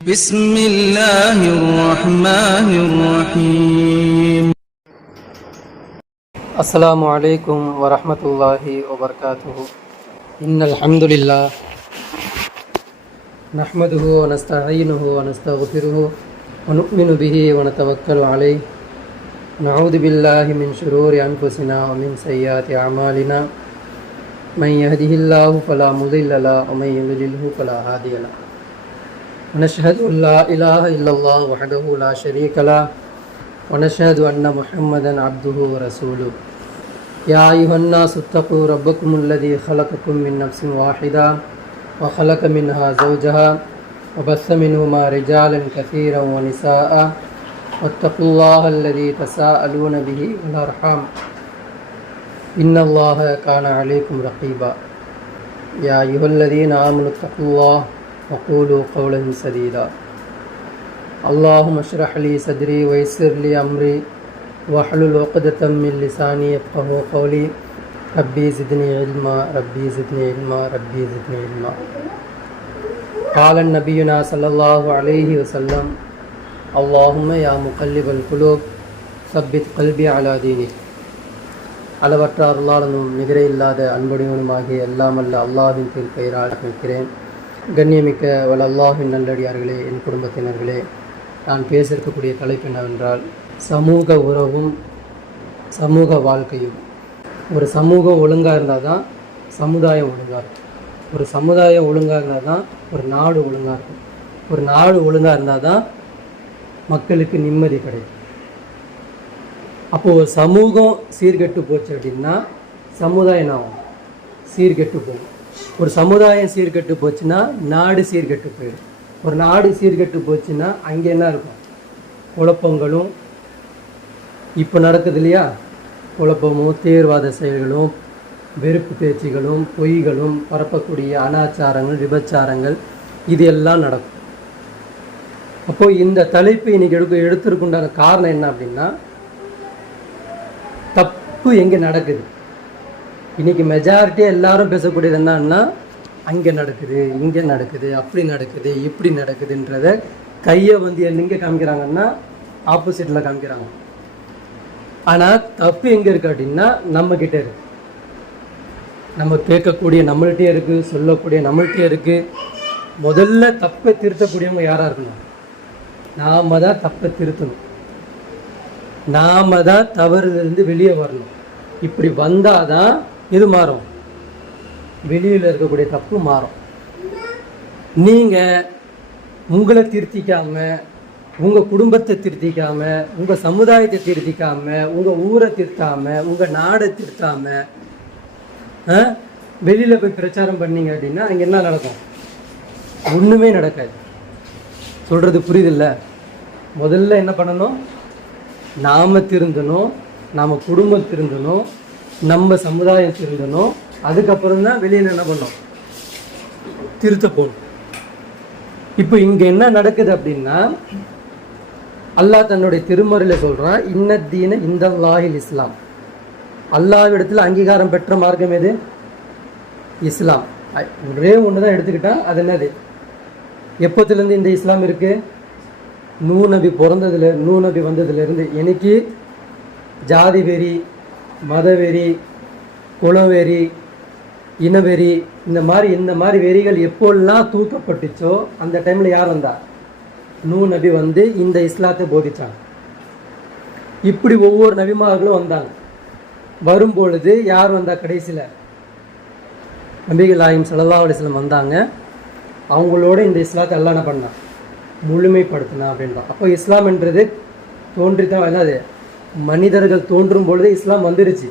بسم الله الرحمن الرحيم. السلام عليكم ورحمة الله وبركاته. إن الحمد لله نحمده ونستعينه ونستغفره ونؤمن به ونتوكل عليه نعوذ بالله من شرور أنفسنا ومن سيئات أعمالنا من يهده الله فلا مضل له ومن يضلله فلا هادي له ونشهد أن لا إله إلا الله وحده لا شريك له ونشهد أن محمدا عبده ورسوله. يا أيها الناس اتقوا ربكم الذي خلقكم من نفس واحدة وخلق منها زوجها وبث منهما رجالا كثيرا ونساء واتقوا الله الذي تساءلون به والأرحام إن الله كان عليكم رقيبا. يا أيها الذين آمنوا اتقوا الله وقولوا قولا سديدا. اللهم اشرح لي صدري ويسر لي أمري واحلل عقدة من لساني يفقهوا قولي. ربي زدني علما ربي زدني علما ربي زدني علما. قال نبينا صلى الله عليه وسلم اللهم يا مقلب القلوب ثبت قلبي على دينك. அளவற்ற அருளாளனும் நிகரே இல்லாத அன்புடையவனுமாகிய எல்லாம் அல்ல அல்லாஹ்வின் திருப்பெயரால் நிற்கிறேன். கண்ணியமிக்க வல் அல்லாஹ்வின் நல்லடியார்களே, என் குடும்பத்தினர்களே, நான் பேச இருக்கக்கூடிய தலைப்பு என்னவென்றால் சமூக உறவும் சமூக வாழ்க்கையும். ஒரு சமூகம் ஒழுங்காக இருந்தால் தான் சமுதாயம் ஒழுங்காக இருக்கும். ஒரு சமுதாயம் ஒழுங்காக இருந்தால் தான் ஒரு நாடு ஒழுங்காக இருக்கும். ஒரு நாடு ஒழுங்காக இருந்தால் தான் மக்களுக்கு நிம்மதி கிடைக்கும். அப்போது ஒரு சமூகம் சீர்கெட்டு போச்சு அப்படின்னா சமுதாயம் ஆகும் சீர்கெட்டு போகும். ஒரு சமுதாயம் சீர்கெட்டு போச்சுன்னா நாடு சீர்கெட்டு போயிடும். ஒரு நாடு சீர்கெட்டு போச்சுன்னா அங்கே என்ன இருக்கும்? குழப்பங்களும் இப்போ நடக்குது இல்லையா, குழப்பமும் தீவிரவாத செயல்களும் வெறுப்பு பேச்சுகளும் பொய்களும் பரப்பக்கூடிய அனாச்சாரங்கள் விபச்சாரங்கள் இது எல்லாம் நடக்கும். அப்போது இந்த தலைப்பு இன்னைக்கு எடுத்திருக்குண்டான காரணம் என்ன அப்படின்னா, தப்பு எங்கே நடக்குது? இன்றைக்கி மெஜாரிட்டியாக எல்லாரும் பேசக்கூடியது என்னன்னா, அங்கே நடக்குது இங்கே நடக்குது அப்படி நடக்குது இப்படி நடக்குதுன்றத கையை எங்கே காமிக்கிறாங்கன்னா ஆப்போசிட்டில் காமிக்கிறாங்க. ஆனால் தப்பு எங்கே இருக்குது அப்படின்னா நம்மக்கிட்ட இருக்குது. நம்ம கேட்கக்கூடிய நம்மள்கிட்டே இருக்குது, சொல்லக்கூடிய நம்மள்கிட்டே இருக்குது. முதல்ல தப்பை திருத்தக்கூடியவங்க யாராக இருக்கணும்? நாம் தான் தப்பை திருத்தணும். நாம் தான் தவறுலேருந்து வெளியே வரணும். இப்படி வந்தால் தான் இது மாறும், வெளியில் இருக்கக்கூடிய தப்பு மாறும். நீங்கள் உங்களை திருத்திக்காமல், உங்கள் குடும்பத்தை திருத்திக்காமல், உங்கள் சமுதாயத்தை திருத்திக்காமல், உங்கள் ஊரை திருத்தாமல், உங்கள் நாடை திருத்தாமல் வெளியில் போய் பிரச்சாரம் பண்ணீங்க அப்படின்னா அங்கே என்ன நடக்கும்? ஒன்றுமே நடக்காது. சொல்கிறது புரியுதில்ல? முதல்ல என்ன பண்ணணும்? நாம் திருந்தணும், நம்ம குடும்பம் திருந்தணும், நம்ம சமுதாயம் திருந்தணும். அதுக்கப்புறம் தான் வெளியில் என்ன பண்ணணும்? திருத்த போகணும். இப்போ இங்கே என்ன நடக்குது அப்படின்னா, அல்லாஹ் தன்னுடைய திருமறையில் சொல்கிறான், இன்னத்தீன இந்தல்லாஹில் இஸ்லாம். அல்லாஹ்விடத்தில் அங்கீகாரம் பெற்ற மார்க்கம் எது? இஸ்லாம். ஒரே ஒன்று தான் எடுத்துக்கிட்டா அது என்னது? எப்போத்துலேருந்து இந்த இஸ்லாம் இருக்குது? நூ நபி வந்ததுலேருந்து. எனக்கு ஜாதி வெறி, மதவெறி, குலவெறி, இனவெறி, இந்த மாதிரி வெறிகள் எப்போல்லாம் தூக்கப்பட்டுச்சோ அந்த டைமில் யார் வந்தா? நூ நபி வந்து இந்த இஸ்லாத்தை போதிச்சாங்க. இப்படி ஒவ்வொரு நபிமார்களும் வந்தாங்க. வரும்பொழுது யார் வந்தா? கடைசியில் நபிகள் நாயகம் ஸல்லல்லாஹு அலைஹி வஸல்லம் வந்தாங்க. அவங்களோட இந்த இஸ்லாத்தை எல்லாம் என்ன பண்ணான்? முழுமைப்படுத்தினா அப்படின்றான். அப்போ இஸ்லாம் என்றது தோன்றித்தான் என்னது? மனிதர்கள் தோன்றும் பொழுது இஸ்லாம் வந்துருச்சு.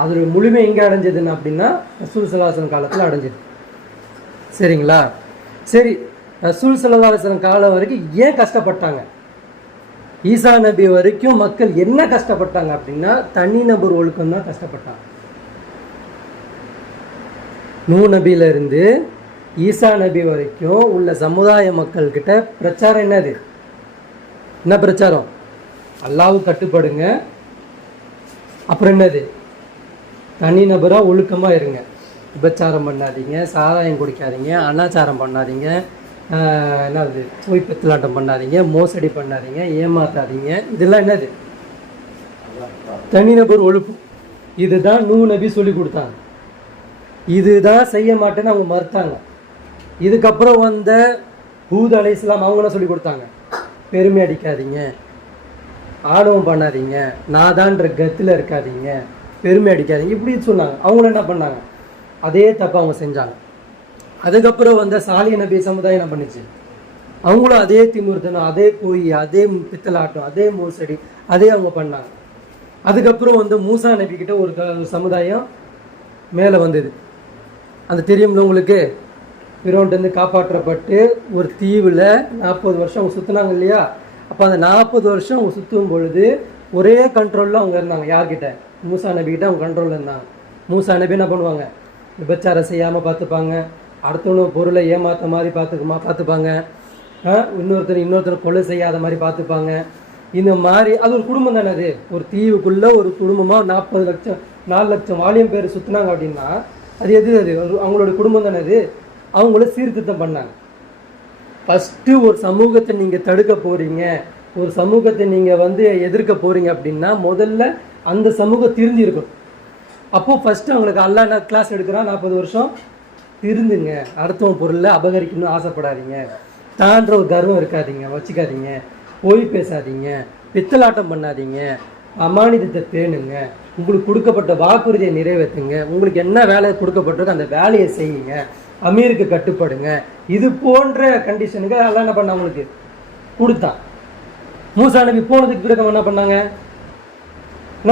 அதோடைய முழுமை எங்கே அடைஞ்சதுன்னு அப்படின்னா ரசூல் ஸல்லல்லாஹு அலைஹி வஸல்லம் காலத்தில் அடைஞ்சது. சரிங்களா? சரி, ரசூல் ஸல்லல்லாஹு அலைஹி வஸல்லம் காலம் வரைக்கும் ஏன் கஷ்டப்பட்டாங்க? ஈசா நபி வரைக்கும் மக்கள் என்ன கஷ்டப்பட்டாங்க அப்படின்னா தனிநபர் ஒழுக்கம் தான் கஷ்டப்பட்டாங்க. நூ நபியிலிருந்து ஈசா நபி வரைக்கும் உள்ள சமுதாய மக்கள்கிட்ட பிரச்சாரம் என்னது? என்ன பிரச்சாரம்? அல்லாஹ்வுக்கு கட்டுப்படுங்க. அப்புறம் என்னது? தனிநபராக ஒழுக்கமாக இருங்க. விபச்சாரம் பண்ணாதீங்க, சாராயம் குடிக்காதீங்க, அனாச்சாரம் பண்ணாதீங்க, என்னது போய் பித்தலாட்டம் பண்ணாதீங்க, மோசடி பண்ணாதீங்க, ஏமாத்தாதீங்க. இதெல்லாம் என்னது தனிநபர் ஒழுப்பு. இதுதான் நபி சொல்லி கொடுத்தாங்க. இதுதான் செய்ய மாட்டேன்னு அவங்க மறுத்தாங்க. இதுக்கப்புறம் வந்த ஹூத் அலைஹிஸ்ஸலாம் அவங்க என்ன சொல்லி கொடுத்தாங்க? பெருமை அடிக்காதீங்க, ஆணவம் பண்ணாதீங்க, நாதான்ற கத்தில் இருக்காதீங்க, பெருமை அடிக்காதீங்க, இப்படின்னு சொன்னாங்க. அவங்களும் என்ன பண்ணாங்க? அதே தப்பை அவங்க செஞ்சாங்க. அதுக்கப்புறம் வந்த சாலிஹ் நபி சமுதாயம் என்ன பண்ணிச்சு? அவங்களும் அதே திமிர்த்தனம், அதே பொய், அதே பித்தலாட்டம், அதே மோசடி, அதே அவங்க பண்ணாங்க. அதுக்கப்புறம் வந்து மூசா நபி கிட்ட ஒரு சமுதாயம் மேலே வந்தது. அந்த தெரியும்ல உங்களுக்கு, பிறோன்ட்டு காப்பாற்றப்பட்டு ஒரு தீவில் 40 வருஷம் அவங்க சுற்றினாங்க இல்லையா? அப்போ அந்த 40 வருஷம் அவங்க சுற்றும் பொழுது ஒரே கண்ட்ரோலில் அவங்க இருந்தாங்க. யார்கிட்ட? மூசா நபிக்கிட்ட அவங்க கண்ட்ரோலில் இருந்தாங்க. மூசா நபி என்ன பண்ணுவாங்க? விபச்சாரம் செய்யாமல் பார்த்துப்பாங்க, அடுத்தவங்க பொருளை ஏமாற்ற மாதிரி பார்த்துப்பாங்க, இன்னொருத்தர் கொலை செய்யாத மாதிரி பார்த்துப்பாங்க. இந்த மாதிரி அது ஒரு குடும்பம் தானே. அது ஒரு தீவுக்குள்ளே ஒரு குடும்பமாக 4 லட்சம் வாலியம் பேர் சுற்றினாங்க அப்படின்னா அது அவங்களோட குடும்பம் தானே. அது அவங்கள சீர்திருத்தம் பண்ணாங்க. ஃபஸ்ட்டு ஒரு சமூகத்தை நீங்கள் தடுக்க போகிறீங்க, ஒரு சமூகத்தை நீங்கள் வந்து எதிர்க்க போகிறீங்க அப்படின்னா முதல்ல அந்த சமூகம் திருந்தி இருக்கும். அப்போது ஃபஸ்ட்டு அவங்களுக்கு அல்லாஹ் என்ன கிளாஸ் எடுக்கிறான்? 40 வருஷம் திருந்துங்க, அடுத்தவங்க பொருளை அபகரிக்கணும்னு ஆசைப்படாதீங்க, தான்ற ஒரு கர்வம் வச்சுக்காதீங்க, பொய் பேசாதீங்க, பித்தலாட்டம் பண்ணாதீங்க, அமானிதத்தை பேணுங்க, உங்களுக்கு கொடுக்கப்பட்ட வாக்குறுதியை நிறைவேற்றுங்க, உங்களுக்கு என்ன வேலை கொடுக்கப்பட்டிருக்கோ அந்த வேலையை செய்யுங்க, அமீருக்கு கட்டுப்படுங்க. இது போன்ற கண்டிஷனுக்கு எல்லாம் என்ன பண்ண அவங்களுக்கு கொடுத்தான். மூசா நபி போனதுக்கு பிறகு என்ன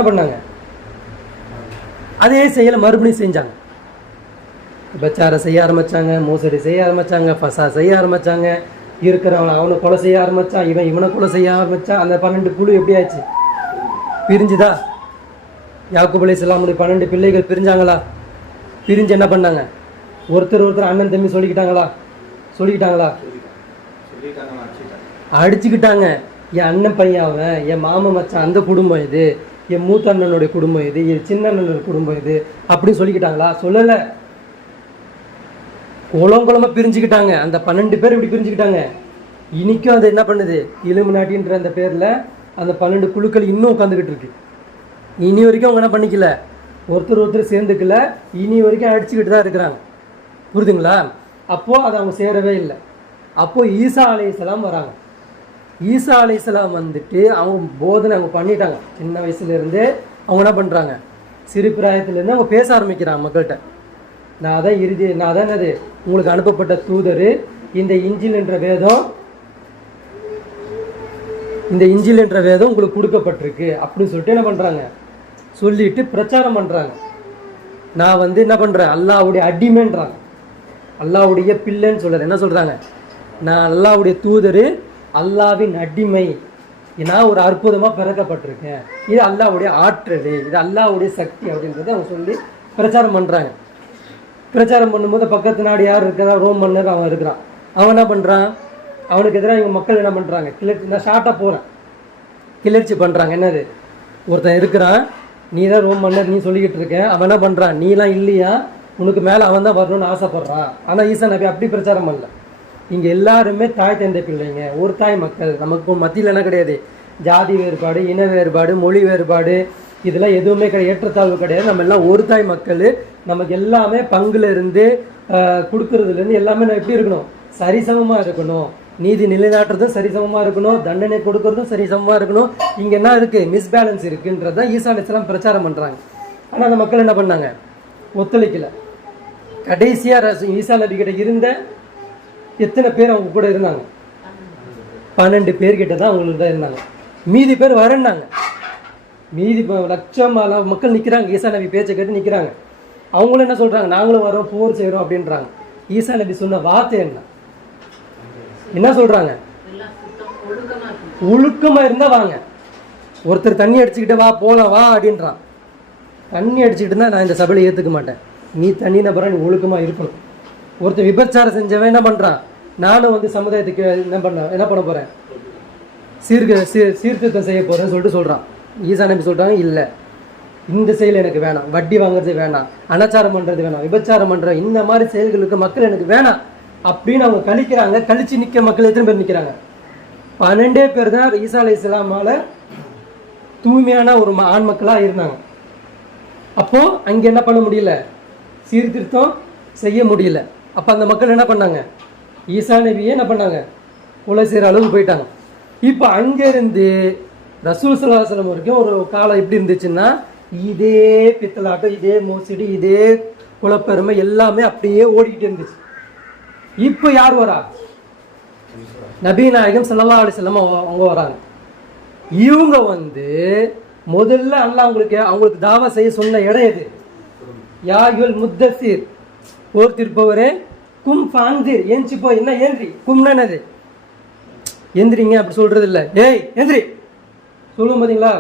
பண்ணாங்க? அதே செயலை மறுபடியும் செஞ்சாங்க. விபச்சாரம் செய்ய ஆரம்பிச்சாங்க, மோசடி செய்ய ஆரம்பிச்சாங்க, ஃபசா செய்ய ஆரம்பிச்சாங்க, இருக்கிறவன் அவனை கொலை செய்ய ஆரம்பிச்சான், இவனை கொலை செய்ய ஆரம்பிச்சான். அந்த 12 குழு எப்படி ஆச்சு? பிரிஞ்சுதா? யாக்கூப் அலைஹிஸ்ஸலாமுடைய 12 பிள்ளைகள் பிரிஞ்சாங்களா? பிரிஞ்சு என்ன பண்ணாங்க? ஒருத்தர் அண்ணன் தம்பி சொல்லிக்கிட்டாங்களா? அடிச்சுக்கிட்டாங்க. என் அண்ணன் பையன் அவன், என் மாமன் மச்சான் அந்த குடும்பம் இது, என் மூத்த அண்ணனுடைய குடும்பம் இது, என் சின்ன அண்ணனோட குடும்பம் இது அப்படின்னு சொல்லிக்கிட்டாங்களா? சொல்லலை. குளமா பிரிஞ்சுக்கிட்டாங்க. அந்த 12 பேர் இப்படி பிரிஞ்சுக்கிட்டாங்க. இன்னைக்கும் அது என்ன பண்ணுது? இலுமினாட்டின்ற அந்த பேரில் அந்த 12 குழுக்கள் இன்னும் உட்காந்துக்கிட்டு இருக்கு. இனி வரைக்கும் அவங்க என்ன பண்ணிக்கல, ஒருத்தர் சேர்ந்துக்கல, இனி வரைக்கும் அடிச்சுக்கிட்டு தான் இருக்கிறாங்க. புரியுதுங்களா? அப்போது அது அவங்க சேரவே இல்லை. அப்போது ஈசா அலைஹிஸ்ஸலாம் வராங்க. ஈசா அலைஹிஸ்ஸலாம் வந்துட்டு அவங்க போதனை அவங்க பண்ணிட்டாங்க. சின்ன வயசுலேருந்தே அவங்க என்ன பண்ணுறாங்க? சிறு பிராயத்துலேருந்து அவங்க பேச ஆரம்பிக்கிறாங்க மக்கள்கிட்ட. நான் தான் என்னது உங்களுக்கு அனுப்பப்பட்ட தூதர், இந்த இஞ்சில் என்ற வேதம் உங்களுக்கு கொடுக்கப்பட்டிருக்கு அப்படின்னு சொல்லிட்டு என்ன பண்ணுறாங்க? சொல்லிட்டு பிரச்சாரம் பண்ணுறாங்க. நான் வந்து என்ன பண்ணுறேன்? அல்லாஹ்வுடைய அடிமைன்றாங்க, அல்லாஹ்வுடைய பிள்ளைன்னு சொல்கிறேன். என்ன சொல்கிறாங்க? நான் அல்லாஹ்வுடைய தூதர், அல்லாஹ்வின் அடிமை, நான் ஒரு அற்புதமாக பிறக்கப்பட்டிருக்கேன், இது அல்லாஹ்வுடைய ஆற்றல், இது அல்லாஹ்வுடைய சக்தி அப்படின்றத அவங்க சொல்லி பிரச்சாரம் பண்ணுறாங்க. பிரச்சாரம் பண்ணும்போது பக்கத்து நாடு யார் இருக்கிறா? ரோம் மன்னர் அவன் இருக்கிறான். அவன் என்ன பண்ணுறான்? அவனுக்கு எதிராக இவங்க மக்கள் என்ன பண்ணுறாங்க? நான் ஷார்ட்டாக போகிறேன், கிளர்ச்சி பண்ணுறாங்க. என்னது? ஒருத்தன் இருக்கிறான், நீ தான் ரோம் மன்னர் நீ சொல்லிக்கிட்டு இருக்கேன், அவன் என்ன பண்ணுறான்? நீலாம் இல்லையா, உனக்கு மேலே அவன் தான் வரணும்னு ஆசைப்பட்றான். ஆனால் ஈசா நபி அப்படி பிரச்சாரம் பண்ணல. இங்கே எல்லாருமே தாய் தந்தை பிள்ளைங்க, ஒரு தாய் மக்கள். நமக்கு மத்தியில் என்ன கிடையாது? ஜாதி வேறுபாடு, இன வேறுபாடு, மொழி வேறுபாடு, இதெல்லாம் எதுவுமே கிடையாது, ஏற்றத்தாழ்வு கிடையாது. நம்ம எல்லாம் ஒரு தாய் மக்கள். நமக்கு எல்லாமே பங்குல இருந்து கொடுக்கறதுலேருந்து எல்லாமே நம்ம எப்படி இருக்கணும்? சரிசமமாக இருக்கணும். நீதி நிலைநாட்டுறதும் சரிசமமாக இருக்கணும், தண்டனை கொடுக்கறதும் சரிசமமாக இருக்கணும். இங்கே என்ன இருக்குது? மிஸ்பேலன்ஸ் இருக்குன்றதான் ஈசா அலைஹிஸ்ஸலாம் பிரச்சாரம் பண்ணுறாங்க. ஆனால் அந்த மக்கள் என்ன பண்ணாங்க? ஒத்துழைக்கல. கடைசியாக ஈசா நபி கிட்ட இருந்த எத்தனை பேர் அவங்க கூட இருந்தாங்க? 12 பேர்கிட்ட தான் அவங்களுக்கு தான் இருந்தாங்க. மீதி பேர் வரேன்னாங்க. மீதி லட்சம் மக்கள் நிற்கிறாங்க, ஈசா நபி பேச்சை கேட்டு நிற்கிறாங்க. அவங்களும் என்ன சொல்கிறாங்க? நாங்களும் வரோம், போர் செய்கிறோம் அப்படின்றாங்க. ஈசா நபி சொன்ன வார்த்தை என்ன சொல்கிறாங்க? ஒழுக்கமாக இருந்தால் வாங்க. ஒருத்தர் தண்ணி அடிச்சுக்கிட்டு வா போகலாம் வா அப்படின்றான். தண்ணி அடிச்சுக்கிட்டு இருந்தால் நான் இந்த சபையில் ஏற்றுக்க மாட்டேன். நீ தண்ணி நபரா, நீ ஒழுக்கமாக இருக்கணும். ஒருத்தர் விபச்சாரம் செஞ்சவன் என்ன பண்ணுறான்? நானும் வந்து சமுதாயத்துக்கு என்ன பண்ண போகிறேன்? சீர்திருத்தம் செய்ய போகிறேன்னு சொல்லிட்டு சொல்கிறான். ஈசா நபி சொல்கிறாங்க, இல்லை, இந்த செயல் எனக்கு வேணாம், வட்டி வாங்குறது வேணாம், அனாச்சாரம் பண்ணுறது வேணாம், விபச்சாரம் பண்ணுற இந்த மாதிரி செயல்களுக்கு மக்கள் எனக்கு வேணாம், அப்படின்னு அவங்க கழிக்கிறாங்க. கழிச்சு நிற்க மக்கள் எத்தனை பேர் நிற்கிறாங்க? 12 பேர் தான் ஈசா அலைஹிஸ்ஸலாமால தூய்மையான ஒரு ஆண் மக்களாக இருந்தாங்க. அப்போ அங்கே என்ன பண்ண முடியல, சீர்திருத்தம் செய்ய முடியல. அப்போ அந்த மக்கள் என்ன பண்ணாங்க, ஈசா நபியை என்ன பண்ணாங்க, கொலை செய்கிற அளவுக்கு போயிட்டாங்க. இப்போ அங்கேருந்து ரசூல் ஸல்லல்லாஹு அலைஹி வஸல்லம் வரைக்கும் ஒரு காலம் எப்படி இருந்துச்சுன்னா, இதே பித்தலாட்டம், இதே மோசடி, இதே குலப்பெருமை எல்லாமே அப்படியே ஓடிக்கிட்டு இருந்துச்சு. இப்போ யார் வரா? நபி நாயகம் ஸல்லல்லாஹு அலைஹி வஸல்லம் அவங்க வராங்க. இவங்க முதல்ல அல்லாஹ் அவங்களுக்கு தாவா செய்ய சொன்ன இடம் எது? யா யுல் முத்தஸிர், போர்த்திருப்பவரே, கும் ஃபான்திர், ஏஞ்சி போய். என்ன ஏந்திரி? கும்னா என்னது? எந்திரிங்க அப்படி சொல்றது இல்லை. ஏய் எந்திரி சொல்லுவோம் பார்த்தீங்களா?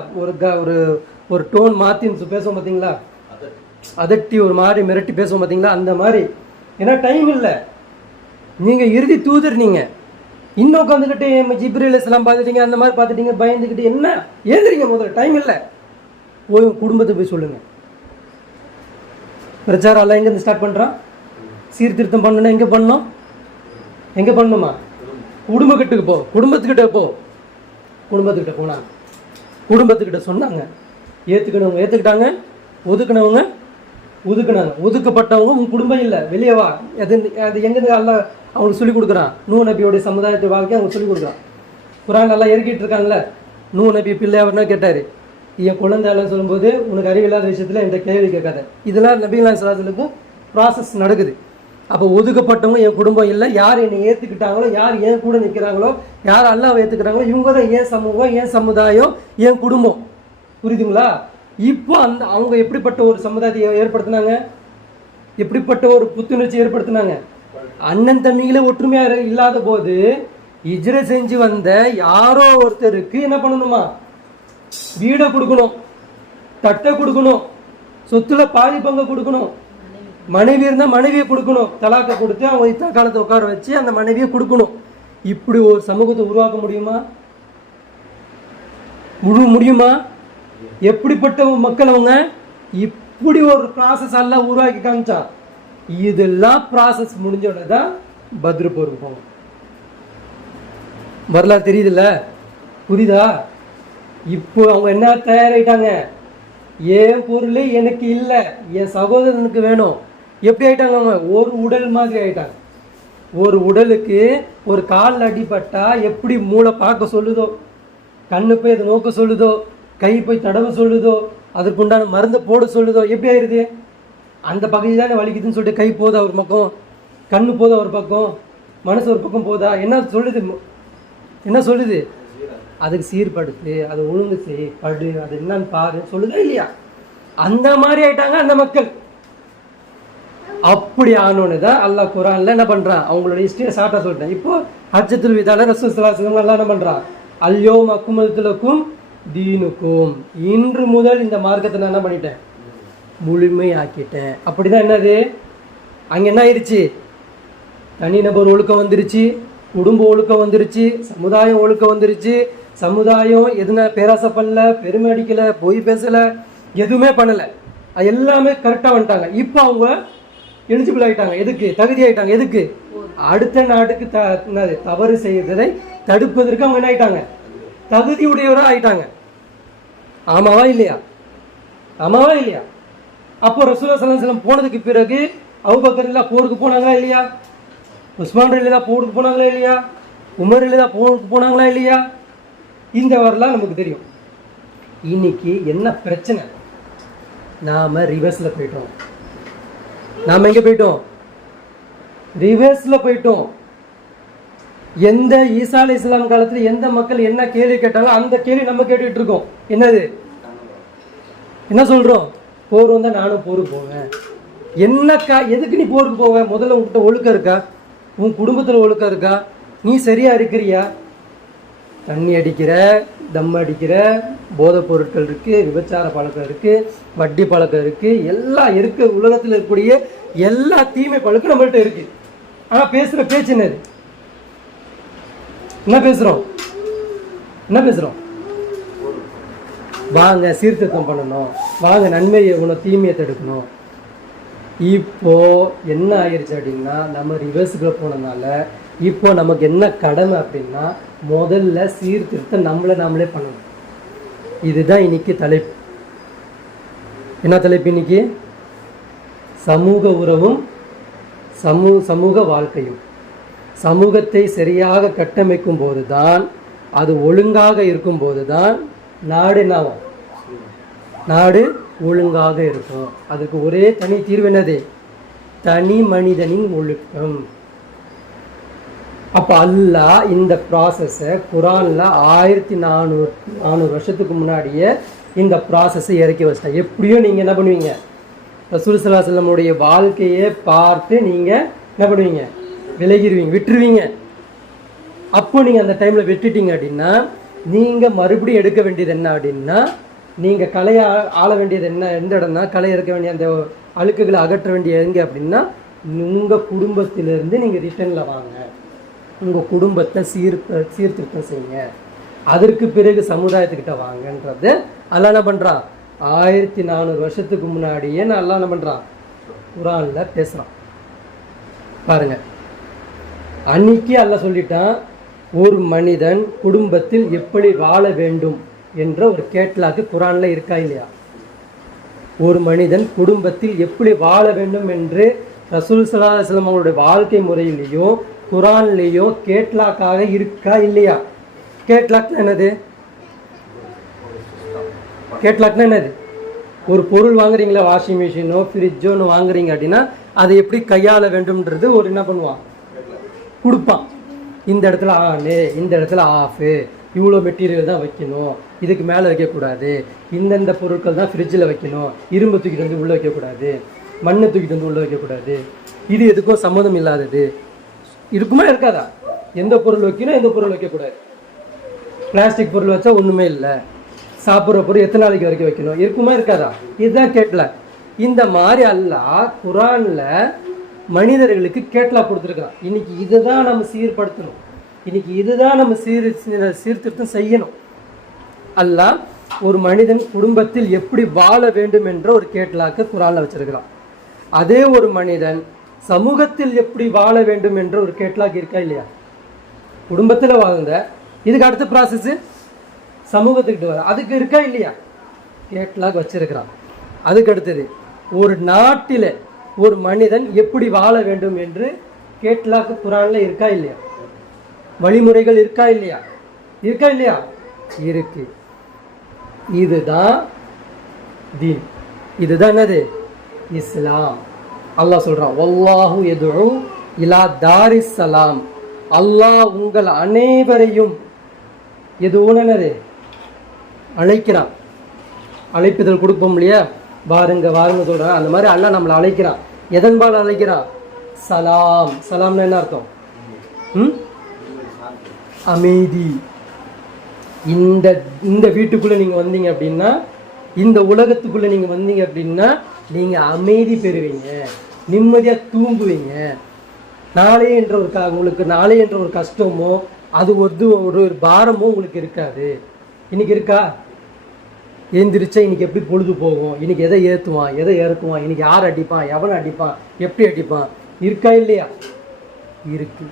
ஒரு ஒரு டோன் மாற்றி பேசுவோம் பார்த்தீங்களா? அதட்டி ஒரு மாதிரி மிரட்டி பேசுவோம் பார்த்தீங்களா? அந்த மாதிரி. ஏன்னா டைம் இல்லை, நீங்கள் இறுதி தூதர். நீங்கள் இன்னும் உட்காந்துக்கிட்டு ஜிப்ரீல் அலைஹிஸ்ஸலாம் பார்த்துட்டீங்க, அந்த மாதிரி பார்த்துட்டீங்க, பயந்துக்கிட்டு என்ன ஏந்திரிங்க, முதல்ல டைம் இல்லை. போய் குடும்பத்தை போய் சொல்லுங்க. பிரச்சாரம் எல்லாம் எங்கேருந்து ஸ்டார்ட் பண்ணுறான்? சீர்திருத்தம் பண்ணணும். எங்கே பண்ணணும்? எங்கே பண்ணணுமா? குடும்பத்துக்கிட்ட போ. குடும்பத்துக்கிட்ட போனாங்க, குடும்பத்துக்கிட்ட சொன்னாங்க. ஏற்றுக்கினவங்க ஏற்றுக்கிட்டாங்க, ஒதுக்குனவங்க ஒதுக்குனாங்க. ஒதுக்கப்பட்டவங்க உன் குடும்பம் இல்லை, வெளியே வா. அது எங்கேருந்து அல்ல அவங்களுக்கு சொல்லிக் கொடுக்குறான். நூ நபியோடைய சமுதாயத்தை வாழ்க்கை அவங்க சொல்லிக் கொடுக்குறான். குரான் நல்லா இறக்கிட்டு இருக்காங்களே. நூ நபி பிள்ளை அவர்னா கேட்டார், என் குழந்தைலாம் சொல்லும்போது உனக்கு அறிவில்லாத விஷயத்தில் எந்த கேள்வி கேட்காத. இதெல்லாம் நபிகளாம் ஸல்லல்லாஹு ப்ராசஸ் நடக்குது. அப்போ ஒதுக்கப்பட்டவங்க என் குடும்பம் இல்லை. யார் என்னை ஏற்றுக்கிட்டாங்களோ, யார் என் கூட நிற்கிறாங்களோ, யார் அல்லாஹ்வை ஏற்றுக்கிறாங்களோ, இவங்க தான் என் சமூகம், என் சமுதாயம், என் குடும்பம். புரியுதுங்களா? இப்போ அவங்க எப்படிப்பட்ட ஒரு சமுதாயத்தை ஏற்படுத்தினாங்க, எப்படிப்பட்ட ஒரு புத்துணர்ச்சி ஏற்படுத்தினாங்க? அண்ணன் தம்பிகளே ஒற்றுமையாக இல்லாத போது இஜ்ர செஞ்சு வந்த யாரோ ஒருத்தருக்கு என்ன பண்ணணுமா? வீடை கொடுக்கணும், தட்டை கொடுக்கணும், சொத்துல பாதி பங்கு கொடுக்கணும். மனைவி இருந்தால் மனைவியை கொடுக்கணும், தலாக்கை கொடுத்து அவங்க இத்தா காலத்தை உட்கார வச்சு அந்த மனைவியை கொடுக்கணும். இப்படி ஒரு சமூகத்தை உருவாக்க முடியுமா? முடியுமா? எப்படிப்பட்ட மக்கள் அவங்க? இப்படி ஒரு ப்ராசஸ் எல்லாம் உருவாக்கி காமிச்சா. இதெல்லாம் ப்ராசஸ் முடிஞ்ச உடனே தான் பத்ரு போருக்கு போகும். வரலாறு தெரியுதுல்ல? புரியுதா? இப்போ அவங்க என்ன தயாராயிட்டாங்க? என் பொருள் எனக்கு இல்லை, என் சகோதரனுக்கு வேணும். எப்படி ஆயிட்டாங்க அவங்க? ஒரு உடல் மாதிரி ஆயிட்டாங்க. ஒரு உடலுக்கு ஒரு கால் அடிபட்டா எப்படி மூளை பார்க்க சொல்லுதோ, கண்ணு போய் அதை நோக்க சொல்லுதோ, கை போய் தடவை சொல்லுதோ, அதற்குண்டான மருந்தை போட சொல்லுதோ, எப்படி ஆயிடுது? அந்த பகுதி தானே வலிக்குதுன்னு சொல்லிட்டு கை போதா ஒரு பக்கம், கண்ணு போதா ஒரு பக்கம், மனசு ஒரு பக்கம் போதா? என்ன சொல்லுது? என்ன சொல்லுது? அதுக்கு சீர்படுத்து, அதை ஒழுங்கு செய், படு, அது என்னன்னு பாரு சொல்லுதா இல்லையா? அந்த மாதிரி ஆயிட்டாங்க அந்த மக்கள். அப்படி ஆனோன்னு தான் அல்லாஹ் குரான்ல என்ன பண்றான்? அவங்களோட ஹிஸ்டரியை ஷார்ட்டா சொல்லிட்டேன். இப்போ ஹஜ்ஜத்துல் விதால ரசூல் ஸல்லல்லாஹு அலைஹி வஸல்லம் எல்லாம் என்ன பண்றான்? அல்யோம் அக்மல்து லக்கும் தீனுக்கும், இன்று முதல் இந்த மார்க்கத்தை நான் என்ன பண்ணிட்டேன்? முழுமையாக்கிட்டேன். அப்படிதான் என்னது? அங்க என்ன ஆயிடுச்சு? தனிநபர் ஒழுக்கம் வந்துருச்சு, குடும்ப ஒழுக்கம் வந்துருச்சு, சமுதாயம் ஒழுக்கம் வந்துருச்சு. சமுதாயம் எதுனா பேராசப்படல, பெருமை அடிக்கல, பொய் பேசல, எதுவுமே பண்ணல. அது எல்லாமே கரெக்டா வந்துட்டாங்க. இப்போ அவங்க எலிஜிபிள் ஆயிட்டாங்க. எதுக்கு? தகுதி ஆயிட்டாங்க. எதுக்கு? அடுத்த நாட்டுக்கு தவறு செய்யறதை தடுப்பதற்கு அவங்க என்ன ஆயிட்டாங்க? தகுதியுடையவராக ஆயிட்டாங்க. ஆமாவா இல்லையா? ஆமாவா இல்லையா? அப்போ ரசூலுல்லாஹி ஸல்லல்லாஹு அலைஹி வஸல்லம் போனதுக்கு பிறகு அபூபக்கர் எல்லாம் போருக்கு போனாங்களா இல்லையா? உஸ்மான் ரலியல்லாஹு போருக்கு போனாங்களா இல்லையா? உமர் ரலியல்லாஹு போருக்கு போனாங்களா இல்லையா? இந்த வரலாறு நமக்கு தெரியும். இன்னைக்கு என்ன பிரச்சனை? நாம ரிவர்ஸ்ல போயிட்டோம். நாம எங்க போயிட்டோம்? ரிவர்ஸ்ல போயிட்டோம். எந்த ஈசா அலைஹிஸ்ஸலாம் காலத்துல எந்த மக்கள் என்ன கேள்வி கேட்டாலும் அந்த கேள்வி நம்ம கேட்டுட்டு இருக்கோம். என்னது? என்ன சொல்றோம்? போர் வந்தா நானும் போருக்கு போவேன். என்னக்கா? எதுக்கு நீ போருக்கு போவ? முதல்ல உன்கிட்ட ஒழுக்கம் இருக்கா? உன் குடும்பத்துல ஒழுக்கம் இருக்கா? நீ சரியா இருக்கிறியா? தண்ணி அடிக்கிற, தம் அடிக்கிற, போதைப் பொருட்கள் இருக்கு, விபச்சார பழக்கம் இருக்கு, வட்டி பழக்கம் இருக்கு, எல்லாம் இருக்கு. உலகத்தில் இருக்கக்கூடிய எல்லா தீமை பழக்கம் நம்மள்கிட்ட இருக்கு. ஆனா பேசுற பேச்சு என்னது? என்ன பேசுறோம்? என்ன பேசுறோம்? வாங்க சீர்திருத்தம் பண்ணணும், வாங்க நன்மையை தீமையை தடுக்கணும். இப்போ என்ன ஆயிடுச்சு அப்படின்னா, நம்ம ரிவர்ஸுக்குள்ள போனதுனால இப்போ நமக்கு என்ன கடமை அப்படின்னா, முதல்ல சீர்திருத்தம் நம்மளே பண்ணணும். இதுதான் இன்னைக்கு தலைப்பு. என்ன தலைப்பு இன்னைக்கு? சமூக உறவும் சமூக வாழ்க்கையும். சமூகத்தை சரியாக கட்டமைக்கும் போது தான், அது ஒழுங்காக இருக்கும் போது தான் நாடு என்னாகும்? நாடு ஒழுங்காக இருக்கும். அதுக்கு ஒரே தனி தீர்வு என்னது? தனி மனிதனின் ஒழுக்கம். அப்போ அல்லாஹ் இந்த ப்ராசஸை குரானில் 1400 வருஷத்துக்கு முன்னாடியே இந்த ப்ராசஸை இறக்கி வச்சிட்டேன். எப்படியோ நீங்கள் என்ன பண்ணுவீங்க? ரசூல் ஸல்லல்லாஹு அலைஹி வஸல்லமுடைய வாழ்க்கையை பார்த்து நீங்கள் என்ன பண்ணுவீங்க? விலகிடுவீங்க, விட்டுருவீங்க. அப்போ நீங்கள் அந்த டைமில் விட்டுட்டீங்க அப்படின்னா, நீங்கள் மறுபடியும் எடுக்க வேண்டியது என்ன அப்படின்னா, நீங்கள் கலையை ஆள வேண்டியது என்ன, எந்த இடம்னா களை இறக்க வேண்டிய அந்த அழுக்குகளை அகற்ற வேண்டிய எங்கே அப்படின்னா, உங்கள் குடும்பத்திலிருந்து நீங்கள் ரிட்டர்னில் வாங்க. உங்கள் குடும்பத்தை சீர்திருத்தம் செய்யுங்க. அதற்கு பிறகு சமுதாயத்துக்கிட்ட வாங்கன்றது அல்லாஹ் என்ன பண்ணுறான்? 1400 வருஷத்துக்கு முன்னாடியே நான் அல்லாஹ் என்ன பண்ணுறான்? குரானில் பேசுகிறான். பாருங்க, அன்னைக்கு அல்லாஹ் சொல்லிட்டான், ஒரு மனிதன் குடும்பத்தில் எப்படி வாழ வேண்டும் என்ற ஒரு கேட்லாக்கு குரானில் இருக்கா இல்லையா? ஒரு மனிதன் குடும்பத்தில் எப்படி வாழ வேண்டும் என்று ரசூல் ஸல்லல்லாஹு அலைஹி வஸல்லம் அவங்களுடைய வாழ்க்கை முறையிலையும் குரான்லேயும் கேட்லாக்காக இருக்கா இல்லையா? கேட்லாக்னா என்னது? கேட்லாக்னா என்னது? ஒரு பொருள் வாங்குறீங்களா, வாஷிங் மிஷினோ ஃப்ரிட்ஜோன்னு வாங்குறீங்க அப்படின்னா அதை எப்படி கையாள வேண்டும்ன்றது ஒரு என்ன பண்ணுவான்? கொடுப்பான். இந்த இடத்துல ஆனு, இந்த இடத்துல ஆஃபு, இவ்வளோ மெட்டீரியல் தான் வைக்கணும், இதுக்கு மேலே வைக்கக்கூடாது, இந்தந்த பொருட்கள் தான் ஃப்ரிட்ஜில் வைக்கணும், இரும்பு தூக்கிட்டு வந்து உள்ளே வைக்கக்கூடாது, மண்ணை தூக்கிட்டு வந்து உள்ளே வைக்கக்கூடாது, இது எதுக்கும் சம்மந்தம் இல்லாதது. இருக்குமா இருக்காதா? எந்த பொருள் வைக்கணும், எந்த பொருள் வைக்கக்கூடாது. பிளாஸ்டிக் பொருள் வச்சா ஒன்றுமே இல்லை. சாப்பிட்ற பொருள் எத்தனை நாளைக்கு வரைக்கும் வைக்கணும், இருக்குமா இருக்காதா? இதுதான் கேட்கல. இந்த மாதிரி அல்லாஹ் குரானில் மனிதர்களுக்கு கேட்லாக் கொடுத்துருக்கான். இன்னைக்கு இதுதான் நம்ம சீர்படுத்தணும், இன்னைக்கு இதுதான் நம்ம சீர்திருத்தம் செய்யணும். அல்லாஹ் ஒரு மனிதன் குடும்பத்தில் எப்படி வாழ வேண்டும் என்ற ஒரு கேட்லாக்கு குரானில் வச்சிருக்கிறான். அதே ஒரு மனிதன் சமூகத்தில் எப்படி வாழ வேண்டும் என்ற ஒரு கேட்லாக் இருக்கா இல்லையா? குடும்பத்தில் வாழ்ந்த இதுக்கு அடுத்த ப்ராசஸ் சமூகத்துக்கிட்ட வர, அதுக்கு இருக்கா இல்லையா? கேட்லாக் வச்சிருக்கிறான். அதுக்கு அடுத்தது ஒரு நாட்டில் ஒரு மனிதன் எப்படி வாழ வேண்டும் என்று கேட்லாக்கு குரானில் இருக்கா இல்லையா? வழிமுறைகள் இருக்கா இல்லையா? இருக்கா இல்லையா? இருக்கு. இதுதான் தீன். இதுதான் என்னது? இஸ்லாம். அல்லாஹ் சொல்றான், வல்லாஹு யதுஉ இலா தாரிஸ் ஸலாம். அல்லாஹ் உங்கள் அனைவரையும் எதுவுனது அழைக்கிறான். அழைப்புதல் கொடுப்போம் இல்லையா? வாருங்க வாருங்க சொல்றான். அந்த மாதிரி அல்லாஹ் நம்மளை அழைக்கிறான். எதன்பால் அழைக்கிறான்? சலாம். சலாம்னா என்ன அர்த்தம்? அமைதி. இந்த வீட்டுக்குள்ள நீங்க வந்தீங்க அப்படின்னா, இந்த உலகத்துக்குள்ள நீங்க வந்தீங்க அப்படின்னா நீங்க அமைதி பெறுவீங்க, நிம்மதியா தூங்குவீங்க. நாளை என்ற உங்களுக்கு நாளை என்ற ஒரு கஷ்டமோ அது ஒரு பாரமோ உங்களுக்கு இருக்காது. இன்னைக்கு இருக்கா? எழுந்திரிச்சா இன்னைக்கு எப்படி பொழுது போகும், இன்னைக்கு எதை ஏற்றுவான், எதை இறக்குவான், இன்னைக்கு யார் அடிப்பான், எவனை அடிப்பான், எப்படி அடிப்பான், இருக்கா இல்லையா? இருக்கு.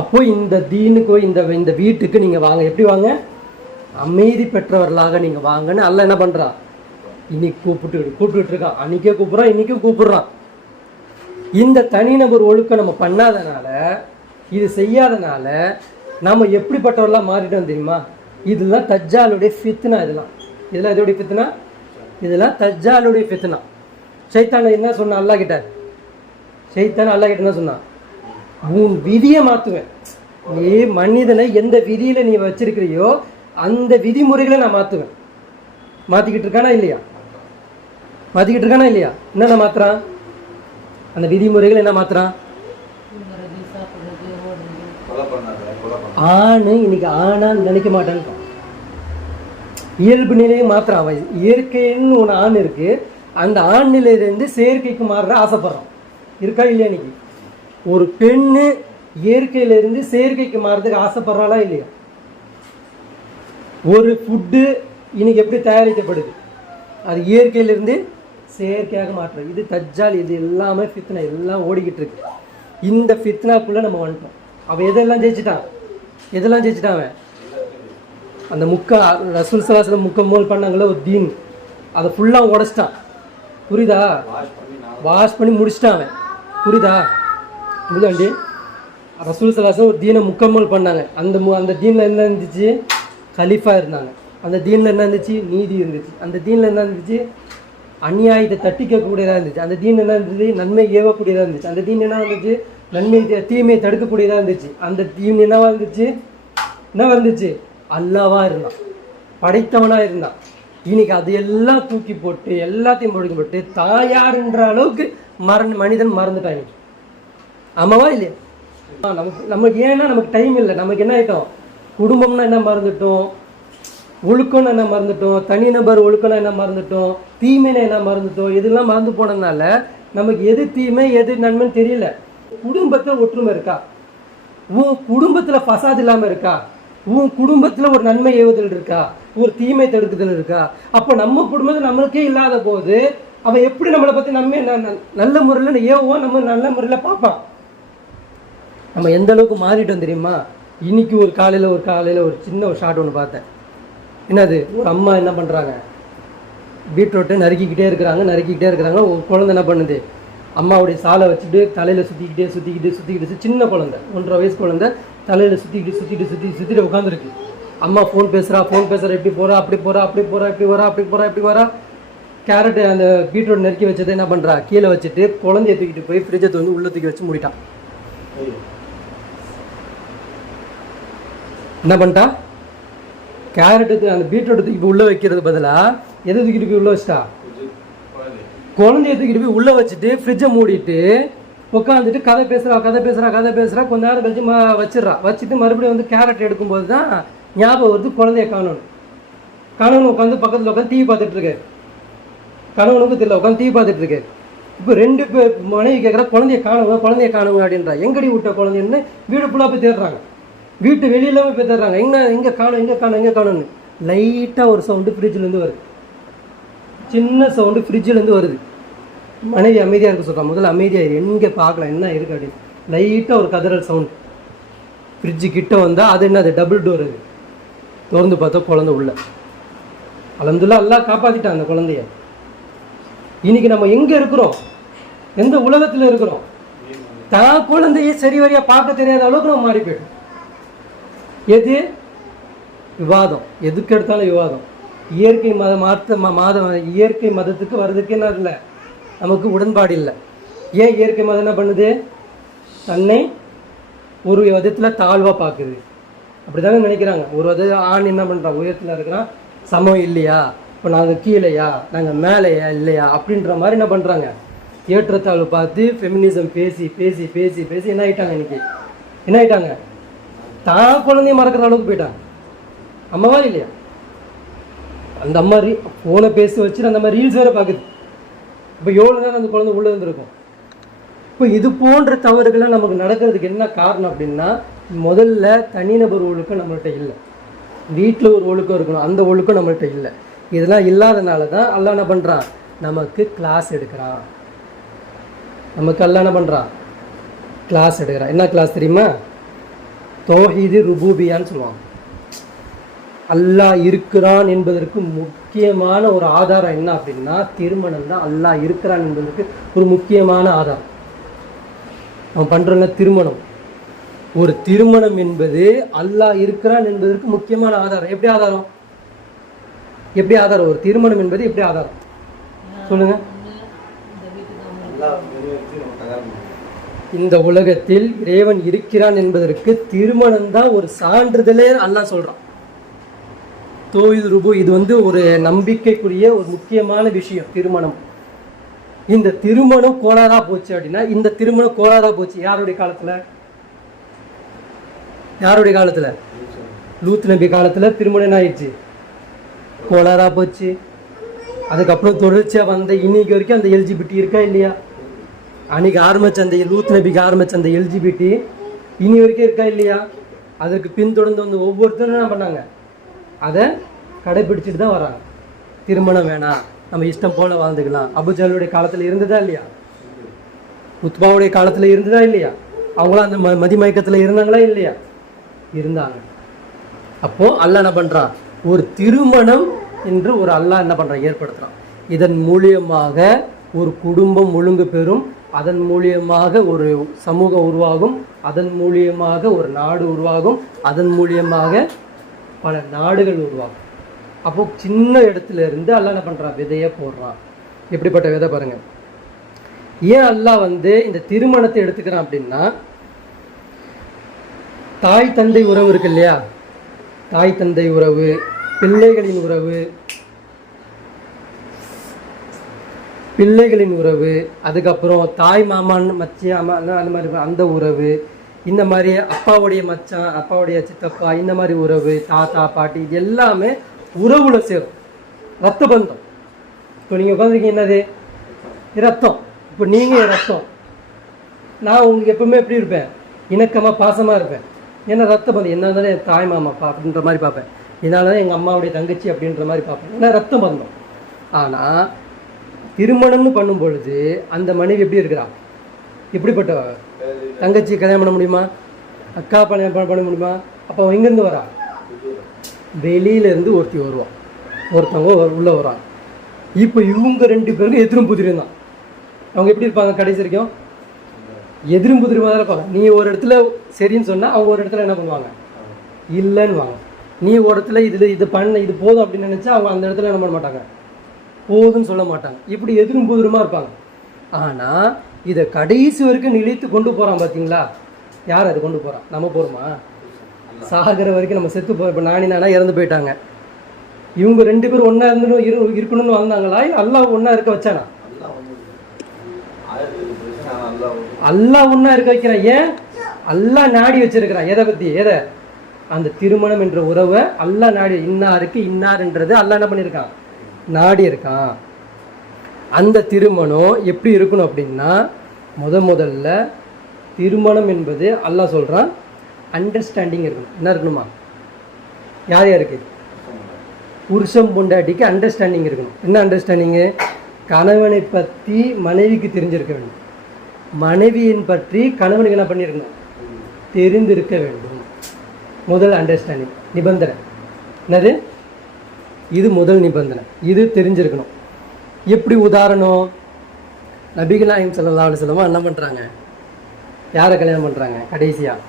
அப்போ இந்த தீனுக்கோ இந்த வீட்டுக்கு நீங்க வாங்க. எப்படி வாங்க? அமைதி பெற்றவர்களாக நீங்க வாங்கன்னு அல்லாஹ் என்ன பண்றான்? இன்னைக்கு கூப்பிட்டு இருக்கான். அன்னைக்கே கூப்பிடுறான், இன்னைக்கும் கூப்பிடுறான். இந்த தனிநபர் ஒழுக்கம் நம்ம பண்ணாதனால, இது செய்யாதனால நம்ம எப்படிப்பட்டவர்களாக மாறிட்டோம் தெரியுமா? இதெல்லாம் தஜ்ஜாலுடைய ஃபித்னா. இதெல்லாம் எதோடைய ஃபித்னா? இதெல்லாம் தஜ்ஜாலுடைய ஃபித்னா. ஷைத்தான் என்ன சொன்னான் அல்லாஹ் கிட்ட? ஷைத்தான் அல்லாஹ் கிட்ட என்ன சொன்னான்? உன் விதியை மாற்றுவேன். நீ மனிதனை எந்த விதியில நீ வச்சிருக்கிறியோ அந்த விதிமுறைகளை நான் மாற்றுவேன். மாற்றிக்கிட்டு இருக்கானா இல்லையா? மாற்றிக்கிட்டு இருக்கானா இல்லையா? என்னென்ன மாத்துறான்? அந்த விதிமுறைகள் என்ன மாத்துறான்? ஆணு இன்னைக்கு ஆணான்னு நினைக்க மாட்டான்னு இயல்பு நிலையை மாத்திரம். அவன் இயற்கைன்னு ஒன்று ஆண் இருக்கு, அந்த ஆண் நிலையிலிருந்து செயற்கைக்கு மாறுற ஆசைப்படுறான். இருக்கா இல்லையா? இன்னைக்கு ஒரு பெண்ணு இயற்கையிலிருந்து செயற்கைக்கு மாறுறதுக்கு ஆசைப்படுறாளா இல்லையா? ஒரு ஃபுட்டு இன்னைக்கு எப்படி தயாரிக்கப்படுது? அது இயற்கையிலிருந்து செயற்கையாக மாற்றுறது. இது தஜ்ஜால், இது எல்லாமே ஃபித்னா, எல்லாம் ஓடிக்கிட்டு இருக்கு. இந்த ஃபித்னாக்குள்ளே நம்ம வந்துட்டோம். அவன் எதெல்லாம் ஜெயிச்சிட்டான், எதெல்லாம் ஜெயிச்சிட்டான் அவன்? அந்த ரசூல் ஸல்லல்லாஹு அலைஹி வஸல்லம் முக்கம்மோல் பண்ணாங்களே ஒரு தீன், அதை ஃபுல்லாக உடச்சிட்டான். புரியுதா? வாஷ் பண்ணி முடிச்சிட்டான் அவன். புரியுதா? புரியுதாண்டி? ரசூல் ஸல்லல்லாஹு அலைஹி வஸல்லம் ஒரு தீனை முக்கம்மல் பண்ணாங்க. அந்த தீனில் என்ன இருந்துச்சு? கலீஃபா இருந்தாங்க. அந்த தீனில் என்ன இருந்துச்சு? நீதி இருந்துச்சு. அந்த தீனில் என்ன இருந்துச்சு? அநியாயத்தை தட்டி கேட்கக்கூடியதாக இருந்துச்சு. அந்த தீன் என்ன இருந்துச்சு? நன்மை ஏவக்கூடியதாக இருந்துச்சு. அந்த தீன் என்ன இருந்துச்சு? நன்மை தீமையை தடுக்கக்கூடியதாக இருந்துச்சு. அந்த தீன் என்னவா இருந்துச்சு? என்ன இருந்துச்சு? அல்லாவா இருந்தான், படைத்தவனாக இருந்தான். இன்னைக்கு அது எல்லாம் தூக்கி போட்டு எல்லாத்தையும் பொழுது போட்டு தாயாருன்ற அளவுக்கு மனிதன் மறந்துட்டான் இன்னைக்கு. ஆமாவா இல்லையா? நமக்கு ஏன்னா நமக்கு டைம் இல்லை. நமக்கு என்ன ஆகிட்டோம்? குடும்பம்னா என்ன மறந்துட்டோம், ஒழுக்கம்னா என்ன மறந்துட்டோம், தனிநபர் ஒழுக்கம்னா என்ன மறந்துட்டோம், தீமைனா என்ன மறந்துட்டோம். இதெல்லாம் மறந்து போனதுனால நமக்கு எது தீமை எது நன்மைன்னு தெரியல. குடும்பத்தில் ஒற்றுமை இருக்கா? உன் குடும்பத்தில் ஃபசாத் இல்லாமல் இருக்கா? உன் குடும்பத்தில் ஒரு நன்மை ஏவுதல் இருக்கா? ஒரு தீமை தடுக்குதல் இருக்கா? அப்போ நம்ம குடும்பத்தில் நம்மளுக்கே இல்லாத போது அவன் எப்படி நம்மளை பற்றி நம்ம நல்ல முறையில் ஏவுவோம், நம்ம நல்ல முறையில் பார்ப்பான். நம்ம எந்த அளவுக்கு மாறிட்டோம் தெரியுமா? இன்னைக்கு ஒரு காலையில் ஒரு சின்ன ஒரு ஷார்ட் ஒன்று பார்த்தேன். என்னது? ஒரு அம்மா என்ன பண்ணுறாங்க, பீட்ரூட்டை நறுக்கிக்கிட்டே இருக்கிறாங்க. ஒரு குழந்தை என்ன பண்ணுது, அம்மாவுடைய சாலை வச்சுட்டு தலையில் சுற்றிக்கிட்டு சின்ன குழந்தை, 1.5 வயசு குழந்தை தலையில் சுற்றிட்டு உட்காந்துருக்கு. அம்மா ஃபோன் பேசுகிறா, எப்படி போகிறா, அப்படி போகிறா. கேரட்டு அந்த பீட்ரூட் நறுக்கி வச்சதை என்ன பண்ணுறா, கீழே வச்சுட்டு குழந்தைய தூக்கிட்டு போய் ஃப்ரிட்ஜை வந்து உள்ள தூக்கி வச்சு மூடிட்டான். என்ன பண்ணிட்டா? கேரட்டுக்கு அந்த பீட்ரூட் தூக்கி உள்ளே வைக்கிறது பதிலாக எதை தூக்கிட்டு போய் உள்ளே வச்சிட்டா? குழந்தைய தூக்கிட்டு போய் உள்ளே வச்சுட்டு ஃப்ரிட்ஜை மூடிட்டு உட்காந்துட்டு கதை பேசுகிறா. கொஞ்ச நேரம் கழிச்சு வச்சுட்டு மறுபடியும் வந்து கேரட் எடுக்கும்போது தான் ஞாபகம் வருது குழந்தைய காணணும். உட்காந்து பக்கத்தில் உட்காந்து டிவி பார்த்துட்டு இருக்காரு. கணவனுக்கு தெரியல, உட்காந்து டிவி பார்த்துட்டு இருக்காரு. இப்போ 2 பேர் மனைவி கேட்குறா, குழந்தைய காணுங்க அப்படின்றா. எங்கடி விட்ட குழந்தைன்னு வீடு ஃபுல்லாக போய் தேடுறாங்க. வீட்டு வெளியில போய் தேடுறாங்க. எங்கே காணும்னு. லைட்டாக ஒரு சவுண்டு ஃப்ரிட்ஜிலேருந்து வருது. சின்ன சவுண்டு ஃப்ரிட்ஜிலேருந்து வருது. மனைவி அமைதியாக இருக்க சொல்கிறான். முதல்ல அமைதியாக எங்கே பார்க்கலாம் என்ன இருக்கு அப்படின்னு. லைட்டாக ஒரு கதறல் சவுண்ட். ஃப்ரிட்ஜு கிட்ட வந்தால் அது என்ன, அது டபுள் டோர். அது திறந்து பார்த்தா குழந்தை உள்ள. அல்ஹம்துலில்லாஹ் அல்லாஹ் காப்பாற்றிட்டான் அந்த குழந்தைய. இன்னைக்கு நம்ம எங்கே இருக்கிறோம், எந்த உலகத்தில் இருக்கிறோம்? தான் குழந்தைய சரி வரியா பார்க்க தெரியாத அளவுக்கு நம்ம மாறி போயிடும். எது? விவாதம். எதுக்கு எடுத்தாலும் விவாதம். இயற்கை இயற்கை மதத்துக்கு வர்றதுக்கு என்ன இல்லை, நமக்கு உடன்பாடு இல்லை. ஏன் இயற்கை மதம் என்ன பண்ணுது? தன்னை ஒரு விதத்தில் தாழ்வாக பார்க்குது. அப்படி தானே நினைக்கிறாங்க. ஒரு ஆண் என்ன பண்ணுறான், உயரத்தில் இருக்கிறான், சமம் இல்லையா, இப்போ நாங்கள் கீழேயா, நாங்கள் மேலேயா இல்லையா அப்படின்ற மாதிரி என்ன பண்ணுறாங்க, ஏற்றத்தாழ்வு பார்த்து ஃபெமினிசம் பேசி என்ன ஆகிட்டாங்க. இன்னைக்கு என்ன ஆகிட்டாங்க? தான் குழந்தைய மறக்கிற அளவுக்கு போயிட்டாங்க. அம்மாவா இல்லையா? அந்த அம்மா ஃபோனை பேசி வச்சுட்டு அந்த மாதிரி ரீல்ஸ் வேறு பார்க்குது. இப்போ எவ்வளோ நேரம் அந்த குழந்தை உள்ளே இருந்திருக்கும். இப்போ இது போன்ற தவறுகளை நமக்கு நடக்கிறதுக்கு என்ன காரணம் அப்படின்னா, முதல்ல தனிநபர் ஒழுக்கம் நம்மள்கிட்ட இல்லை. வீட்டில் ஒரு ஒழுக்கம் இருக்கணும், அந்த ஒழுக்கம் நம்மள்கிட்ட இல்லை. இதெல்லாம் இல்லாதனால தான் அல்லாஹ் என்ன பண்ணுறான், நமக்கு கிளாஸ் எடுக்கிறான். கிளாஸ் எடுக்கிறான். என்ன கிளாஸ் தெரியுமா? தௌஹீது ருபூபியான்னு சொல்லுவாங்க. அல்லாஹ் இருக்கிறான் என்பதற்கு முக்கியமான ஒரு ஆதாரம் என்ன அப்படின்னா, திருமணம் தான். அல்லாஹ் இருக்கிறான் என்பதற்கு ஒரு முக்கியமான ஆதாரம். அவன் பண்ணுறோம்ல திருமணம். ஒரு திருமணம் என்பது அல்லாஹ் இருக்கிறான் என்பதற்கு முக்கியமான ஆதாரம். எப்படி ஆதாரம்? ஒரு திருமணம் என்பது எப்படி ஆதாரம் சொல்லுங்க? இந்த உலகத்தில் இறைவன் இருக்கிறான் என்பதற்கு திருமணம் தான் ஒரு சான்றிதழே அல்லாஹ் சொல்றான். தௌஹீது ருபூ, இது வந்து ஒரு நம்பிக்கைக்குரிய ஒரு முக்கியமான விஷயம் திருமணம். இந்த திருமணம் கோளாறா போச்சு அப்படின்னா, இந்த திருமணம் கோளாறா போச்சு யாருடைய காலத்துல? லூத் நபி காலத்துல திருமணம் என்ன ஆயிடுச்சு? கோளாறா போச்சு. அதுக்கப்புறம் தொடர்ச்சியா வந்த இன்னைக்கு வரைக்கும் அந்த எல்ஜிபிடி இருக்கா இல்லையா? அன்னைக்கு ஆரம்பிச்ச அந்த லூத் நபிக்கு ஆரம்பிச்ச அந்த எல்ஜிபிடி இனி வரைக்கும் இருக்கா இல்லையா? அதுக்கு பின்தொடர்ந்து வந்து ஒவ்வொருத்தரும் என்ன பண்ணாங்க, அதை கடைபிடிச்சிட்டு தான் வராங்க. திருமணம் வேணாம், நம்ம இஷ்டம் போல் வாழ்ந்துக்கலாம். அபுஜலுடைய காலத்தில் இருந்ததா இல்லையா? உத்பாவுடைய காலத்தில் இருந்ததா இல்லையா? அவங்களாம் அந்த மதிமயக்கத்தில் இருந்தாங்களா இல்லையா? இருந்தாங்க. அப்போ அல்லாஹ் என்ன பண்ணுறான், ஒரு திருமணம் என்று ஒரு அல்லாஹ் என்ன பண்ணுறான், ஏற்படுத்துகிறான். இதன் மூலியமாக ஒரு குடும்பம் ஒழுங்கு பெறும், அதன் மூலியமாக ஒரு சமூகம் உருவாகும், அதன் மூலியமாக ஒரு நாடு உருவாகும், அதன் மூலியமாக பல நாடுகள் உருவாகும். அப்போ சின்ன இடத்துல இருந்து அல்லாஹ் என்ன பண்ணுறான், விதையை போடுறான். எப்படிப்பட்ட விதை பாருங்க. ஏன் அல்லாஹ் இந்த திருமணத்தை எடுத்துக்கிறான் அப்படின்னா, தாய் தந்தை உறவு இருக்கு இல்லையா, தாய் தந்தை உறவு, பிள்ளைகளின் உறவு, அதுக்கப்புறம் தாய் மாமான் மச்சி அந்த மாதிரி அந்த உறவு, இந்த மாதிரி அப்பாவுடைய மச்சான், அப்பாவுடைய சித்தப்பா, இந்த மாதிரி உறவு, தாத்தா பாட்டி, இது எல்லாமே உறவுல சேரும். ரத்த பந்தம். இப்போ நீங்கள் உட்காந்துருக்கீங்க, என்னது ரத்தம். இப்போ நீங்கள் என் ரத்தம், நான் உங்களுக்கு எப்பவுமே எப்படி இருப்பேன், இணக்கமாக பாசமாக இருப்பேன். ஏன்னா ரத்த பந்தம். என்ன இருந்தாலும் என் தாய் மாமா அப்படின்ற மாதிரி பார்ப்பேன், இதனால தான் எங்கள் அம்மாவுடைய தங்கச்சி அப்படின்ற மாதிரி பார்ப்பேன். ஏன்னா ரத்த பந்தம். ஆனால் திருமணம்னு பண்ணும் பொழுது அந்த மனைவி எப்படி இருக்கிறா, எப்படிப்பட்ட தங்கச்சி கல்யாணம் பண்ண முடியுமா, அக்கா பண்ண முடியுமா? அப்போ அவன் எங்கேருந்து வரா, வெளியிலேருந்து ஒருத்தி வருவான், ஒருத்தவங்க உள்ளே வருவாங்க. இப்போ இவங்க 2 பேருக்கும் எதிரும் புதிரும் தான். அவங்க எப்படி இருப்பாங்க, கடைசி வரைக்கும் எதிரும் புதிருமா தான் இருப்பாங்க. நீ ஒரு இடத்துல சரின்னு சொன்னால் அவங்க ஒரு இடத்துல என்ன பண்ணுவாங்க, இல்லைன்னு வாங்க. நீ ஒரு இடத்துல இது பண்ண இது போதும் அப்படின்னு நினச்சா அவங்க அந்த இடத்துல என்ன பண்ண மாட்டாங்க, போதுன்னு சொல்ல மாட்டாங்க. இப்படி எதிரும் புதிருமா இருப்பாங்க. ஆனால் இதை கடைசி வரைக்கும் நிலைத்து கொண்டு போகிறான் பார்த்தீங்களா? யார் அதை கொண்டு போகிறான்? நம்ம போகிறோமா? சாகிற வரைக்கும் நம்ம செத்து இப்போ நானா இறந்து போயிட்டாங்க. இவங்க 2 பேரும் ஒன்றா இருக்கணும்னு வந்தாங்களா, அல்லாஹ் ஒன்றா இருக்க வச்சானா? அல்லாஹ் ஒன்றா இருக்க வைக்கிறான். ஏன்? அல்லாஹ் நாடி வச்சிருக்கிறான். எதை பற்றி? அந்த திருமணம் என்ற உறவை அல்லாஹ் நாடி, இன்னாருக்கு இன்னார்ன்றது அல்லாஹ் என்ன பண்ணியிருக்கான், நாடி இருக்கான். அந்த திருமணம் எப்படி இருக்கணும் அப்படின்னா, முதல்ல திருமணம் என்பது அல்லாஹ் சொல்கிறான் அண்டர்ஸ்டாண்டிங் இருக்கணும். என்ன இருக்கணுமா? யார் யாருக்கு? புருஷம் பொண்டாட்டிக்கு அண்டர்ஸ்டாண்டிங் இருக்கணும். என்ன அண்டர்ஸ்டாண்டிங்கு? கணவனை பற்றி மனைவிக்கு தெரிஞ்சிருக்க வேண்டும், மனைவியின் பற்றி கணவனுக்கு என்ன பண்ணியிருக்கணும், தெரிந்திருக்க வேண்டும். முதல் அண்டர்ஸ்டாண்டிங், நிபந்தனை. என்னது இது? முதல் நிபந்தனை. இது தெரிஞ்சிருக்கணும். எப்படி? உதாரணம், நபிகள் நாயகம் ஸல்லல்லாஹு அலைஹி வஸல்லம் என்ன பண்ணுறாங்க, யாரை கல்யாணம் பண்ணுறாங்க கடைசியாக?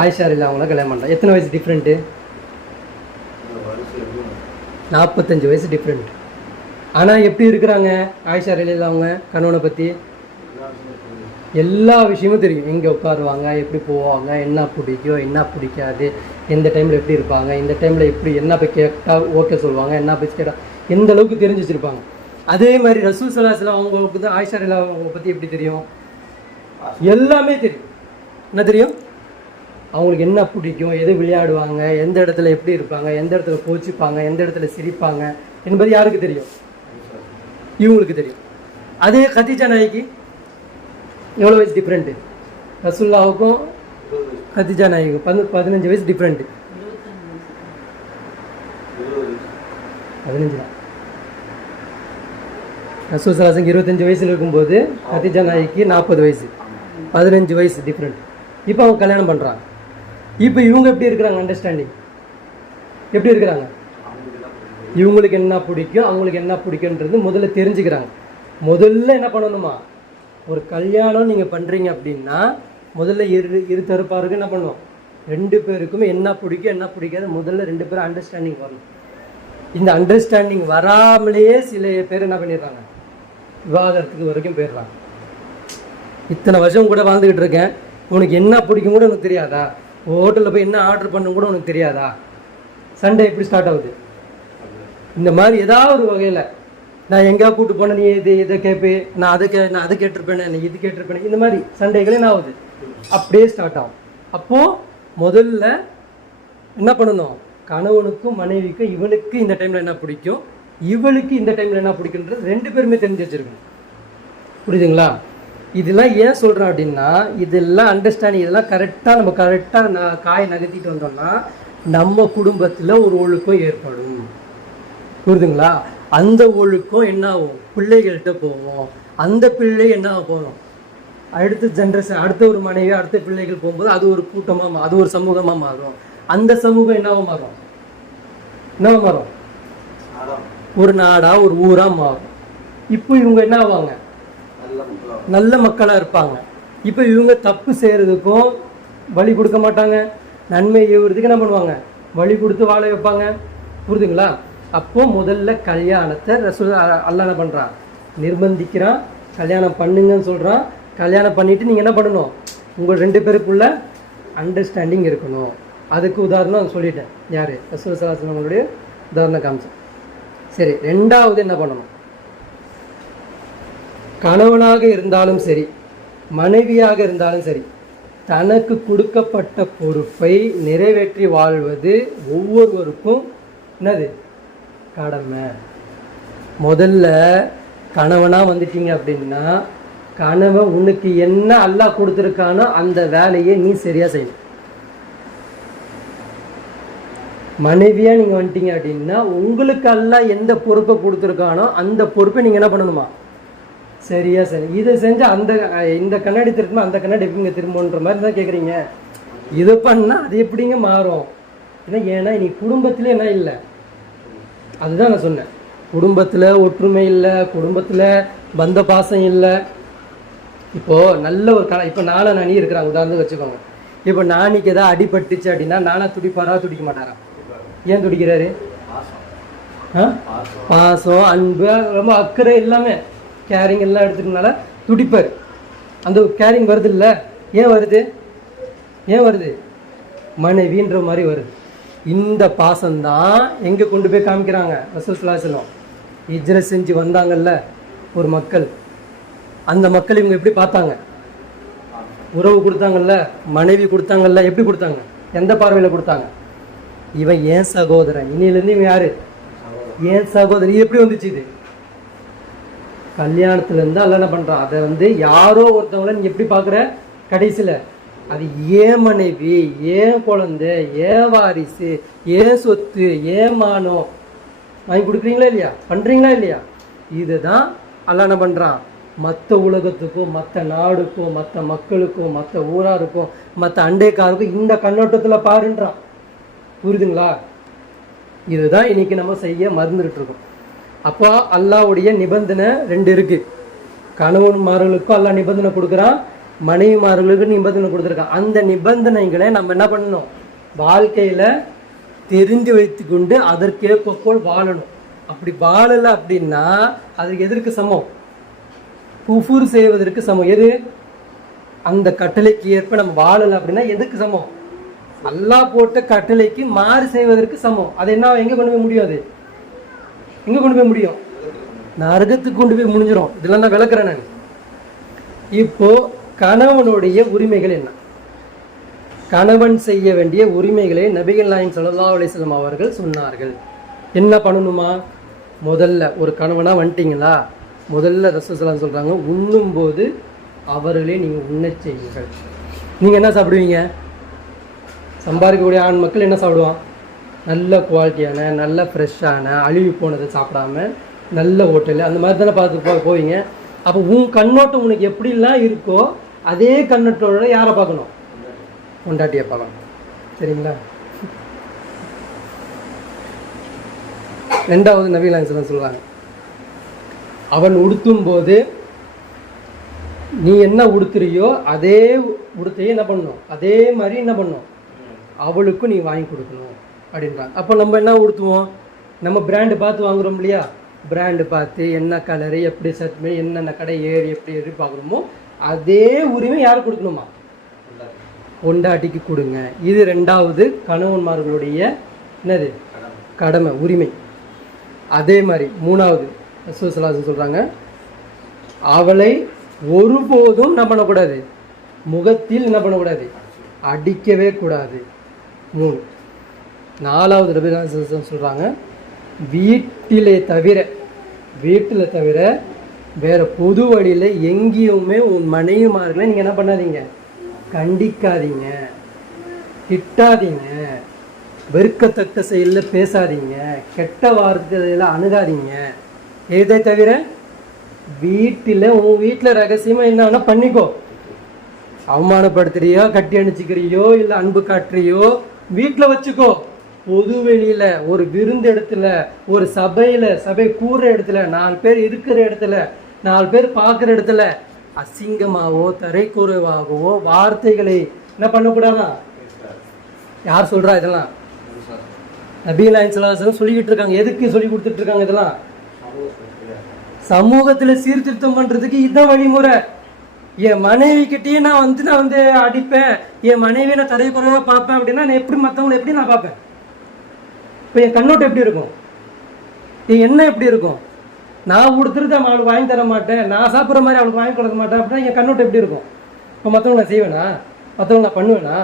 ஆயிஷா ரலியல்லாஹு அவங்கள கல்யாணம் பண்ணுறாங்க. எத்தனை வயசு டிஃப்ரெண்ட்டு? 45 வயசு டிஃப்ரெண்ட். ஆனால் எப்படி இருக்கிறாங்க ஆயிஷா ரலியல்லாஹு அவங்க கணவனை பற்றி? எல்லா விஷயமும் தெரியும். எங்கே உட்காருவாங்க, எப்படி போவாங்க, என்ன பிடிக்கும் என்ன பிடிக்காது, எந்த டைமில் எப்படி இருப்பாங்க, இந்த டைமில் எப்படி என்ன போய் கேட்டால் ஓகே சொல்லுவாங்க, என்ன போய் கேட்டால் எந்த அளவுக்கு தெரிஞ்சு வச்சுருப்பாங்க. அதே மாதிரி ரசூல் ஸல்லல்லாஹு அலைஹி வஸல்லம் அவங்களுக்கு தான் ஆயிஷா ரலியல்லாஹு அவங்க பற்றி எப்படி தெரியும்? எல்லாமே தெரியும். என்ன தெரியும்? அவங்களுக்கு என்ன பிடிக்கும், எது விளையாடுவாங்க, எந்த இடத்துல எப்படி இருப்பாங்க, எந்த இடத்துல கோச்சிப்பாங்க, எந்த இடத்துல சிரிப்பாங்க என்பது யாருக்கு தெரியும்? இவங்களுக்கு தெரியும். அதே கதீஜா நாய்க்கு எவ்வளோ வயசு டிஃப்ரெண்ட்டு? ரசூலுல்லாஹுக்கும் கதீஜா நாய்க்கும் 15 வயசு டிஃப்ரெண்ட்டு. 15 தான். ரசூல் ஸல்லல்லாஹு அலைஹி 25 வயசில் இருக்கும்போது கதீஜா நாய்க்கு 40 வயசு, 15 வயசு டிஃப்ரெண்ட். இப்போ அவங்க கல்யாணம் பண்ணுறாங்க. இப்போ இவங்க எப்படி இருக்கிறாங்க? அண்டர்ஸ்டாண்டிங் எப்படி இருக்கிறாங்க? இவங்களுக்கு என்ன பிடிக்கும், அவங்களுக்கு என்ன பிடிக்குன்றது முதல்ல தெரிஞ்சுக்கிறாங்க. முதல்ல என்ன பண்ணணுமா, ஒரு கல்யாணம் நீங்கள் பண்ணுறீங்க அப்படின்னா முதல்ல இரு தரப்பாருக்கு என்ன பண்ணுவோம், 2 பேருக்குமே என்ன பிடிக்கும் என்ன பிடிக்காது முதல்ல 2 பேரும் அண்டர்ஸ்டாண்டிங் வரணும். இந்த அண்டர்ஸ்டாண்டிங் வராமலேயே சில பேர் என்ன பண்ணிடுறாங்க, விவாகரத்துக்கு வரைக்கும் போயிடுறாங்க. இத்தனை வருஷம் கூட வாழ்ந்துக்கிட்டு இருக்கேன், உனக்கு என்ன பிடிக்கும் கூட உனக்கு தெரியாதா, ஹோட்டலில் போய் என்ன ஆர்டர் பண்ண கூட உனக்கு தெரியாதா, சண்டே எப்படி ஸ்டார்ட் ஆகுது? இந்த மாதிரி ஏதாவது ஒரு வகையில் நான் எங்கேயா கூப்பிட்டு போனேன், நீ இதை கேட்பேன், நான் அதை கேட்டிருப்பேன், நீ இது கேட்டிருப்பேன், இந்த மாதிரி சண்டைகளே என்ன ஆகுது, அப்படியே ஸ்டார்ட் ஆகும். அப்போது முதல்ல என்ன பண்ணணும், கணவனுக்கும் மனைவிக்கும் இவனுக்கு இந்த டைமில் என்ன பிடிக்கும், இவளுக்கு இந்த டைமில் என்ன பிடிக்குன்றது 2 பேருமே தெரிஞ்சு வச்சுருக்கணும். புரியுதுங்களா? இதெல்லாம் ஏன் சொல்கிறேன் அப்படின்னா, இதெல்லாம் அண்டர்ஸ்டாண்டிங், இதெல்லாம் கரெக்டாக காயை நகர்த்திட்டு வந்தோம்னா நம்ம குடும்பத்தில் ஒரு ஒழுக்கம் ஏற்படும். புரியுதுங்களா? அந்த ஒழுக்கம் என்ன ஆகும், பிள்ளைகள்கிட்ட போவோம். அந்த பிள்ளை என்ன ஆக போகும், அடுத்த ஜென்ரேஷன், அடுத்த ஒரு மனைவி, அடுத்த பிள்ளைகள் போகும்போது அது ஒரு கூட்டமாக, அது ஒரு சமூகமாக மாறும். அந்த சமூகம் என்னவா மாறும், என்னவா மாறும், ஒரு நாடா, ஒரு ஊரா மாறும். இப்போ இவங்க என்ன ஆவாங்க, நல்ல மக்களா இருப்பாங்க. இப்போ இவங்க தப்பு செய்யறதுக்கும் வழி கொடுக்க மாட்டாங்க, நன்மை ஏவுறதுக்கு என்ன பண்ணுவாங்க, வழி கொடுத்து வாழ வைப்பாங்க. புரியுதுங்களா? அப்போ முதல்ல கல்யாணத்தை ரசூல் அல்லாஹ் என்ன பண்றான், நிர்பந்திக்கிறான். கல்யாணம் பண்ணுங்கன்னு சொல்றான். கல்யாணம் பண்ணிட்டு நீங்க என்ன பண்ணணும், உங்கள் 2 பேருக்குள்ள அண்டர்ஸ்டாண்டிங் இருக்கணும். அதுக்கு உதாரணம் சொல்லிட்டேன், யாரு, ரசூல் ஸல்லல்லாஹு அலைஹி வஸல்லம் அவங்களுடைய உதாரணம் காமிச்சேன். சரி, 2வது என்ன பண்ணணும், கணவனாக இருந்தாலும் சரி, மனைவியாக இருந்தாலும் சரி, தனக்கு கொடுக்கப்பட்ட பொறுப்பை நிறைவேற்றி வாழ்வது ஒவ்வொருவருக்கும் என்னது, கடமை. முதல்ல கணவனாக வந்துட்டீங்க அப்படின்னா, கணவன் உனக்கு என்ன அல்லாஹ் கொடுத்துருக்கானோ அந்த வேலையை நீ சரியாக செய்யணும். மனைவியாக நீங்கள் வந்துட்டீங்க அப்படின்னா, உங்களுக்கு அல்லாஹ் எந்த பொறுப்பை கொடுத்துருக்கானோ அந்த பொறுப்பை நீங்கள் என்ன பண்ணணுமா, சரியா சரி. இதை செஞ்சு இந்த கண்ணாடி திரும்பணும், அந்த கண்ணாடி எப்படிங்க திரும்பன்ற மாதிரி தான் கேட்குறீங்க. இது பண்ணால் அது எப்படிங்க மாறும்? ஏன்னா இன்னைக்கு குடும்பத்தில் என்ன இல்லை, அதுதான் நான் சொன்னேன். குடும்பத்தில் ஒற்றுமை இல்லை, குடும்பத்தில் பந்த பாசம் இல்லை. இப்போது நல்ல ஒரு இப்போ நானி இருக்கிறாங்க, உதாரணத்துக்கு வச்சுக்கோங்க. இப்போ நானிக்கு ஏதாவது அடிபட்டுச்சு அப்படின்னா நானா துடிப்பாரா, துடிக்க மாட்டாரா? ஏன் துடிக்கிறாரு? பாசம், அன்பு, ரொம்ப அக்கறை, எல்லாமே கேரிங் எல்லாம் எடுத்துக்கனால துடிப்பார். அந்த கேரிங் வருது இல்லை, ஏன் வருது, ஏன் வருது, மனைவின்ற மாதிரி வருது. இந்த பாசம்தான் எங்கே கொண்டு போய் காமிக்கிறாங்க, ரசூல் ஸல்லல்லாஹு அலைஹி வஸல்லம் ஹிஜ்ரத் செஞ்சு வந்தாங்கல்ல ஒரு மக்கள், அந்த மக்கள் இவங்க எப்படி பார்த்தாங்க, உறவு கொடுத்தாங்கல்ல, மனைவி கொடுத்தாங்கல்ல, எப்படி கொடுத்தாங்க, எந்த பார்வையில் கொடுத்தாங்க, இவன் ஏன் சகோதரன், இன்னிலேருந்து இவன் யாரு, ஏன் சகோதரன். இது எப்படி வந்துச்சு, இது கல்யாணத்துலேருந்து அல்ல என்ன பண்ணுறான், அதை யாரோ ஒருத்தவங்கள நீ எப்படி பார்க்குற, கடைசியில் அது ஏன் மனைவி, ஏன் குழந்தை, ஏன் வாரிசு, ஏன் சொத்து, ஏன் மானம் வாங்கி கொடுக்குறீங்களா இல்லையா, பண்ணுறீங்களா இல்லையா? இதுதான் அல்ல என்ன பண்ணுறான், மற்ற உலகத்துக்கும், மற்ற நாடுக்கும், மற்ற மக்களுக்கும், மற்ற ஊராருக்கும், மற்ற அண்டைக்காருக்கும் இந்த கண்ணோட்டத்தில் பாருன்றான். புரியுதுங்களா? இதுதான் இன்னைக்கு நம்ம செய்ய மறந்துகிட்டு இருக்கோம். அப்போ அல்லாஹ்வுடைய நிபந்தனை 2 இருக்கு. கணவன்மார்களுக்கும் அல்லாஹ் நிபந்தனை கொடுக்குறான், மனைவிமார்களுக்கு நிபந்தனை கொடுத்துருக்கான். அந்த நிபந்தனைகளை நம்ம என்ன பண்ணணும், வாழ்க்கையில் தெரிந்து வைத்து கொண்டு அதற்கேற்ப போல் வாழணும். அப்படி வாழலை அப்படின்னா அதுக்கு எதற்கு சமம், குஃபுர் செய்வதற்கு சமம். எது, அந்த கட்டளைக்கு ஏற்ப நம்ம வாழலை அப்படின்னா எதுக்கு சமம், அல்லாஹ் போட்ட கட்டளைக்கு மாறு செய்வதற்கு சமம். அது என்ன, எங்கே கொண்டு போய் முடியும், அது எங்கே கொண்டு போய் முடியும், நரகத்துக்கு கொண்டு போய் முடிஞ்சிடும். இதெல்லாம் நான் விளக்குறேன் நான். இப்போ கணவனுடைய உரிமைகள் என்ன, கணவன் செய்ய வேண்டிய உரிமைகளை நபிகள் நாயகம் ஸல்லல்லாஹு அலைஹி வஸல்லம் அவர்கள் சொன்னார்கள். என்ன பண்ணணுமா, முதல்ல ஒரு கணவனாக வந்துட்டீங்களா, முதல்ல ரசூல் ஸல்லல்லாஹு அலைஹி வஸல்லம் சொல்கிறாங்க, உண்ணும்போது அவர்களே நீங்கள் உண்ணச் செய்யுங்கள். நீங்கள் என்ன சாப்பிடுவீங்க, சம்பாதிக்கக்கூடிய ஆண் மக்கள் என்ன சாப்பிடுவான், நல்ல குவாலிட்டியான, நல்ல ஃப்ரெஷ்ஷான, அழுகி போனதை சாப்பிடாம நல்ல ஹோட்டலு அந்த மாதிரி தானே பார்த்து போவீங்க. அப்போ உன் கண்ணோட்டம் உனக்கு எப்படிலாம் இருக்கோ அதே கண்ணோட்டோட யாரை பார்க்கணும், பொண்டாட்டியை பார்க்கணும். சரிங்களா? 2வது நபிகள் நாயகம் ஸல்லல்லாஹு அலைஹி வஸல்லம் சொல்கிறாங்க, அவன் உடுத்தும் போது நீ என்ன உடுத்துறியோ அதே உடுத்தையே என்ன பண்ணணும், அதே மாதிரி என்ன பண்ணணும், அவளுக்கும் நீ வாங்கி கொடுக்கணும் அப்படின்றாங்க. அப்போ நம்ம என்ன உடுத்துவோம், நம்ம பிராண்டு பார்த்து வாங்குறோம் இல்லையா, பிராண்டு பார்த்து என்ன கலரு, எப்படி சட்மே, என்னென்ன கடை ஏறி எப்படி பார்க்குறோமோ அதே உரிமை யார் கொடுக்கணுமா, பொண்டாட்டிக்கு கொடுங்க. இது 2வது கணவன்மார்களுடைய என்னது, கடமை, உரிமை. அதே மாதிரி 3வது ரசூல் ஸல்லல்லாஹு அலைஹி வஸல்லம் சொல்கிறாங்க, அவளை ஒருபோதும் என்ன பண்ணக்கூடாது, முகத்தில் என்ன பண்ணக்கூடாது, அடிக்கவே கூடாது. 3. 4வது நபிகள் நாயகம் ஸல்லல்லாஹு அலைஹி வஸல்லம் சொல்கிறாங்க, வீட்டில் தவிர வேறு பொது வழியில் எங்கேயுமே உன் மனைவிமார்களை நீங்கள் என்ன பண்ணாதீங்க, கண்டிக்காதீங்க, திட்டாதீங்க, வெறுக்கத்தக்க செயலில் பேசாதீங்க, கெட்ட வார்த்தையில் அணுகாதீங்க. இதை தவிர வீட்டில் உன் வீட்டில் ரகசியமாக என்னன்னா பண்ணிக்கோ. அவமானப்படுத்துறியோ, கட்டி அணிச்சிக்கிறியோ, இல்லை அன்பு காட்டுறியோ வீட்டில் வச்சுக்கோ. பொது வெளியில, ஒரு விருந்து இடத்துல, ஒரு சபையில, சபை கூடுற இடத்துல, 4 பேர் இருக்கிற இடத்துல, 4 பேர் பார்க்குற இடத்துல அசிங்கமாவோ தரைக்குறைவாகவோ வார்த்தைகளை என்ன பண்ணக்கூடாதா? யார் சொல்றா இதெல்லாம்? நபிகள் நாயகம் ஸல்லல்லாஹு அலைஹி வஸல்லம் சொல்லிக்கிட்டு இருக்காங்க. எதுக்கு சொல்லி கொடுத்துட்டு இருக்காங்க இதெல்லாம்? சமூகத்துல சீர்திருத்தம் பண்றதுக்கு இதுதான் வழிமுறை. என் மனைவி கிட்டே நான் வந்து அடிப்பேன், என் மனைவியை நான் தரை குறைவா பார்ப்பேன் அப்படின்னா நான் எப்படி மற்றவங்களை எப்படி நான் பார்ப்பேன்? இப்போ என் கண்ணோட்டம் எப்படி இருக்கும்? என் எண்ணம் எப்படி இருக்கும்? நான் கொடுத்துருது அவளுக்கு வாங்கி தர மாட்டேன், நான் சாப்பிட்ற மாதிரி அவளுக்கு வாங்கி கொடுக்க மாட்டேன் அப்படின்னா என் கண்ணோட்டம் எப்படி இருக்கும்? இப்போ மற்றவங்க நான் செய்வேனா? மற்றவங்க நான் பண்ணுவேனா?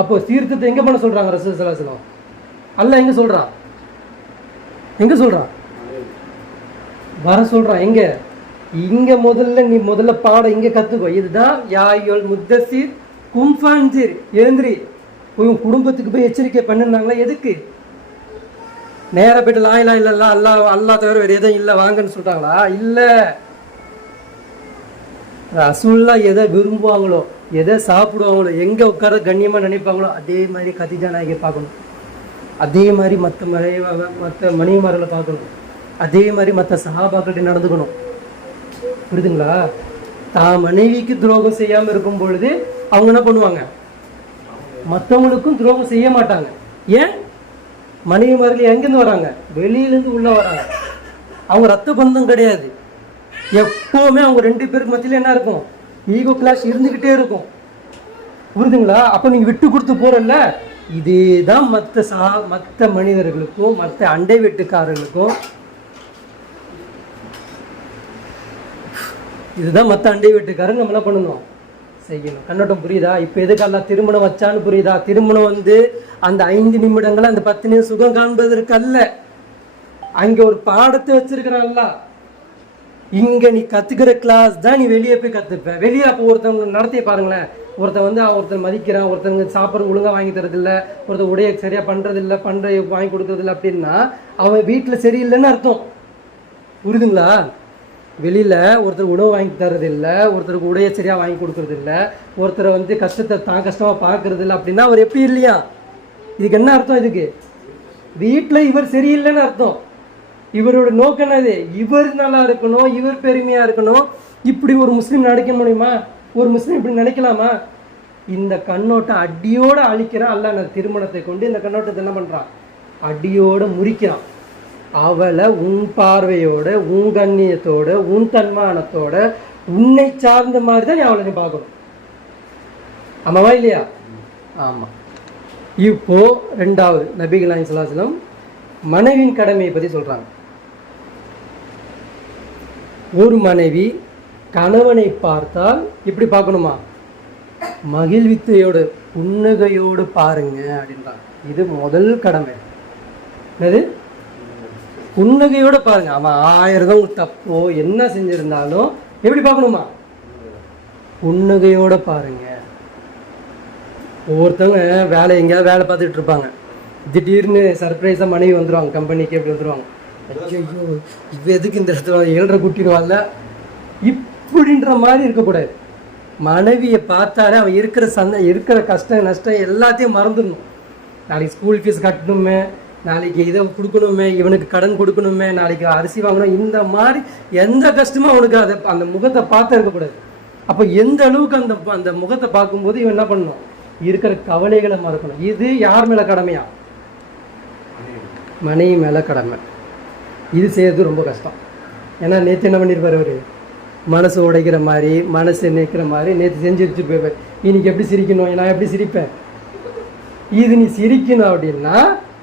அப்போ சீர்திருத்தம் எங்கே பண்ண சொல்கிறாங்க ரசூல் ஸல்லல்லாஹு அலைஹி வஸல்லம்? அல்லாஹ் எங்கே சொல்கிறான்? எங்கே சொல்கிறான்? வர சொல்கிறான். எங்கே? இங்கே முதல்ல பாடம் இங்கே கற்றுக்கோ. இதுதான் யாயுல் முத்தஸிர் கும் ஃபன்சிர், எழுந்திரி உன் குடும்பத்துக்கு போய் எச்சரிக்கை பண்ணுனாங்களா? எதுக்கு? நேராக போய்ட்டு லா இலாஹ இல்லல்லாஹ் அல்லாஹ் தவிர வேறு எதுவும் இல்லை வாங்கன்னு சொல்கிறாங்களா? இல்லை. ரசூலுல்லாஹ் எதை விரும்புவாங்களோ, எதை சாப்பிடுவாங்களோ, எங்கே உட்கார கண்ணியமாக நினைப்பாங்களோ அதே மாதிரி கதீஜா நாயகியை பார்க்கணும், அதே மாதிரி மற்ற மனைவிமார்களை பார்க்கணும், அதே மாதிரி மற்ற சஹாபாக்கிட்ட நடந்துக்கணும். புரியுதுங்களா? தான் மனைவிக்கு துரோகம் செய்யாமல் இருக்கும் பொழுது அவங்க என்ன பண்ணுவாங்க? மற்றவங்களுக்கும் துரோகம் செய்ய மாட்டாங்க. ஏன்? மனைவிமார்கள் எங்கேருந்து வராங்க? வெளியிலேருந்து உள்ள வராங்க. அவங்க ரத்த பந்தம் கிடையாது. எப்போவுமே அவங்க 2 பேருக்கு மத்தியில் என்ன இருக்கும்? ஈகோ கிளாஷ் இருந்துக்கிட்டே இருக்கும். புரியுதுங்களா? அப்போ நீங்கள் விட்டு கொடுத்து போகிறல்ல, இதே தான் மற்ற மனிதர்களுக்கும் மற்ற அண்டை வீட்டுக்காரர்களுக்கும், இதுதான் மற்ற அண்டை வீட்டுக்காரங்க நம்ம என்ன பண்ணணும்? செய்யணும். கண்ணோட்டம் புரியுதா? இப்போ எதுக்கு அல்லாஹ் திருமணம் வச்சான்னு புரியுதா? திருமணம் அந்த 5 நிமிடங்கள் அந்த 10 நிமிடம் சுகம் காண்பதற்கு அல்ல. அங்கே ஒரு பாடத்தை வச்சிருக்கிறான் அல்லாஹ். இங்கே நீ கற்றுக்கிற கிளாஸ் தான் நீ வெளியே போய் கற்றுப்ப. வெளியே அப்போ ஒருத்தவங்க நடத்திய பாருங்களேன். ஒருத்தன் மதிக்கிறான், ஒருத்தவங்க சாப்பிட்றது ஒழுங்காக வாங்கி தரதில்ல, ஒருத்தர் உடைய சரியாக பண்ணுறதில்ல, வாங்கி கொடுக்கறதில்ல அப்படின்னா அவன் வீட்டில் சரியில்லைன்னு அர்த்தம். புரியுதுங்களா? வெளியில் ஒருத்தர் உணவு வாங்கி தரதில்லை, ஒருத்தருக்கு உடைய சரியாக வாங்கி கொடுக்கறதில்ல, ஒருத்தரை கஷ்டத்தை தான் கஷ்டமாக பார்க்கறதில்ல அப்படின்னா அவர் எப்படி இல்லையா? இதுக்கு என்ன அர்த்தம்? இதுக்கு வீட்டில் இவர் சரியில்லைன்னு அர்த்தம். இவரோட நோக்கம் என்னது? இவர் நல்லா இருக்கணும், இவர் பெருமையாக இருக்கணும். இப்படி ஒரு முஸ்லீம் நினைக்க முடியுமா? ஒரு முஸ்லீம் இப்படி நினைக்கலாமா? இந்த கண்ணோட்டம் அடியோடு அழிக்கிறான் அல்லாஹ். அந்த திருமணத்தை கொண்டு இந்த கண்ணோட்டத்தை என்ன பண்ணுறான்? அடியோடு முறிக்கிறான். அவளை உன் பார்வையோட, உன் கண்ணியத்தோட, உன் தன்மானத்தோட, உன்னை சார்ந்த மாதிரி தான் அவளை நீ பார்க்கணும். ஆமாவா இல்லையா? ஆமாம். இப்போ 2வது நபிகள் நாயகம் ஸல்லல்லாஹு அலைஹி வஸல்லம் மனைவியின் கடமையை பற்றி சொல்கிறாங்க. ஒரு மனைவி கணவனை பார்த்தால் இப்படி பார்க்கணுமா? மகிழ்வித்தையோடு புன்னகையோடு பாருங்க அப்படின்றாங்க. இது முதல் கடமை. என்னது? புன்னகையோடு பாருங்க. அவன் 1000 தப்போ என்ன செஞ்சிருந்தாலும் எப்படி பார்க்கணுமா? புன்னகையோடு பாருங்க. ஒவ்வொருத்தவங்க எங்கேயாவது வேலை பார்த்துட்டு இருப்பாங்க. திடீர்னு சர்ப்ரைஸாக மனைவி வந்துடுவாங்க, கம்பெனிக்கு எப்படி வந்துடுவாங்க. ஐயோ இப்போ எதுக்கு இந்த இடத்துல 7:30 கூட்டிடுவாங்கல்ல, இப்படின்ற மாதிரி இருக்கக்கூடாது. மனைவியை பார்த்தாலே அவன் இருக்கிற கஷ்டம் நஷ்டம் எல்லாத்தையும் மறந்துடணும். நாளைக்கு ஸ்கூல் ஃபீஸ் கட்டணுமே, நாளைக்கு இதை கொடுக்கணுமே, இவனுக்கு கடன் கொடுக்கணுமே, நாளைக்கு அரிசி வாங்கணும், இந்த மாதிரி எந்த கஷ்டமும் அவனுக்கு அந்த முகத்தை பார்த்து இருக்கக்கூடாது. அப்போ எந்த அளவுக்கு அந்த முகத்தை பார்க்கும்போது இவன் என்ன பண்ணணும்? இருக்கிற கவலைகளை மறக்கணும். இது யார் மேலே கடமையா? மனைவி மேலே கடமை. இது செய்யறது ரொம்ப கஷ்டம். ஏன்னா நேற்று என்ன பண்ணியிருப்பார் அவர்? மனசு உடைக்கிற மாதிரி, மனசு நிற்கிற மாதிரி நேற்று செஞ்சு வச்சுட்டு போய்ப்பார். இன்னைக்கு எப்படி சிரிக்கணும்? நான் எப்படி சிரிப்பேன்? இது நீ சிரிக்கணும் அப்படின்னா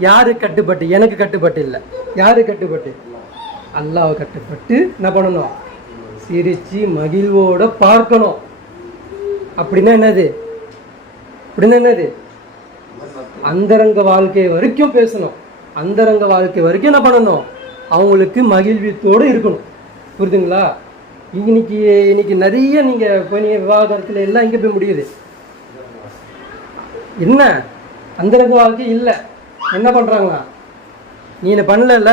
யாரு கட்டுப்பட்டு? எனக்கு கட்டுப்பட்டு இல்லை. யாரு கட்டுப்பட்டு? அல்லாஹ் கட்டுப்பட்டு என்ன பண்ணணும்? சிரிச்சு மகிழ்வோட பார்க்கணும். அப்படின்னா என்னது? அந்தரங்க வாழ்க்கை வரைக்கும் பேசணும். அந்தரங்க வாழ்க்கை வரைக்கும் என்ன பண்ணணும்? அவங்களுக்கு மகிழ்வித்தோடு இருக்கணும். புரியுதுங்களா? இன்னைக்கு நிறைய நீங்கள் போய் விவாகரத்தில் எல்லாம் இங்கே போய் முடியுது. என்ன அந்தரங்க வாழ்க்கை இல்லை. என்ன பண்ணுறாங்களா? நீ என்ன பண்ணல,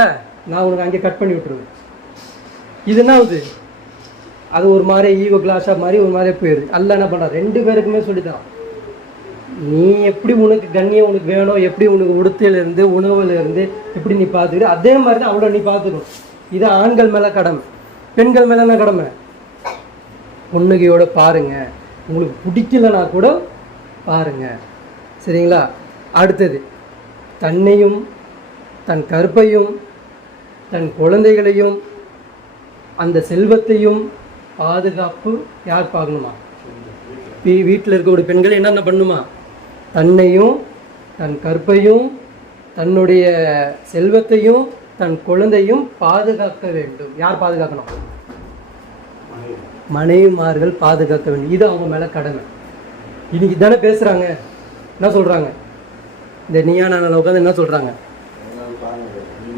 நான் உனக்கு அங்கே கட் பண்ணி விட்டுருவேன். இது என்ன ஆகுது? அது ஒரு மாதிரி ஈகோ கிளாஷாக மாதிரி ஒரு மாதிரி போயிடுது. அல்ல என்ன பண்ணுறான், 2 பேருக்குமே சொல்லித்தான். நீ எப்படி உனக்கு கண்ணியம் உனக்கு வேணும், எப்படி உனக்கு உடுத்திலேருந்து உணவுலேருந்து எப்படி நீ பார்த்துக்கிட்டு அதே மாதிரி தான் அவளை நீ பார்த்துக்கணும். இது ஆண்கள் மேலே கடமை. பெண்கள் மேலே என்ன கடமை? பொண்ணுகையோட பாருங்க, உங்களுக்கு பிடிக்கலனா கூட பாருங்க, சரிங்களா? அடுத்தது, தன்னையும் தன் கற்பையும் தன் குழந்தைகளையும் அந்த செல்வத்தையும் பாதுகாப்பு யார் பார்க்கணுமா? வீட்டில் இருக்கக்கூடிய பெண்கள் என்னென்ன பண்ணுமா? தன்னையும் தன் கற்பையும் தன்னுடைய செல்வத்தையும் தன் குழந்தையும் பாதுகாக்க வேண்டும். யார் பாதுகாக்கணும்? மனைவிமார்கள் பாதுகாக்க வேண்டும். இது அவங்க மேலே கடமை. இன்னைக்கு தானே பேசுகிறாங்க. என்ன சொல்கிறாங்க? இந்த நீயா நானா உட்காந்து என்ன சொல்கிறாங்க?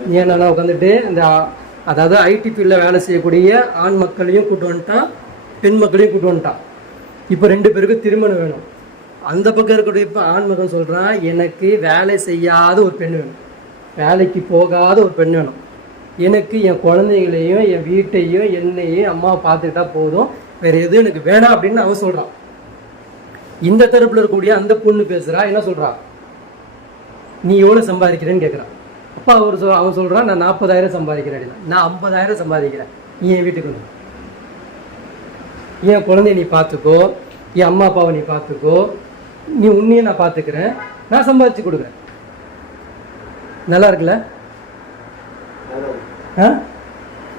நீயா நானா உட்காந்துட்டு இந்த அதாவது ஐடி ஃபீல்டில் வேலை செய்யக்கூடிய ஆண் மக்களையும் கூட்டு வந்துட்டான், பெண் மக்களையும் கூட்டு வந்துட்டான். இப்போ 2 பேருக்கும் திருமணம் வேணும். அந்த பக்கம் இருக்கக்கூடிய இப்போ ஆண் மகன் சொல்கிறான், எனக்கு வேலை செய்யாத ஒரு பெண் வேணும், வேலைக்கு போகாத ஒரு பெண் வேணும், எனக்கு என் குழந்தைகளையும் என் வீட்டையும் என்னையும் அம்மாவை பார்த்துக்கிட்டா போதும், வேறு எதுவும் எனக்கு வேணாம் அப்படின்னு அவன் சொல்கிறான். இந்த தரப்பில் இருக்கக்கூடிய அந்த பொண்ணு பேசுகிறா, என்ன சொல்கிறா? நீ எவ்வளோ சம்பாதிக்கிறேன்னு கேட்குறான். அப்போ அவன் சொல்கிறான், நான் 40,000 சம்பாதிக்கிறேன் அப்படின்னா. நான் 50,000 சம்பாதிக்கிறேன், நீ என் வீட்டுக்கு வந்து என் குழந்தைய நீ பார்த்துக்கோ, என் அம்மா அப்பாவை நீ பார்த்துக்கோ, நீ உன்னையே நான் பார்த்துக்கிறேன், நான் சம்பாதிச்சு கொடுக்குறேன். நல்லா இருக்குல்ல?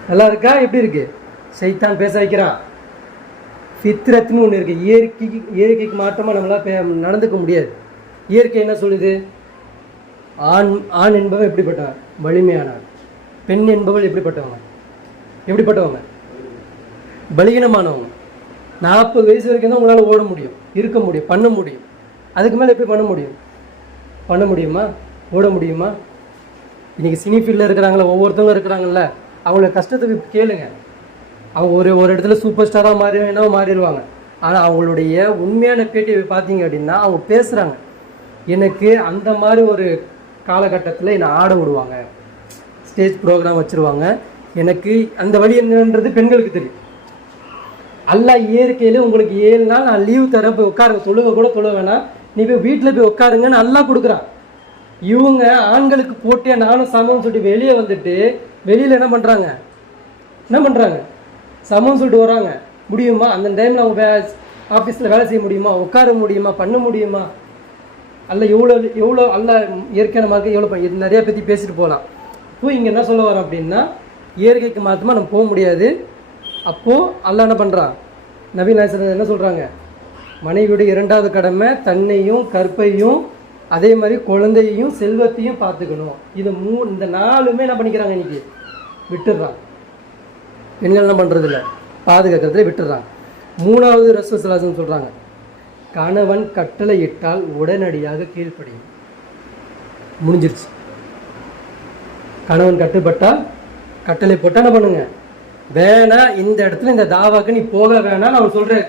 நல்லா இருக்கா? எப்படி இருக்கு? சைத்தான் பேச வைக்கிறான். ஃபித்ரத்னு ஒன்று இருக்கு. இயற்கைக்கு மாற்றமாக நம்மளால் நடந்துக்க முடியாது. இயற்கை என்ன சொல்லுது? ஆண் என்பவன் எப்படிப்பட்டவன்? வலிமையானவன். பெண் என்பவள் எப்படிப்பட்டவங்க? பலகீனமானவங்க. 40 வயசு வரைக்கும் தான் உங்களால் ஓட முடியும், இருக்க முடியும், பண்ண முடியும். அதுக்கு மேலே எப்படி பண்ண முடியும்? பண்ண முடியுமா? ஓட முடியுமா? இன்றைக்கி சினி ஃபீல்டில் இருக்கிறாங்களே, ஒவ்வொருத்தவங்க இருக்கிறாங்கல்ல, அவங்கள கஷ்டத்தை கேளுங்க. அவங்க ஒரு இடத்துல சூப்பர் ஸ்டாராக என்ன மாறிடுவாங்க. ஆனால் அவங்களுடைய உண்மையான பேட்டி பார்த்தீங்க அப்படின்னா அவங்க பேசுகிறாங்க, எனக்கு அந்த மாதிரி ஒரு காலகட்டத்தில் என்னை ஆட விடுவாங்க, ஸ்டேஜ் ப்ரோக்ராம் வச்சுருவாங்க, எனக்கு அந்த வழி என்னன்றது பெண்களுக்கு தெரியும். அல்லா இயற்கையில் உங்களுக்கு 7 நாள் நான் லீவ் தரேன், போய் உட்காருங்க, தொழுக கூட தொழுக வேணாம், நீ போய் வீட்டில் போய் உட்காருங்கன்னு அல்லா கொடுக்குறான். இவங்க ஆண்களுக்கு போட்டியா நானும் சமம்னு சொல்லிட்டு வெளியே வந்துட்டு வெளியில் என்ன பண்ணுறாங்க? சமம்னு சொல்லிட்டு வராங்க. முடியுமா? அந்த டைமில் அவங்க ஆஃபீஸில் வேலை செய்ய முடியுமா? உட்கார முடியுமா? பண்ண முடியுமா? அல்ல எவ்வளோ அல்ல இயற்கையான மார்க்கு எவ்வளோ இது நிறையா பற்றி பேசிட்டு போகலாம். இப்போ இங்கே என்ன சொல்ல வரோம் அப்படின்னா, இயற்கைக்கு மாற்றமாக நம்ம போக முடியாது. அப்போது அல்லா என்ன பண்ணுறான்? நபி நாயகம் என்ன சொல்கிறாங்க? மனைவியுடைய 2வது கடமை தன்னையும் கற்பையும் அதே மாதிரி குழந்தையையும் செல்வத்தையும் பார்த்துக்கணும். இந்த 4மே என்ன பண்ணிக்கிறாங்க? இன்னைக்கு விட்டுடுறாங்க. பெண்கள் என்ன பண்ணுறதில்ல, பாதுகாக்கிறதுல விட்டுடுறாங்க. 3வது ரசூல் ஸல்லல்லாஹு அலைஹி வஸல்லம் சொல்கிறாங்க, கணவன் கட்டளை இட்டால் உடனடியாக கீழ்ப்படியும். முடிஞ்சிருச்சு. கணவன் கட்டுப்பட்டால் கட்டளை போட்டால் என்ன பண்ணுங்க? வேணா இந்த இடத்துல இந்த தாவாக்கு நீ போக வேணாம். அவன் சொல்கிறேன்,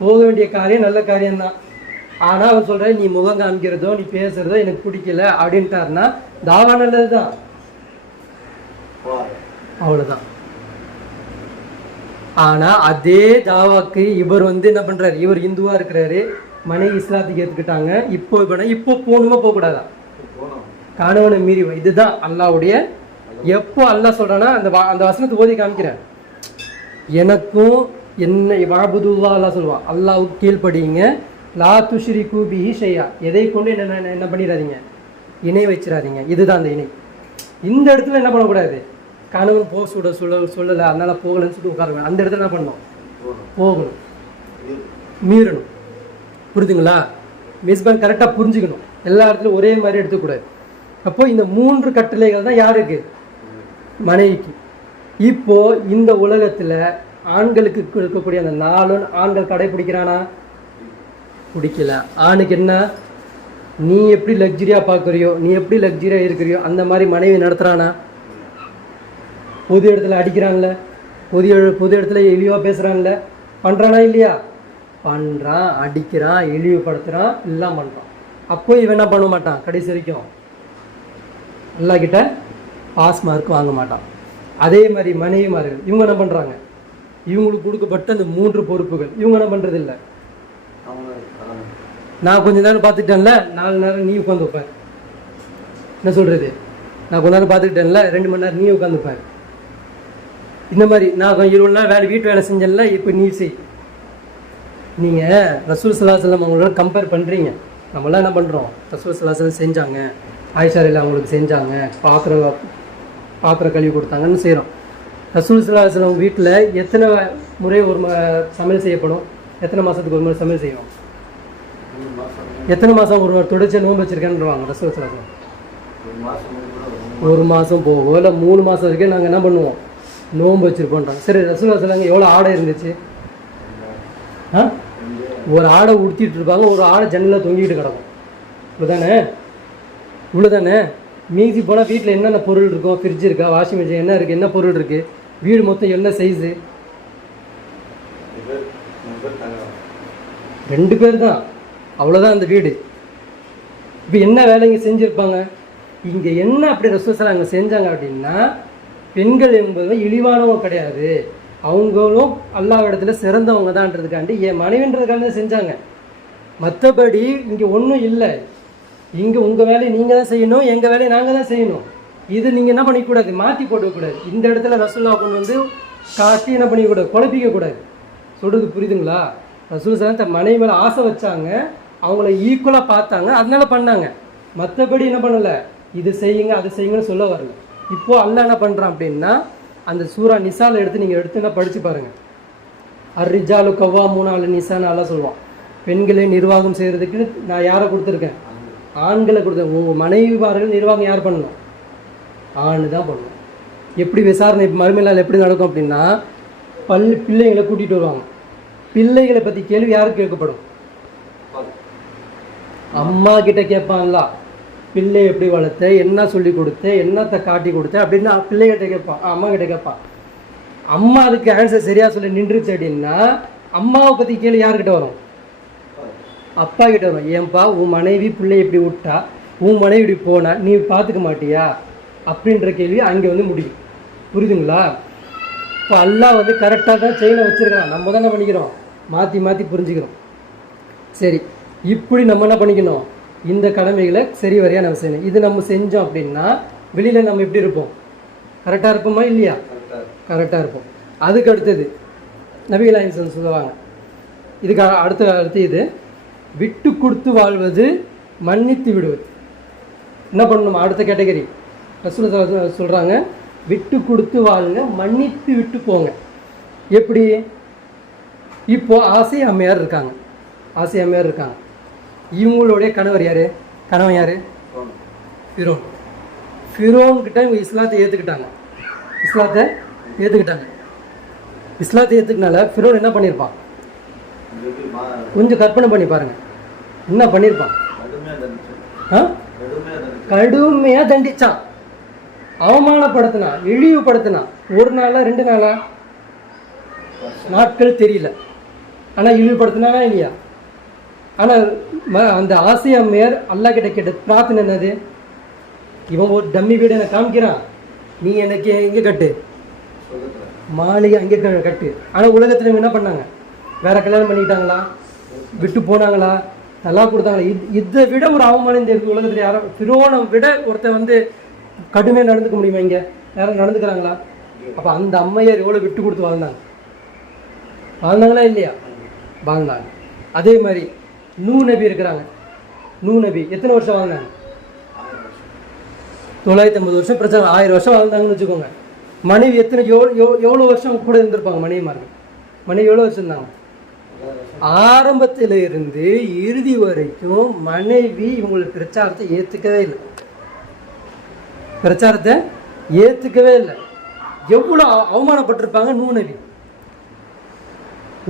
போக வேண்டிய காரியம் நல்ல காரியம்தான். ஆனால் அவன் சொல்கிறேன், நீ முகம் காமிக்கிறதோ நீ பேசுகிறதோ எனக்கு பிடிக்கல அப்படின்ட்டாருன்னா தாவா நல்லது தான், அவ்வளோதான். ஆனால் அதே தாவாக்கு இவர் என்ன பண்ணுறாரு? இவர் இந்துவாக இருக்கிறாரு, மனைவி இஸ்லாத்துக்கு ஏற்றுக்கிட்டாங்க. இப்போ போகணுமா போகக்கூடாதா? கணவனை மீறி. இதுதான் அல்லாவுடைய. எப்போ அல்லாஹ் சொல்கிறான்னா அந்த வசனத்தை ஓதி காமிக்கிறேன். எனக்கும் என்ன வாபுதுல்லா அல்லாஹ் சொல்லுவான், அல்லாவுக்கு கீழ்ப்படிங்க, லா துஷ்ரிகு பிஹி ஷையா, எதை கொண்டு என்ன பண்ணிடாதீங்க, இணை வச்சிடாதீங்க. இதுதான் அந்த இணை. இந்த இடத்துல என்ன பண்ணக்கூடாது? கணவன் சொல்லலை அதனால போகலன்னு சொல்லிட்டு உட்காருங்க. அந்த இடத்துல என்ன பண்ணணும்? போகணும், மீறணும். புரிஞ்சுங்களா? மிஸ்பான் கரெக்டாக புரிஞ்சுக்கணும். எல்லா இடத்துலையும் ஒரே மாதிரி எடுத்துக்கூடாது. அப்போ இந்த 3 கட்டளைகள் தான் யாருக்கு? மனைவிக்கு. இப்போ இந்த உலகத்தில் ஆண்களுக்கு இருக்கக்கூடிய அந்த 4 ஆண்கள் கடைபிடிக்கிறானா? பிடிக்கல. ஆணுக்கு என்ன? நீ எப்படி லக்ஸரியாக பார்க்குறியோ, நீ எப்படி லக்ஸரியாக இருக்கிறியோ அந்த மாதிரி மனைவி நடத்துகிறானா? பொது இடத்துல அடிக்கிறாங்கள, பொது இடத்துல இழிவாக பேசுகிறாங்கள, பண்ணுறானா இல்லையா? பண்ணுறான், அடிக்கிறான், இழிவுபடுத்துகிறான், எல்லாம் பண்ணுறான். அப்போ இவன் என்ன பண்ண மாட்டான்? கடைசி வரைக்கும் அல்லாஹ் கிட்ட பாஸ் மார்க் வாங்க மாட்டான். அதே மாதிரி மனைவிமார்கள் இவங்க என்ன பண்ணுறாங்க, இவங்களுக்கு கொடுக்கப்பட்ட அந்த 3 பொறுப்புகள் இவங்க என்ன பண்ணுறது இல்லை. நான் கொஞ்ச நேரம் பார்த்துக்கிட்டேன்ல, 4 நேரம் நீ உட்காந்து வைப்பேன். என்ன சொல்கிறது, நான் கொஞ்ச நேரம் பார்த்துக்கிட்டேன்ல, 2 மணி நேரம் நீ உட்காந்துப்பேன். இந்த மாதிரி நான் 20 நாள் வீட்டு வேலை செஞ்சேன்ல, இப்போ நீ செய். நீங்கள் ரசூல் ஸல்லல்லாஹு அலைஹி வஸல்லம் அவங்களோட கம்பேர் பண்ணுறீங்க. நம்மளாம் என்ன பண்ணுறோம், ரசூல் ஸல்லல்லாஹு அலைஹி வஸல்லம் செஞ்சாங்க, ஆயிஷா ரலியல்லாஹு அவங்களுக்கு செஞ்சாங்க, பாத்திரம் கழுவி கொடுத்தாங்கன்னு செய்கிறோம். ரசூல் ஸல்லல்லாஹு அலைஹி வஸல்லம் வீட்டில் எத்தனை முறை ஒரு சமையல் செய்யப்படும், எத்தனை மாதத்துக்கு ஒரு முறை சமையல் செய்வோம், எத்தனை மாதம் ஒரு தொடர்ச்சியாக நோன்பு வச்சுருக்கேன்னுவாங்க ரசூல் ஸல்லல்லாஹு அலைஹி வஸல்லம். 1 மாதம் போகும் இல்லை 3 மாதம் வரைக்கும் நாங்கள் என்ன பண்ணுவோம், நோன்பு வச்சுருக்கோன்றாங்க. சரி, ரசூல் ஸல்லல்லாஹு அலைஹி வஸல்லம் எவ்வளோ ஆடை இருந்துச்சு, ஒரு ஆடை உடுத்திட்டு இருப்பாங்க, ஒரு ஆடை ஜன்னலில் தொங்கிட்டு கிடக்கும். இவ்வளோதானே. மீதி போனால் வீட்டில் என்னென்ன பொருள் இருக்கும், ஃப்ரிட்ஜ் இருக்கா, வாஷிங் மிஷின் என்ன இருக்குது, என்ன பொருள் இருக்குது, வீடு மொத்தம் என்ன சைஸு, 2 பேர் தான், அவ்வளோதான் அந்த வீடு. இப்போ என்ன வேலைங்க செஞ்சுருப்பாங்க இங்கே, என்ன அப்படி ரசூல் ஸல்லல்லாஹு அங்கே செஞ்சாங்க அப்படின்னா, பெண்கள் என்பது இழிவானவங்க கிடையாது, அவங்களும் அல்லாஹ் இடத்துல சிறந்தவங்க தான்றதுக்காண்டி என் மனைவின்றதுக்காண்டி தான் செஞ்சாங்க. மற்றபடி இங்கே ஒன்றும் இல்லை. இங்கே உங்கள் வேலையை நீங்கள் தான் செய்யணும், எங்கள் வேலையை நாங்கள் தான் செய்யணும். இது நீங்கள் என்ன பண்ணிக்கூடாது, மாற்றி போட்டுக்கூடாது. இந்த இடத்துல ரசூலுல்லாஹ் கொண்டு வந்து காட்டி என்ன பண்ணிக்கூடாது, குழப்பிக்கக்கூடாது. சொல்கிறது புரியுதுங்களா? ரசூல் ஸல்லல்லாஹு தன் மனைவி மேலே ஆசை வச்சாங்க, அவங்கள ஈக்குவலாக பார்த்தாங்க, அதனால பண்ணாங்க. மற்றபடி என்ன பண்ணலை, இது செய்யுங்க அது செய்யுங்கன்னு சொல்ல வரல. இப்போது அல்லாஹ் என்ன பண்ணுறான் அப்படின்னா, அந்த சூரா நிசால நீங்கள் எடுத்துன்னா படித்து பாருங்கள். அர்ரிஜாலு கவ்வாமூன அலா நிசான்னு அல்லாஹ் சொல்லுவான். பெண்களை நிர்வாகம் செய்கிறதுக்கு நான் யாரை கொடுத்துருக்கேன், ஆண்களை கொடுத்தேன். உங்கள் மனைவிமார்கள் நிர்வாகம் யார் பண்ணணும், ஆண் தான் பண்ணணும். எப்படி விசாரணை மறுமையினால் எப்படி நடக்கும் அப்படின்னா, பிள்ளைங்களை கூட்டிகிட்டு வருவாங்க. பிள்ளைகளை பற்றி கேள்வி யாருக்கு கேட்கப்படும், அம்மா கிட்ட கேட்பான்ல. பிள்ளை எப்படி வளர்த்த, என்ன சொல்லி கொடுத்த, என்னத்தை காட்டி கொடுத்த அப்படின்னு பிள்ளைகிட்ட கேட்பான், அம்மா கிட்ட கேட்பான். அம்மா அதுக்கு ஆன்சர் சரியா சொல்லி நின்றுச்சு அப்படின்னா, அம்மாவை பற்றி கேள்வி யார்கிட்ட வரும், அப்பா கிட்ட வரும். ஏன்பா உன் மனைவி பிள்ளை எப்படி விட்டா, உன் மனைவி இப்படி போனா, நீ பார்த்துக்க மாட்டியா அப்படின்ற கேள்வி அங்கே வந்து முடியும். புரியுதுங்களா? இப்போ அல்லாஹ் வந்து கரெக்டாக தான் செயினை வச்சுருக்கிறான், நம்ம தான் என்ன பண்ணிக்கிறோம், மாற்றி மாற்றி புரிஞ்சுக்கிறோம். சரி, இப்படி நம்ம என்ன பண்ணிக்கணும், இந்த கடமைகளை சரி வரையாக நம்ம செய்யணும். இது நம்ம செஞ்சோம் அப்படின்னா வெளியில் நம்ம எப்படி இருப்போம், கரெக்டாக இருப்போமா இல்லையா? கரெக்டாக இருப்போம். அதுக்கு அடுத்தது நபிகள் நாயகம் சொல்லுவாங்க, இதுக்கு அடுத்து இது விட்டு கொடுத்து வாழ்வது, மன்னித்து விடுவது. என்ன பண்ணணும், அடுத்த கேட்டகரி ரசூலுல்லாஹ் சொல்கிறாங்க, விட்டு கொடுத்து வாழுங்க, மன்னித்து விட்டு போங்க. எப்படி? இப்போது ஆசியா அம்மையார் இருக்காங்க, ஆசியா அம்மையார் இருக்காங்க. இவங்களுடைய கணவர் யார், கணவன் யார், ஃபிரோன். ஃபிரோன்கிட்ட இவங்க இஸ்லாத்தை ஏற்றுக்கிட்டாங்க. இஸ்லாத்தை ஏற்றுக்கினால ஃபிரோன் என்ன பண்ணியிருப்பான், கொஞ்சம் கற்பனை பண்ணி பாருங்க, என்ன பண்ணியிருப்பான். கடுமையாக தண்டிச்சான், அவமானப்படுத்தினான், இழிவுபடுத்தினான். 1 நாளா 2 நாளா நாட்கள் தெரியல, ஆனால் இழிவுபடுத்தினானா இல்லையா? ஆனால் அந்த ஆசியா அம்மையார் அல்லாஹ் கிட்ட கேட்ட பிரார்த்தனை என்னது, இவன் ஒரு டம்மி வீடு எனக்கு காமிக்கிறான், நீ எனக்கு எங்கே கட்டு, மாளிகை அங்கே கட்டு. ஆனால் உலகத்தில் இவங்க என்ன பண்ணாங்க, வேற கல்யாணம் பண்ணிக்கிட்டாங்களா, விட்டு போனாங்களா, நல்லா கொடுத்தாங்களா? இதை விட ஒரு அவமானம் இந்த உலகத்தில் யாரும், ஃபிரோனை விட ஒருத்தர் வந்து கடுமையாக நடந்துக்க முடியுமா? இங்கே யாரும் நடந்துக்கிறாங்களா? அப்போ அந்த அம்மையார் எவ்வளோ விட்டு கொடுத்து வாழ்ந்தாங்களா இல்லையா? வாழ்ந்தாங்க. அதே மாதிரி நூ நபி இருக்கிறாங்க. நூ நபி எத்தனை வருஷம் வாழ்ந்தாங்க? 950 வருஷம், பிரச்சனை 1000 வருஷம் வாழ்ந்தாங்கன்னு வச்சுக்கோங்க. மனைவி எவ்வளோ வருஷம் கூட இருந்திருப்பாங்க மனைவிமார்கள்? மனைவி எவ்வளோ வருஷம் இருந்தாங்க? ஆரம்பத்தில் இருந்து இறுதி வரைக்கும் மனைவி இவங்களுக்கு பிரச்சாரத்தை ஏற்றுக்கவே இல்லை. எவ்வளோ அவமானப்பட்டிருப்பாங்க நூ நபி.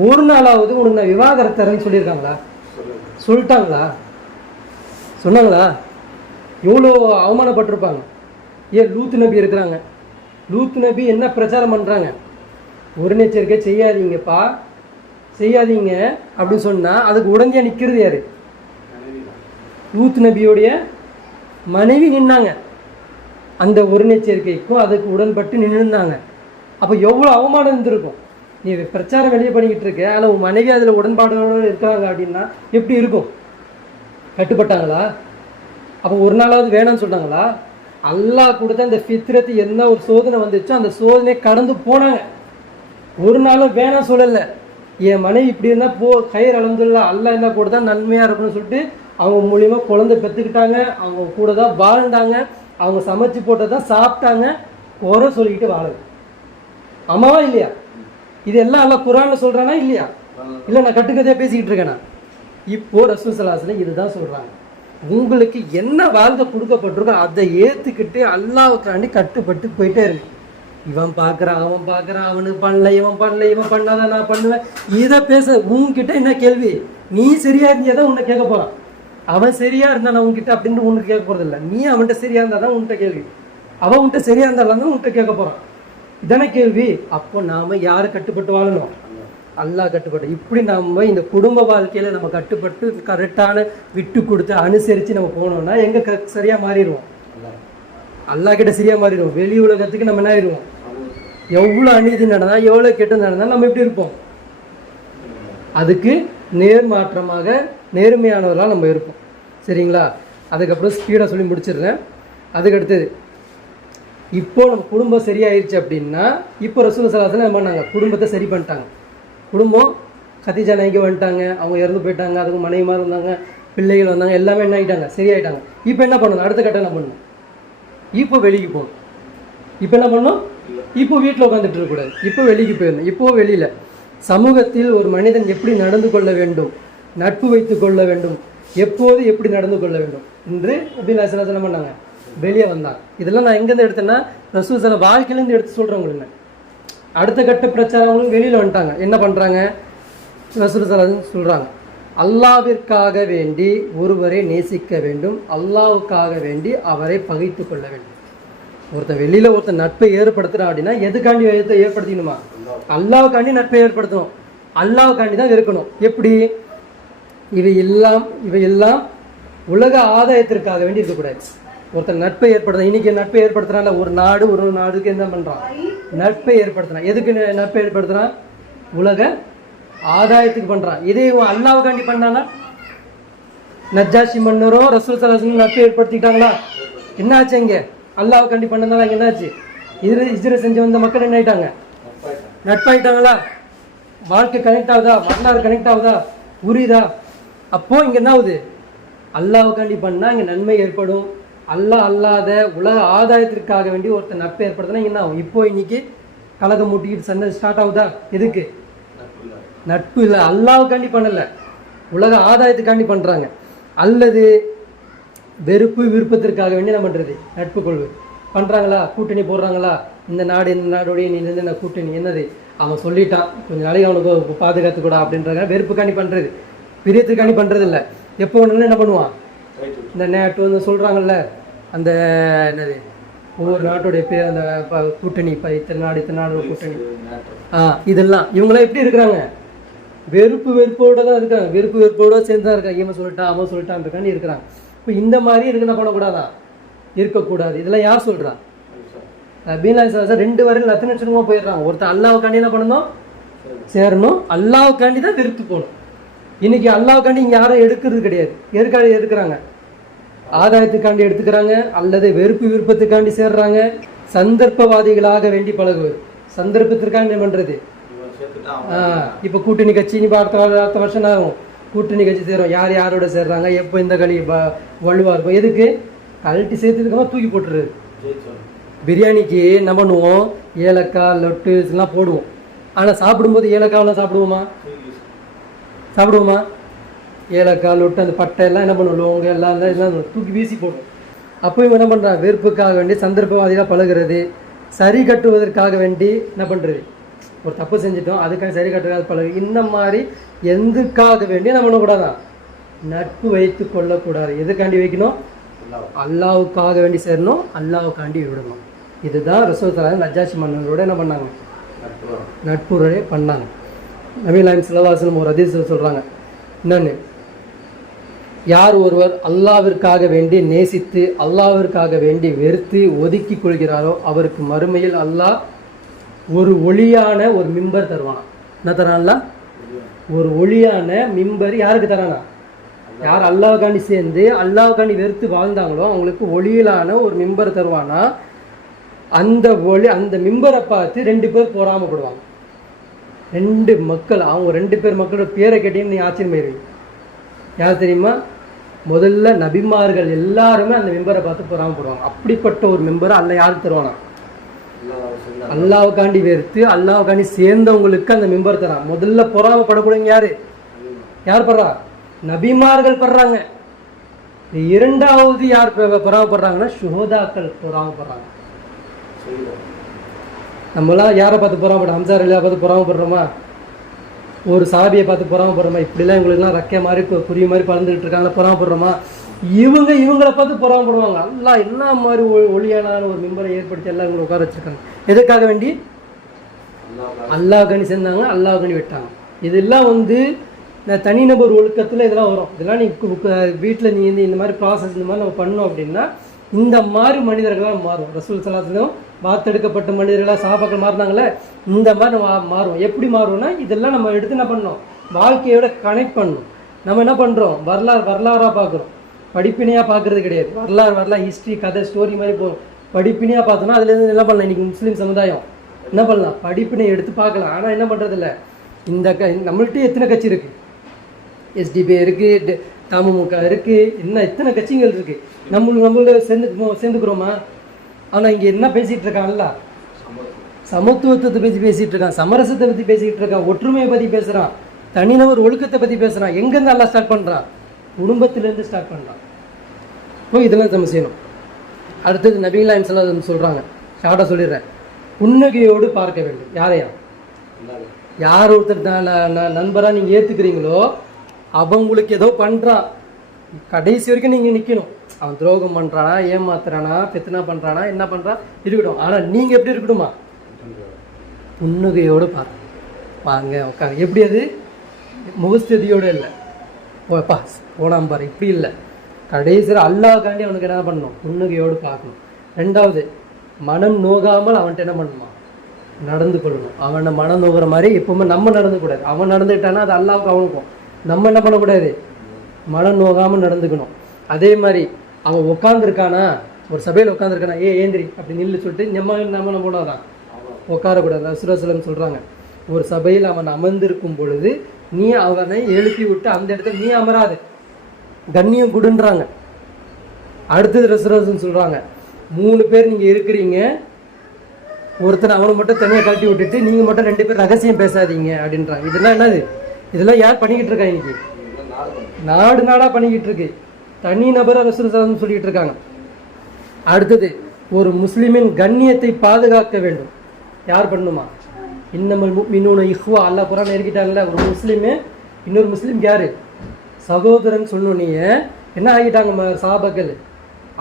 ஒரு நாளாவது உனக்கு நான் விவாகரத்து தரேன்னு சொல்லியிருக்காங்களா? சொன்னாங்களா? எவ்வளோ அவமானப்பட்டிருப்பாங்க. ஏன் லூத் நபி இருக்கிறாங்க. லூத் நபி என்ன பிரச்சாரம் பண்ணுறாங்க, ஒரு எச்சரிக்கை செய்யாதீங்க அப்படின்னு சொன்னால் அதுக்கு உடனடியாக நிற்கிறது யார்? லூத் நபியோடைய மனைவி நின்னாங்க. அந்த ஒருநெச்சரிக்கைக்கும் அதுக்கு உடன்பட்டு நின்றுந்தாங்க. அப்போ எவ்வளோ அவமானம் இருந்திருக்கும். நீ பிரச்சாரம் வெளியே பண்ணிக்கிட்டு இருக்க, ஆனால் உன் மனைவி அதில் உடன்பாடோடு இருக்காங்க அப்படின்னா எப்படி இருக்கும்? கட்டுப்பட்டாங்களா? அப்போ ஒரு நாளாவது வேணாம்னு சொன்னாங்களா? அல்லாஹ் கொடுத்த அந்த ஃபித்ரத்து என்ன ஒரு சோதனை வந்துச்சோ அந்த சோதனை கடந்து போனாங்க. ஒரு நாளும் வேணாம் சொல்லலை. என் மனைவி இப்படி இருந்தால் கயிறு அலமதுல்லா, அல்லாஹ் என்ன கூட தான் நன்மையாக இருக்குன்னு சொல்லிட்டு அவங்க மூலியமா குழந்தை பெற்றுக்கிட்டாங்க. அவங்க கூட தான் வாழ்ந்தாங்க. அவங்க சமைச்சு போட்டதான் சாப்பிட்டாங்க. குறை சொல்லிக்கிட்டு வாழுது. ஆமாவா இல்லையா? இதெல்லாம் எல்லாம் குரான்ல சொல்றானா இல்லையா? இல்லை நான் கட்டுக்கதையாக பேசிக்கிட்டு இருக்கேனா? இப்போ ரசூல் ஸல்லல்லாஹு அலைஹி வஸல்லம் இதுதான் சொல்றாங்க. உங்களுக்கு என்ன வாழ்க்கை கொடுக்கப்பட்டிருக்கோ அதை ஏற்றுக்கிட்டு அல்லாஹ்வுக்காண்டி கட்டுப்பட்டு போயிட்டே இருக்கு. இவன் பார்க்குறான், அவன் பார்க்குறான், அவனுக்கு பண்ணல, இவன் பண்ணல, இவன் பண்ணாதான் நான் பண்ணுவேன். இதை பேச உன்கிட்ட என்ன கேள்வி? நீ சரியா இருந்ததான் உன்னை கேட்க போறான். அவன் சரியா இருந்தான் உன்கிட்ட அப்படின்னு உனக்கு கேட்க போறது இல்லை. நீ அவன்கிட்ட சரியா இருந்தாதான் உன்கிட்ட கேள்வி. அவன் உன்கிட்ட சரியா இருந்தாலும் உன்கிட்ட கேட்க போறான். இதான கேள்வி. அப்போ நாம யாரு கட்டுப்பட்டு வாழணும்? அல்லாஹ் கட்டுப்பட்டு. இப்படி நம்ம இந்த குடும்ப வாழ்க்கையில நம்ம கட்டுப்பட்டு கரெக்டான விட்டு கொடுத்து அனுசரித்து நம்ம போனோம்னா எங்க சரியா மாறிடுவோம்? அல்லாஹ் கிட்ட சரியா மாறிடுவோம். வெளி உலகத்துக்கு நம்ம என்ன ஆயிடுவோம்? எவ்வளோ அநீதி நடந்தால் எவ்வளோ கெட்டது நடந்தாலும் நம்ம எப்படி இருப்போம்? அதுக்கு நேர்மாற்றமாக நேர்மையானவர்களாக நம்ம இருப்போம். சரிங்களா? அதுக்கப்புறம் ஸ்பீடாக சொல்லி முடிச்சிடுறேன். அதுக்கடுத்தது இப்போ நம்ம குடும்பம் சரியாயிருச்சு அப்படின்னா இப்போ ரசூல் ஸல்லல்லாஹு அலைஹி வஸல்லம் என்ன பண்ணாங்க? குடும்பத்தை சரி பண்ணிட்டாங்க. குடும்பம் கதீஜா நாயகி வந்துட்டாங்க, அவங்க இறந்து போயிட்டாங்க, அதுக்கு மனைவிமார் வந்தாங்க, பிள்ளைகள் வந்தாங்க, எல்லாமே என்ன ஆகிட்டாங்க? சரியாயிட்டாங்க. இப்போ என்ன பண்ணணும்? அடுத்த கட்டம் என்ன பண்ணணும்? இப்போ வெளிக்கு போகணும். இப்போ என்ன பண்ணணும்? இப்போ வீட்டில் உட்காந்துட்டு இருக்கக்கூடாது. இப்போ வெளிக்கு போயிடணும். இப்போ வெளியில் சமூகத்தில் ஒரு மனிதன் எப்படி நடந்து கொள்ள வேண்டும், நட்பு வைத்து கொள்ள வேண்டும், எப்போது எப்படி நடந்து கொள்ள வேண்டும் என்று நபிகள் ஸல்லல்லாஹு அலைஹி பண்ணாங்க, வெளியே வந்தாங்க. இதெல்லாம் நான் எங்கேருந்து எடுத்தேன்னா ரசூல் ஸல்லல்லாஹு வாழ்க்கையிலேருந்து எடுத்து சொல்கிறேன் உங்களுக்கு. அடுத்த கட்ட பிரச்சாரங்களும் வெளியில் வந்துட்டாங்க. என்ன பண்ணுறாங்க? ரசூல் ஸல்லல்லாஹு அலைஹி சொல்கிறாங்க, அல்லாஹ்விற்காக வேண்டி ஒருவரை நேசிக்க வேண்டும், அல்லாஹ்வுக்காக வேண்டி அவரை பகைத்து கொள்ள வேண்டும். ஒருத்தன் வெளியில் ஒருத்தன் நட்பை ஏற்படுத்துகிறான் அப்படின்னா எதுக்காண்டி ஏற்படுத்திக்கணுமா? அல்லாஹ்வுக்காண்டி நட்பை ஏற்படுத்தணும். அல்லாஹ்வுக்காண்டி தான் இருக்கணும். எப்படி? இவையெல்லாம் உலக ஆதாயத்திற்காக வேண்டி இருக்கக்கூடாது. ஒருத்தன் நட்பை ஏற்படுத்த இன்னைக்கு நட்பை ஏற்படுத்துறான்ல, ஒரு நாடுக்கு என்ன பண்ணுறான்? நட்பை ஏற்படுத்துறான். எதுக்கு நட்பை ஏற்படுத்துறான்? உலக ஆதாயத்துக்கு பண்ணுறான். இதே அல்லாஹ்வுக்காண்டி பண்ணானா? நஜ்ஜாஷி மன்னரும் ரசூல் ஸல்லல்லாஹு அலைஹி வஸல்லம் நட்பை ஏற்படுத்திட்டாங்களா? என்ன ஆச்சு? இங்கே அல்லாஹ்வுக்காண்டி பண்ணனால அங்கே என்னாச்சு? இஸ்ரா செஞ்சு வந்த மக்கள் என்ன ஆயிட்டாங்க? நட்பாயிட்டாங்களா? வாழ்க்கை கனெக்ட் ஆகுதா? வரலாறு கனெக்ட் ஆகுதா? புரியுதா? அப்போ இங்கே என்ன ஆகுது? அல்லாஹ்வுக்காண்டி பண்ணால் இங்கே நன்மை ஏற்படும். அல்லாஹ் அல்லாத உலக ஆதாயத்திற்காக வேண்டி ஒருத்தர் நட்பை ஏற்படுத்தினா என்ன ஆகும்? இப்போ இன்னைக்கு கலகம் மூட்டிக்கிட்டு சண்டை ஸ்டார்ட் ஆகுதா? எதுக்கு? நட்பு இல்லை, அல்லாஹ்வுக்காண்டி பண்ணலை, உலக ஆதாயத்துக்காண்டி பண்ணுறாங்க. அல்லது வெறுப்பு விருப்பத்திற்காக வேண்டி என்ன பண்ணுறது? நட்பு கொள்வது பண்ணுறாங்களா? கூட்டணி போடுறாங்களா? இந்த நாடோடைய நீ என்ன கூட்டணி என்னது? அவன் சொல்லிட்டான், கொஞ்சம் நாளைக்கு அவனுக்கு பாதுகாத்துக்கூடா அப்படின்றாங்க. வெறுப்புக்காண்டி பண்ணுறது, பிரியத்துக்காண்டி பண்ணுறது இல்லை. எப்போ ஒன்று என்ன பண்ணுவான்? இந்த நேட்டு வந்து சொல்கிறாங்கல்ல, அந்த என்னது ஒவ்வொரு நாட்டுடைய பேர், அந்த கூட்டணி, இப்போ இத்தனை நாடு கூட்டணி, இதெல்லாம் இவங்களாம் எப்படி இருக்கிறாங்க? வெறுப்போடு தான் இருக்காங்க. வெறுப்போடு சேர்ந்து தான் இருக்காங்க. இவன் சொல்லிட்டான், அவன் சொல்லிட்டான் இருக்கான்னு இருக்கிறாங்க. இப்போ இந்த மாதிரி இருக்குன்னா பண்ணக்கூடாதா? இருக்கக்கூடாது. இதெல்லாம் யார் சொல்கிறா? நபிகள் ஸல்லல்லாஹு அலைஹி வஸல்லம் 2 வரையில் அத்தனை லட்சமாக போயிடுறாங்க. ஒருத்தர் அல்லாஹ்வுக்காண்டி என்ன பண்ணணும்? சேரணும். அல்லாஹ்வுக்காண்டி தான் வெறுத்து போகணும். இன்னைக்கு அல்லாஹ்வுக்காண்டி இங்கே யாரும் எடுக்கிறது கிடையாது. எடுக்கிறாங்க ஆதாயத்துக்காண்டி எடுத்துக்கிறாங்க, அல்லது வெறுப்பு விருப்பத்துக்காண்டி சேர்றாங்க. சந்தர்ப்பவாதிகளாக வேண்டி பழகுவது, சந்தர்ப்பத்திற்காக என்ன பண்ணுறது? இப்போ கூட்டணி கட்சி இப்போ அடுத்த வருஷம் ஆகும். கூட்டணி கட்சி சேரும். யார் யாரோட சேர்றாங்க, எப்போ இந்த களி வலுவாக இருக்கும்? எதுக்கு? கழட்டி சேர்த்துக்கமா தூக்கி போட்டுருது. பிரியாணிக்கு என்ன பண்ணுவோம்? ஏலக்காய் லொட்டு இதெல்லாம் போடுவோம். ஆனால் சாப்பிடும்போது ஏலக்காயெல்லாம் சாப்பிடுவோமா? ஏலக்காய் லொட்டு அந்த பட்டை எல்லாம் என்ன பண்ணுவோம்? எல்லாம் தூக்கி வீசி போடுவோம். அப்போ இவங்க என்ன பண்ணுறாங்க? வெறுப்புக்காக வேண்டி சந்தர்ப்பவாதியாக பழகிறது, சரி கட்டுவதற்காக வேண்டி என்ன பண்ணுறது? ஒரு தப்பு செஞ்சுட்டோம், அதுக்காக சரி கட்டுறதுக்காக பழகு. இந்த மாதிரி எதுக்காக வேண்டி என்ன பண்ணக்கூடாதான்? நட்பு வைத்து கொள்ளக்கூடாது. எதுக்காண்டி வைக்கணும்? அல்லாஹ்வுக்காக வேண்டி சேரணும், அல்லாஹ்வுக்காண்டி விடணும். இதுதான் ரசூல் ஸல்லல்லாஹு அலைஹி வஸல்லம் நஜ்ஜாஷி மன்னரோட என்ன பண்ணாங்க? நட்புறவே பண்ணாங்க. நபிகள் நாயகம் ஸல்லல்லாஹு அலைஹி வஸல்லம் ஒரு ஹதீஸ் சொல்கிறாங்க. என்னன்னு? யார் ஒருவர் அல்லாவிற்காக வேண்டி நேசித்து அல்லாவிற்காக வேண்டி வெறுத்து ஒதுக்கி கொள்கிறாரோ அவருக்கு மறுமையில் அல்லாஹ் ஒரு ஒளியான ஒரு மிம்பர் தருவானா. என்ன தரான்ல? ஒரு ஒளியான மிம்பர் யாருக்கு தரானா? யார் அல்லாஹ்காண்டி சேர்ந்து அல்லாஹ்காண்டி வெறுத்து வாழ்ந்தாங்களோ அவங்களுக்கு ஒளியிலான ஒரு மிம்பர் தருவானா. அந்த ஒளி அந்த மிம்பரை பார்த்து 2 பேர் பொறாமப்படுவாங்க. 2 மக்கள், அவங்க 2 பேர் மக்களோட பேரை கேட்டீங்கன்னு நீ ஆச்சரியமாயிருவீங்க. யார் தெரியுமா? முதல்ல நபிமார்கள் எல்லாருமே அந்த மெம்பரை பார்த்து பொறாமப்படுவாங்க. அப்படிப்பட்ட ஒரு மெம்பரை அல்ல யாருக்கு தருவானா? அல்லாஹ்வுக்காண்டி வெறுத்து அல்லாஹ்வுக்காண்டி சேர்ந்தவங்களுக்கு அந்த மெம்பர் தரான். முதல்ல பொறாமப்படக்கூடியவங்க யாரு? யார் படுறா? நபிமார்கள் படுறாங்க. இரண்டாவது யார் பொறாமப்படுறாங்கன்னா சுஹதாக்கள் பொறாமப்படுறாங்க. நம்மளாம் யாரை பார்த்து பொறாமப்படுறோம்? ஹம்சார் அலியை பார்த்து பொறாமப்படுறோமா? ஒரு சாபியை பார்த்து பொறாமப்படுறோமா? இப்படிலாம் இவங்களுக்குலாம் ரெக்கை மாதிரி புரிய மாதிரி பறந்துகிட்டு இருக்காங்க, பொறாமப்படுறோமா? இவங்களை பார்த்து பொறாமப்படுவாங்க. அல்லாஹ் என்ன மாதிரி ஒளியான ஒரு மிம்பரை ஏற்படுத்தி எல்லாம் இவங்களை உட்கார வச்சிருக்காங்க. எதுக்காக வேண்டி? அல்லாஹ்காண்டி சேர்ந்தாங்க, அல்லாஹ்காண்டி விட்டாங்க. இதெல்லாம் தனிநபர் ஒழுக்கத்தில் இதெல்லாம் வரும். இதெல்லாம் நீ வீட்டில் நீ இந்த மாதிரி ப்ராசஸ் இந்த மாதிரி நம்ம பண்ணோம் அப்படின்னா இந்த மாதிரி மனிதர்களாக மாறும். ரசூல் ஸல்லல்லாஹு அலைஹி வஸல்லம் வார்த்தெடுக்கப்பட்ட மனிதர்களாக சஹாபாக்கள் மாறினாங்களே, இந்த மாதிரி நம்ம மாறும். எப்படி மாறும்னா இதெல்லாம் நம்ம எடுத்து என்ன பண்ணோம்? வாழ்க்கையோட கனெக்ட் பண்ணணும். நம்ம என்ன பண்ணுறோம்? வரலாறாக பார்க்குறோம், படிப்பினையாக பார்க்குறது கிடையாது. வரலாறு ஹிஸ்ட்ரி, கதை, ஸ்டோரி மாதிரி போகும். படிப்பினையாக பார்த்தோன்னா அதுலேருந்து என்ன பண்ணலாம்? இன்றைக்கி முஸ்லீம் சமுதாயம் என்ன பண்ணலாம்? படிப்பினை எடுத்து பார்க்கலாம். ஆனால் என்ன பண்ணுறதில்ல. நம்மள்கிட்ட எத்தனை கட்சி இருக்குது? எஸ்டிபி இருக்குது, தமுக இருக்குது, என்ன எத்தனை கட்சிகள் இருக்குது. நம்மள சேர்ந்துக்கிறோமா? ஆனால் இங்கே என்ன பேசிகிட்டு இருக்கான்ல? சமத்துவத்தை பற்றி பேசிகிட்டு இருக்கான், சமரசத்தை பற்றி பேசிக்கிட்டு இருக்கான், ஒற்றுமையை பற்றி பேசுகிறான், தனிநபர் ஒழுக்கத்தை பற்றி பேசுகிறான். எங்கேருந்து எல்லாம் ஸ்டார்ட் பண்ணுறான்? குடும்பத்திலேருந்து ஸ்டார்ட் பண்ணுறான். இதெல்லாம் நம்ம செய்யணும். அடுத்தது நபிகள் நாயகம் ஸல்லல்லாஹு அலைஹி வஸல்லம் சொல்கிறாங்க, ஷார்ட்டாக சொல்லிடுறேன், புன்னகையோடு பார்க்க வேண்டும். யாரையா? யார் ஒருத்தர் நண்பராக நீங்கள் ஏற்றுக்கிறீங்களோ அவங்களுக்கு ஏதோ பண்ணுறான், கடைசி வரைக்கும் நீங்கள் நிற்கணும். அவன் துரோகம் பண்ணுறானா, ஏமாத்துறானா, பித்தனா பண்ணுறானா, என்ன பண்ணுறான் இருக்கட்டும். ஆனால் நீங்கள் எப்படி இருக்கணுமா? புன்னகையோடு வாங்க உட்காங்க. எப்படி? அது முகஸ்திதியோடு இல்லை, ஓப்பா போனாம் பாரு, இப்படி இல்லை. கடைசியில் அல்லாஹ்காண்டி அவனுக்கு என்ன பண்ணணும்? புன்னகையோடு பார்க்கணும். 2வது, மனம் நோகாமல் அவன்கிட்ட என்ன பண்ணணுமா? நடந்து கொள்ளணும். அவனை மனம் நோகிற மாதிரி எப்பவுமே நம்ம நடந்துக்கூடாது. அவன் நடந்துக்கிட்டானா அது அல்லாஹ்வுக்கு அவனுக்கும். நம்ம என்ன பண்ணக்கூடாது? மனம் நோகாமல் நடந்துக்கணும். அதே மாதிரி அவன் உட்காந்துருக்கானா, ஒரு சபையில் உட்காந்துருக்கானா, ஏந்திரி அப்படி நில்லு சொல்லிட்டு நம்ம போனாதான் உட்காரக்கூடாது. ரசூலுல்லாஹி ஸல்லல்லாஹு அலைஹி வஸல்லம் சொல்கிறாங்க, ஒரு சபையில் அவன் அமர்ந்திருக்கும் பொழுது நீ அவனை எழுப்பி விட்டு அந்த இடத்துல நீ அமராது, கண்ணியம் கொடுன்றாங்க. அடுத்தது ரசூலுல்லாஹி ஸல்லல்லாஹு அலைஹி வஸல்லம் சொல்கிறாங்க, 3 பேர் நீங்கள் இருக்கிறீங்க, ஒருத்தர் அவனை மட்டும் தனியாக கழட்டி விட்டுட்டு நீங்கள் மட்டும் 2 பேர் ரகசியம் பேசாதீங்க அப்படின்றாங்க. இதெல்லாம் என்னது? இதெல்லாம் யார் பண்ணிக்கிட்டு இருக்கா? இன்னைக்கு நாடாக பண்ணிக்கிட்டு இருக்கு. தனி நபராக ரசூலுல்லாஹி ஸல்லல்லாஹு அலைஹி வஸல்லம் சொல்லிட்டு இருக்காங்க. அடுத்தது, ஒரு முஸ்லிமின் கண்ணியத்தை பாதுகாக்க வேண்டும். யார் பண்ணுமா? இன்னமல் முஃமினூன இஹ்வா, அல்லாஹ் குர்ஆன் இறக்கிட்டாங்கல்ல. ஒரு முஸ்லீமு இன்னொரு முஸ்லீம் யாரு? சகோதரன் சொல்லணும். நீ என்ன ஆகிட்டாங்க சஹாபாக்கள்?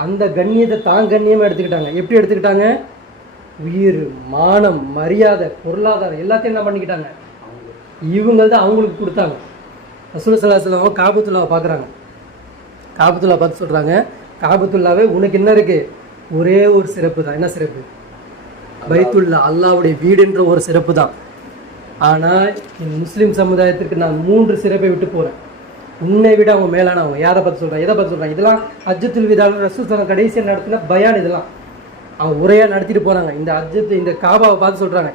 அந்த கண்ணியத்தை கண்ணியமாக எடுத்துக்கிட்டாங்க. எப்படி எடுத்துக்கிட்டாங்க? உயிர், மானம், மரியாதை, பொருளாதாரம் எல்லாத்தையும் என்ன பண்ணிக்கிட்டாங்க? இவங்க தான் அவங்களுக்கு கொடுத்தாங்க. ரசூலுல்லாஹி ஸல்லல்லாஹு அலைஹி வஸல்லம் காபத்துல்லாவை பார்க்குறாங்க. காபத்துல்லா பார்த்து சொல்கிறாங்க, காபத்துல்லாவே உனக்கு என்ன இருக்குது? ஒரே ஒரு சிறப்பு தான். என்ன சிறப்பு? பைத்துல்லா, அல்லாஹ்வுடைய வீடுன்ற ஒரு சிறப்பு தான். ஆனால் என் முஸ்லீம் சமுதாயத்திற்கு நான் 3 சிறப்பை விட்டு போகிறேன். உன்னை விட அவங்க மேலானவங்க. யாரை பார்த்து சொல்கிறாங்க? எதை பார்த்து சொல்கிறாங்க? இதெல்லாம் ஹஜ்ஜத்துல் விதா ரசூல் ஸல்லல்லாஹு கடைசியாக நடத்தின பயான். இதெல்லாம் அவங்க உரையாக நடத்திட்டு போகிறாங்க. இந்த காபாவை பார்த்து சொல்கிறாங்க,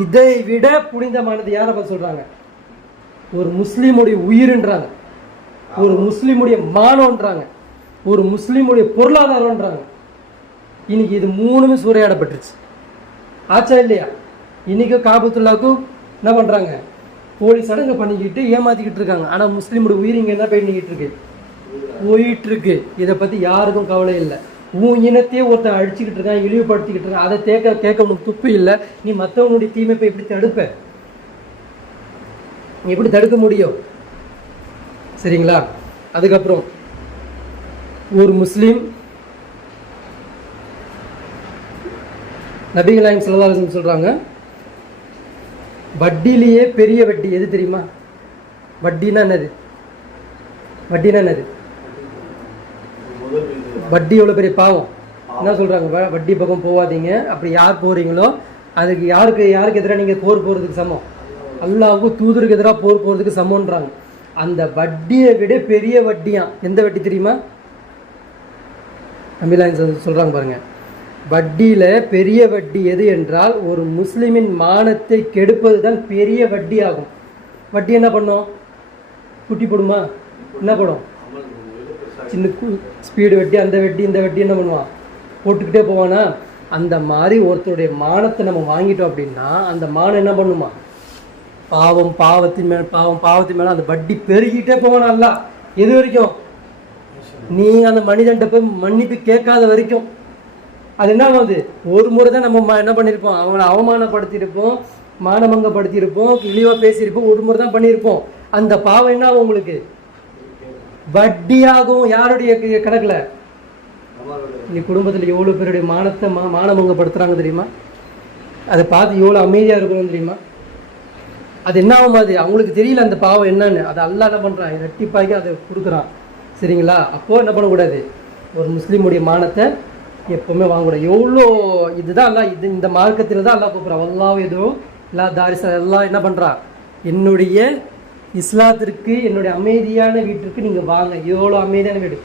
இதை விட புனிதமானது யாரை பார்த்து சொல்கிறாங்க? ஒரு முஸ்லீமுடைய உயிர்ன்றாங்க, ஒரு முஸ்லீமுடைய மானம்ன்றாங்க, ஒரு முஸ்லீமுடைய பொருளாதாரம்ன்றாங்க. இன்னைக்கு இது 3மே சூறையாடப்பட்டுருச்சு. ஆச்சா இல்லையா? இன்னைக்கு காபத்துல்லாவுக்கும் என்ன பண்ணுறாங்க? போலீஸ் சடங்கு பண்ணிக்கிட்டு ஏமாற்றிக்கிட்டு இருக்காங்க. ஆனால் முஸ்லீமுடைய உயிர் இங்கே என்ன பண்ணிக்கிட்டு போயிட்டு இருக்கு. இதை பற்றி யாருக்கும் கவலை இல்லை. உன் இனத்தையே ஒருத்தன் அழிச்சிக்கிட்டு இருக்கான், இழிவுபடுத்திக்கிட்டு இருக்கான். அதை கேட்க உனக்கு துப்பு இல்லை. நீ மற்றவனுடைய தீமை போய் எப்படி தடுப்ப? எப்படி தடுக்க முடியும்? சரிங்களா? அதுக்கப்புறம் ஒரு முஸ்லீம் நபிகள் நாயகம் ஸல்லல்லாஹு அலைஹி வஸல்லம் சொல்கிறாங்க, வட்டிலேயே பெரிய வட்டி எது தெரியுமா? வட்டினா என்னது? வட்டி எவ்வளோ பெரிய பாவம். என்ன சொல்கிறாங்க, வட்டி பக்கம் போகாதீங்க. அப்படி யார் போகிறீங்களோ அதுக்கு யாருக்கு எதிராக நீங்கள் போர் போகிறதுக்கு சமம், அல்லாஹ்வுக்கு தூதருக்கு எதிராக போர் போகிறதுக்கு சமம்ன்றாங்க. அந்த வட்டியை விட பெரிய வட்டியாம். எந்த வட்டி தெரியுமா? நபிலாம் சொல்கிறாங்க பாருங்க, வட்டியில் பெரிய வட்டி எது என்றால் ஒரு முஸ்லிமின் மானத்தை கெடுப்பது தான் பெரிய வட்டி ஆகும். வட்டி என்ன பண்ணும்? குட்டி போடுமா? என்ன போடும்? சின்ன ஸ்பீடு வட்டி, அந்த வட்டி இந்த வட்டி என்ன பண்ணுவான்? போட்டுக்கிட்டே போவானா? அந்த மாதிரி ஒருத்தருடைய மானத்தை நம்ம வாங்கிட்டோம் அப்படின்னா அந்த மானம் என்ன பண்ணுமா? பாவத்தின் மேலே அந்த வட்டி பெருகிட்டே போவானா? அல்ல எது வரைக்கும்? நீ அந்த மனிதன்ட்ட போய் மன்னிப்பு கேட்காத வரைக்கும். அது என்ன ஆகுது? ஒரு முறை தான் நம்ம என்ன பண்ணியிருப்போம், அவங்கள அவமானப்படுத்தியிருப்போம், மானமங்கப்படுத்தியிருப்போம், இழிவாக பேசியிருப்போம், ஒரு முறை தான் பண்ணியிருப்போம். அந்த பாவம் என்ன ஆகும்? உங்களுக்கு வட்டியாகும். யாருடைய கணக்கில்? நீ குடும்பத்தில் எவ்வளோ பேருடைய மானத்தை மானமங்கப்படுத்துறாங்க தெரியுமா? அதை பார்த்து எவ்வளோ அமைதியாக இருக்கணும் தெரியுமா? அது என்ன ஆகும்? அது அவங்களுக்கு தெரியல அந்த பாவம் என்னன்னு. அதை அல்லாஹ் என்ன பண்ணுறான்? இரட்டிப்பாக்கி அதை கொடுக்குறான். சரிங்களா? அப்போது என்ன பண்ணக்கூடாது? ஒரு முஸ்லீமுடைய மானத்தை எப்போவுமே வாங்கக்கூடாது. எவ்வளோ இதுதான் அல்லா இந்த மார்க்கத்தில் தான் அல்லாஹ் கூப்பிட்றான். அல்லாஹ் எதுவும் எல்லா தாரிசா எல்லாம் என்ன பண்ணுறா? என்னுடைய இஸ்லாத்திற்கு, என்னுடைய அமைதியான வீட்டிற்கு நீங்கள் வாங்க. எவ்வளோ அமைதியான வீடு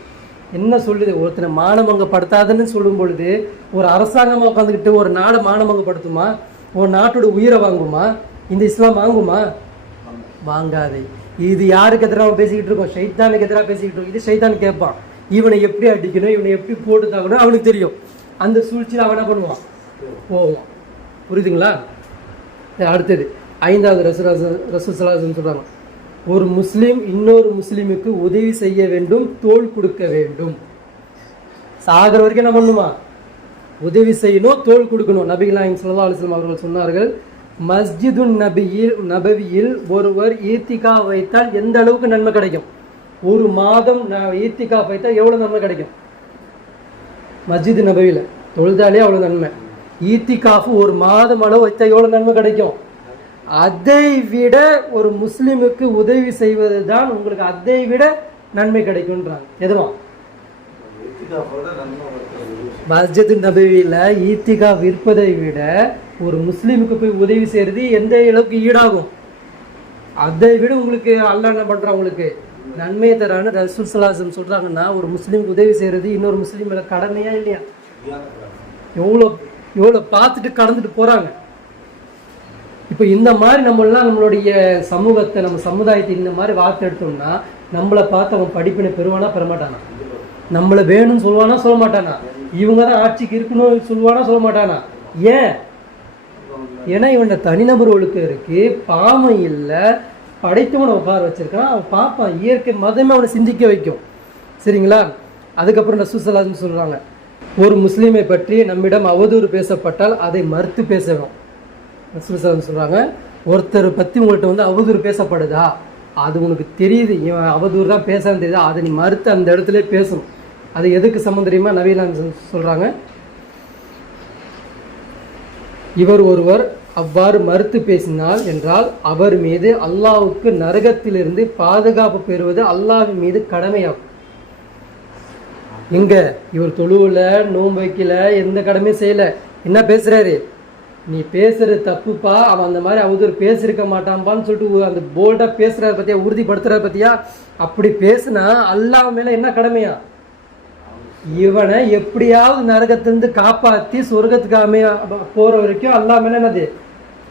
என்ன சொல்லுது? ஒருத்தனை மானமங்கப்படுத்தாதுன்னு சொல்லும் பொழுது ஒரு அரசாங்கமாக உட்காந்துக்கிட்டு ஒரு நாடை மானமங்கப்படுத்துமா? ஒரு நாட்டோட உயிரை வாங்குமா? இந்த இஸ்லாம் வாங்குமா? வாங்காது. இது யாருக்கு எதிராக பேசிக்கிட்டு இருக்கோம்? ஷைத்தானுக்கு எதிராக பேசிக்கிட்டு இருக்கோம். இது ஷைத்தான் கேட்பான், இவனை எப்படி அடிக்கணும், இவனை எப்படி போட்டு தாக்கணும் அவனுக்கு தெரியும். அந்த சூழ்ச்சியில் அவன் என்ன பண்ணுவான்? போவான். புரியுதுங்களா? அடுத்தது 5வது ரசூலுல்லாஹி சொல்கிறாங்க, ஒரு முஸ்லீம் இன்னொரு முஸ்லீமுக்கு உதவி செய்ய வேண்டும், தோள் கொடுக்க வேண்டும். சாகர வரைக்கும் என்ன பண்ணுமா? உதவி செய்யணும், தோள் கொடுக்கணும். நபிகள் நாயகம் ஸல்லல்லாஹு அலைஹி வஸல்லம் அவர்கள் சொன்னார்கள், மஸ்ஜிதுன் நபவியில் ஒருவர் ஈத்திகா வைத்தால் எந்த அளவுக்கு நன்மை கிடைக்கும்? ஒரு மாதம் ஈத்திகா வைத்தால் எவ்வளோ நன்மை கிடைக்கும்? மஸ்ஜிது நபவியில் தொழுதாலே அவ்வளோ நன்மை. ஈத்திகாஃபு ஒரு மாதம் அளவு வைத்தால் எவ்வளோ நன்மை கிடைக்கும்? அதை விட ஒரு முஸ்லிமுக்கு உதவி செய்வது தான் உங்களுக்கு அதை விட நன்மை கிடைக்கும்ன்றாங்க. எதுவும் மஸ்ஜித் நபவியில் ஈத்திகா விற்பதை விட ஒரு முஸ்லீமுக்கு போய் உதவி செய்கிறது எந்த அளவுக்கு ஈடாகும்? அதை விட உங்களுக்கு அல்லாஹ் என்ன பண்ணுறான்? உங்களுக்கு நன்மையை தரான்னு ரசூல் ஸல்லல்லாஹு அலைஹி வஸல்லம் சொல்கிறாங்கன்னா, ஒரு முஸ்லீமுக்கு உதவி செய்கிறது இன்னொரு முஸ்லீம் மேலே கடமையா இல்லையா? எவ்வளோ பார்த்துட்டு கடந்துட்டு போகிறாங்க. இப்போ இந்த மாதிரி நம்மளுடைய சமூகத்தை, நம்ம சமுதாயத்தை இந்த மாதிரி வார்த்தை எடுத்தோம்னா நம்மளை பார்த்து அவன் படிப்பினை பெறுவானா பெறமாட்டானா? நம்மளை வேணும்னு சொல்லுவானா சொல்ல மாட்டானா? இவங்க தான் ஆட்சிக்கு இருக்கணும்னு சொல்லுவானா சொல்ல மாட்டானா? ஏன்? ஏன்னா இவன் தனிநபர் ஒழுக்கம் இருக்கு, பாவம் இல்லை, படைத்தவனை உட்கார வச்சிருக்கான், அவன் பார்ப்பான். இயற்கை மதமே அவனை சிந்திக்க வைக்கும். சரிங்களா? அதுக்கப்புறம் ரசூலுல்லாஹி ஸல்லல்லாஹு அலைஹி வஸல்லம் சொல்கிறாங்க, ஒரு முஸ்லீமை பற்றி நம்மிடம் அவதூறு பேசப்பட்டால் அதை மறுத்து பேசணும். ரசூலுல்லாஹி ஸல்லல்லாஹு அலைஹி வஸல்லம் சொல்கிறாங்க, ஒருத்தரை பற்றி உங்கள்கிட்ட அவதூறு பேசப்படுதா, அது உனக்கு தெரியுது, இவன் அவதூறு தான் பேசான்னு தெரியுதா, அதை நீ மறுத்து அந்த இடத்துல பேசணும். அது எதுக்கு சம்மந்தம் தெரியுமா? நபிகள் சொல்கிறாங்க, இவர் ஒருவர் அவ்வாறு மறுத்து பேசினால் என்றால் அவர் மீது அல்லாஹ்வுக்கு நரகத்திலிருந்து பாதுகாப்பு பெறுவது அல்லாஹ்வின் மீது கடமையாகும். எங்க இவர் தொழுவுல, நோன்பு வைக்கல, எந்த கடமையும் செய்யல, என்ன பேசுறாரு? நீ பேசுறது தப்புப்பா, அவன் அந்த மாதிரி அவதூறு பேசியிருக்க மாட்டான்பான்னு சொல்லிட்டு அந்த போல்டா பேசுறாரு பத்தியா, உறுதிப்படுத்துறாரு பத்தியா? அப்படி பேசுனா அல்லாஹ் மேல என்ன கடமையா? இவனை எப்படியாவது நரகத்திலிருந்து காப்பாற்றி சொர்க்கத்துக்கு போற வரைக்கும் அல்லாஹ் மேல என்னது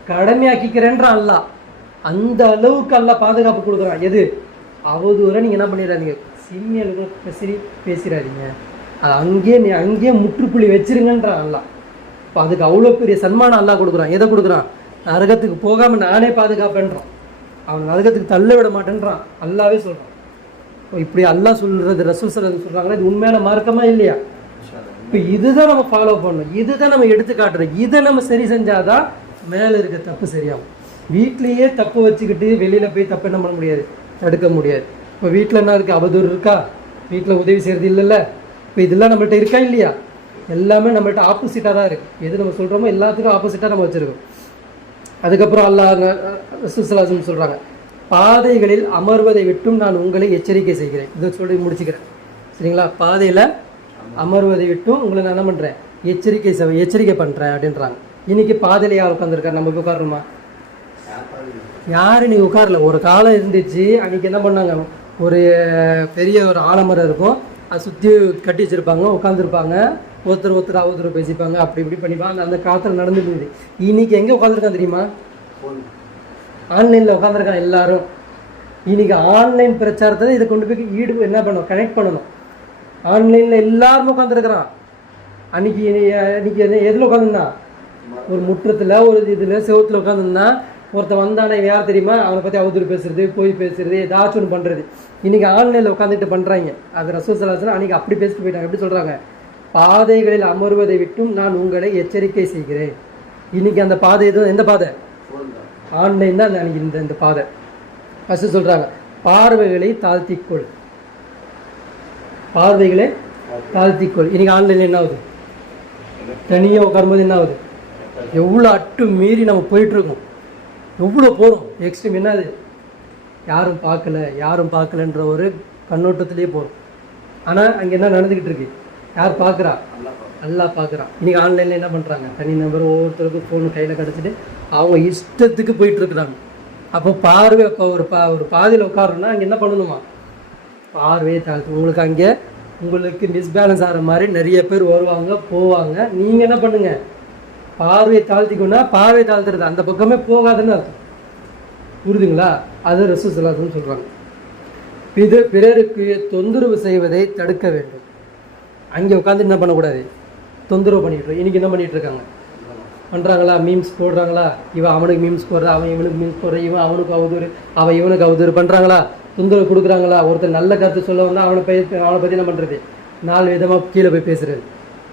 கடமையாக்கிக்கிறேன்றான் அல்லாஹ். அந்த அளவுக்கு அல்லாஹ் பாதுகாப்பு கொடுக்குறான். எது? அவதூற நீங்க என்ன பண்ணிடாதீங்க, சிம்மியலுக்கு பேசிடாதீங்க, அங்கேயே முற்றுப்புள்ளி வச்சிருங்கன்றான் அல்லாஹ். இப்போ அதுக்கு அவ்வளோ பெரிய சன்மானம் அல்லாஹ் கொடுக்குறான். எதை கொடுக்குறான்? நரகத்துக்கு போகாம நானே பாதுகாப்பேன்றான். அவன் நரகத்துக்கு தள்ள விட மாட்டேன்றான் அல்லாவே சொல்றான். இப்படி அல்லாஹ் சொல்றது, ரசூல் ஸல்லல்லாஹு அலைஹி வஸல்லம் சொல்றாங்களா, இது உண்மையான மார்க்கமா இல்லையா? இப்போ இதுதான் நம்ம ஃபாலோ பண்ணணும், இதுதான் நம்ம எடுத்து காட்டுறோம். இதை நம்ம சரி செஞ்சாதான் மேலே இருக்க தப்பு சரியாகும். வீட்லேயே தப்பு வச்சுக்கிட்டு வெளியில் போய் தப்பு என்ன பண்ண முடியாது, தடுக்க முடியாது. இப்போ வீட்டில் என்ன இருக்குது? அவதூறு இருக்கா? வீட்டில் உதவி செய்கிறது இல்லைல்ல? இப்போ இதெல்லாம் நம்மள்ட்ட இருக்கா இல்லையா? எல்லாமே நம்மள்ட்ட ஆப்போசிட்டாக தான் இருக்குது. எது நம்ம சொல்கிறோமோ எல்லாத்துக்கும் ஆப்போசிட்டாக நம்ம வச்சுருக்கோம். அதுக்கப்புறம் அல்லாஹ் ரசூல் ஸல்லல்லாஹு அலைஹி வஸல்லம் சொல்கிறாங்க, பாதைகளில் அமர்வதை விட்டும் நான் உங்களை எச்சரிக்கை செய்கிறேன். இதை சொல்லி முடிச்சுக்கிறேன். சரிங்களா? பாதையில் அமர்வதை விட்டும் உங்களை நான் என்ன பண்ணுறேன், எச்சரிக்கை பண்ணுறேன் அப்படின்றாங்க. இன்னைக்கு பாதையில் யார் உட்காந்துருக்காரு? நம்ம உட்காருமா? யாரும் இன்னைக்கு உட்காரல. ஒரு காலம் இருந்துச்சு, அன்றைக்கி என்ன பண்ணாங்க, ஒரு பெரிய ஒரு ஆலமரம் இருக்கும், அதை சுற்றி கட்டி வச்சுருப்பாங்க, உட்காந்துருப்பாங்க, ஒருத்தர் அவதூறு பேசிப்பாங்க, அப்படி இப்படி பண்ணிப்பாங்க. அந்த காலத்தில் நடந்துட்டு இருந்தது. இன்னைக்கு எங்கே உட்காந்துருக்கான் தெரியுமா? ஆன்லைனில் உட்காந்துருக்கான் எல்லாரும். இன்னைக்கு ஆன்லைன் பிரச்சாரத்தை இதை கொண்டு போய் என்ன பண்ணணும், கனெக்ட் பண்ணணும். ஆன்லைனில் எல்லாருமே உட்காந்துருக்குறான். அன்னைக்கு எதில் உட்காந்துருந்தான்? ஒரு முற்றத்தில், ஒரு இதில் செவத்தில் உட்காந்துருந்தா ஒருத்தன் வந்தானே யார் தெரியுமா? அவனை பற்றி அவதூறு பேசுறது, போய் பேசுறது, ஏதாச்சும் ஒன்று பண்ணுறது. இன்றைக்கி ஆன்லைனில் உட்காந்துட்டு பண்ணுறாங்க. அது ரசூல் ஸல்லல்லாஹு அலைஹி வஸல்லம் அன்றைக்கி அப்படி பேசிட்டு போயிட்டாங்க. எப்படி சொல்கிறாங்க? பாதைகளில் அமர்வதை விட்டும் நான் உங்களை எச்சரிக்கை செய்கிறேன். இன்றைக்கி அந்த பாதை எதுவும் எந்த பாதை? ஆன்லைன் தான் அன்றைக்கி இந்த பாதை. ஃபஸ்ட்டு சொல்கிறாங்க, பார்வைகளை தாழ்த்திக்கொள். பார்வைகளை தாழ்த்திக்கொள். இன்றைக்கி ஆன்லைனில் என்ன ஆகுது? தனியாக உட்காரும்போது என்ன ஆகுது? எவ்வளோ அட்டு மீறி நம்ம போயிட்டுருக்கோம், எவ்வளோ போகிறோம். எக்ஸ்ட்ரீம் என்னது? யாரும் பார்க்கலன்ற ஒரு கண்ணோட்டத்திலே போகிறோம். ஆனால் அங்கே என்ன நடந்துக்கிட்டு இருக்கு? யார் பார்க்குறா? நல்லா பார்க்குறான். இன்றைக்கி ஆன்லைனில் என்ன பண்ணுறாங்க? தனி நபர் ஒவ்வொருத்தருக்கும் ஃபோனு கையில் கிடச்சிட்டு அவங்க இஷ்டத்துக்கு போயிட்டுருக்குறாங்க. அப்போ பார்வை, அப்போ ஒரு பாதையில் உட்காரோன்னா அங்கே என்ன பண்ணணுமா? பார்வையை தாழ்த்து. உங்களுக்கு மிஸ்பேலன்ஸ் ஆகிற மாதிரி நிறைய பேர் வருவாங்க போவாங்க. நீங்கள் என்ன பண்ணுங்க? பார்வையை தாழ்த்திக்கணும்னா பார்வை தாழ்த்துறது அந்த பக்கமே போகாதுன்னு அர்த்தம். புரியுதுங்களா? அது ரசூல் ஸல்லல்லாஹு அலைஹி வஸல்லம் சொல்கிறாங்க. பிறருக்கு தொந்தரவு செய்வதை தடுக்க வேண்டும். அங்கே உட்காந்து என்ன பண்ணக்கூடாது? தொந்தரவு பண்ணிட்டு. இன்றைக்கி என்ன பண்ணிகிட்டு இருக்காங்க? பண்ணுறாங்களா? மீம்ஸ் போடுறாங்களா? இவன் அவனுக்கு மீம்ஸ் போடுற, அவன் இவனுக்கு மீம்ஸ் போடுற, இவன் அவனுக்கு அவதூறு, அவன் இவனுக்கு அவதூறு பண்ணுறாங்களா? தொந்தரவு கொடுக்குறாங்களா? ஒருத்தர் நல்ல கருத்து சொல்ல வந்தால் அவனை பற்றி என்ன பண்ணுறது? 4 விதமாக கீழே போய் பேசுகிறது.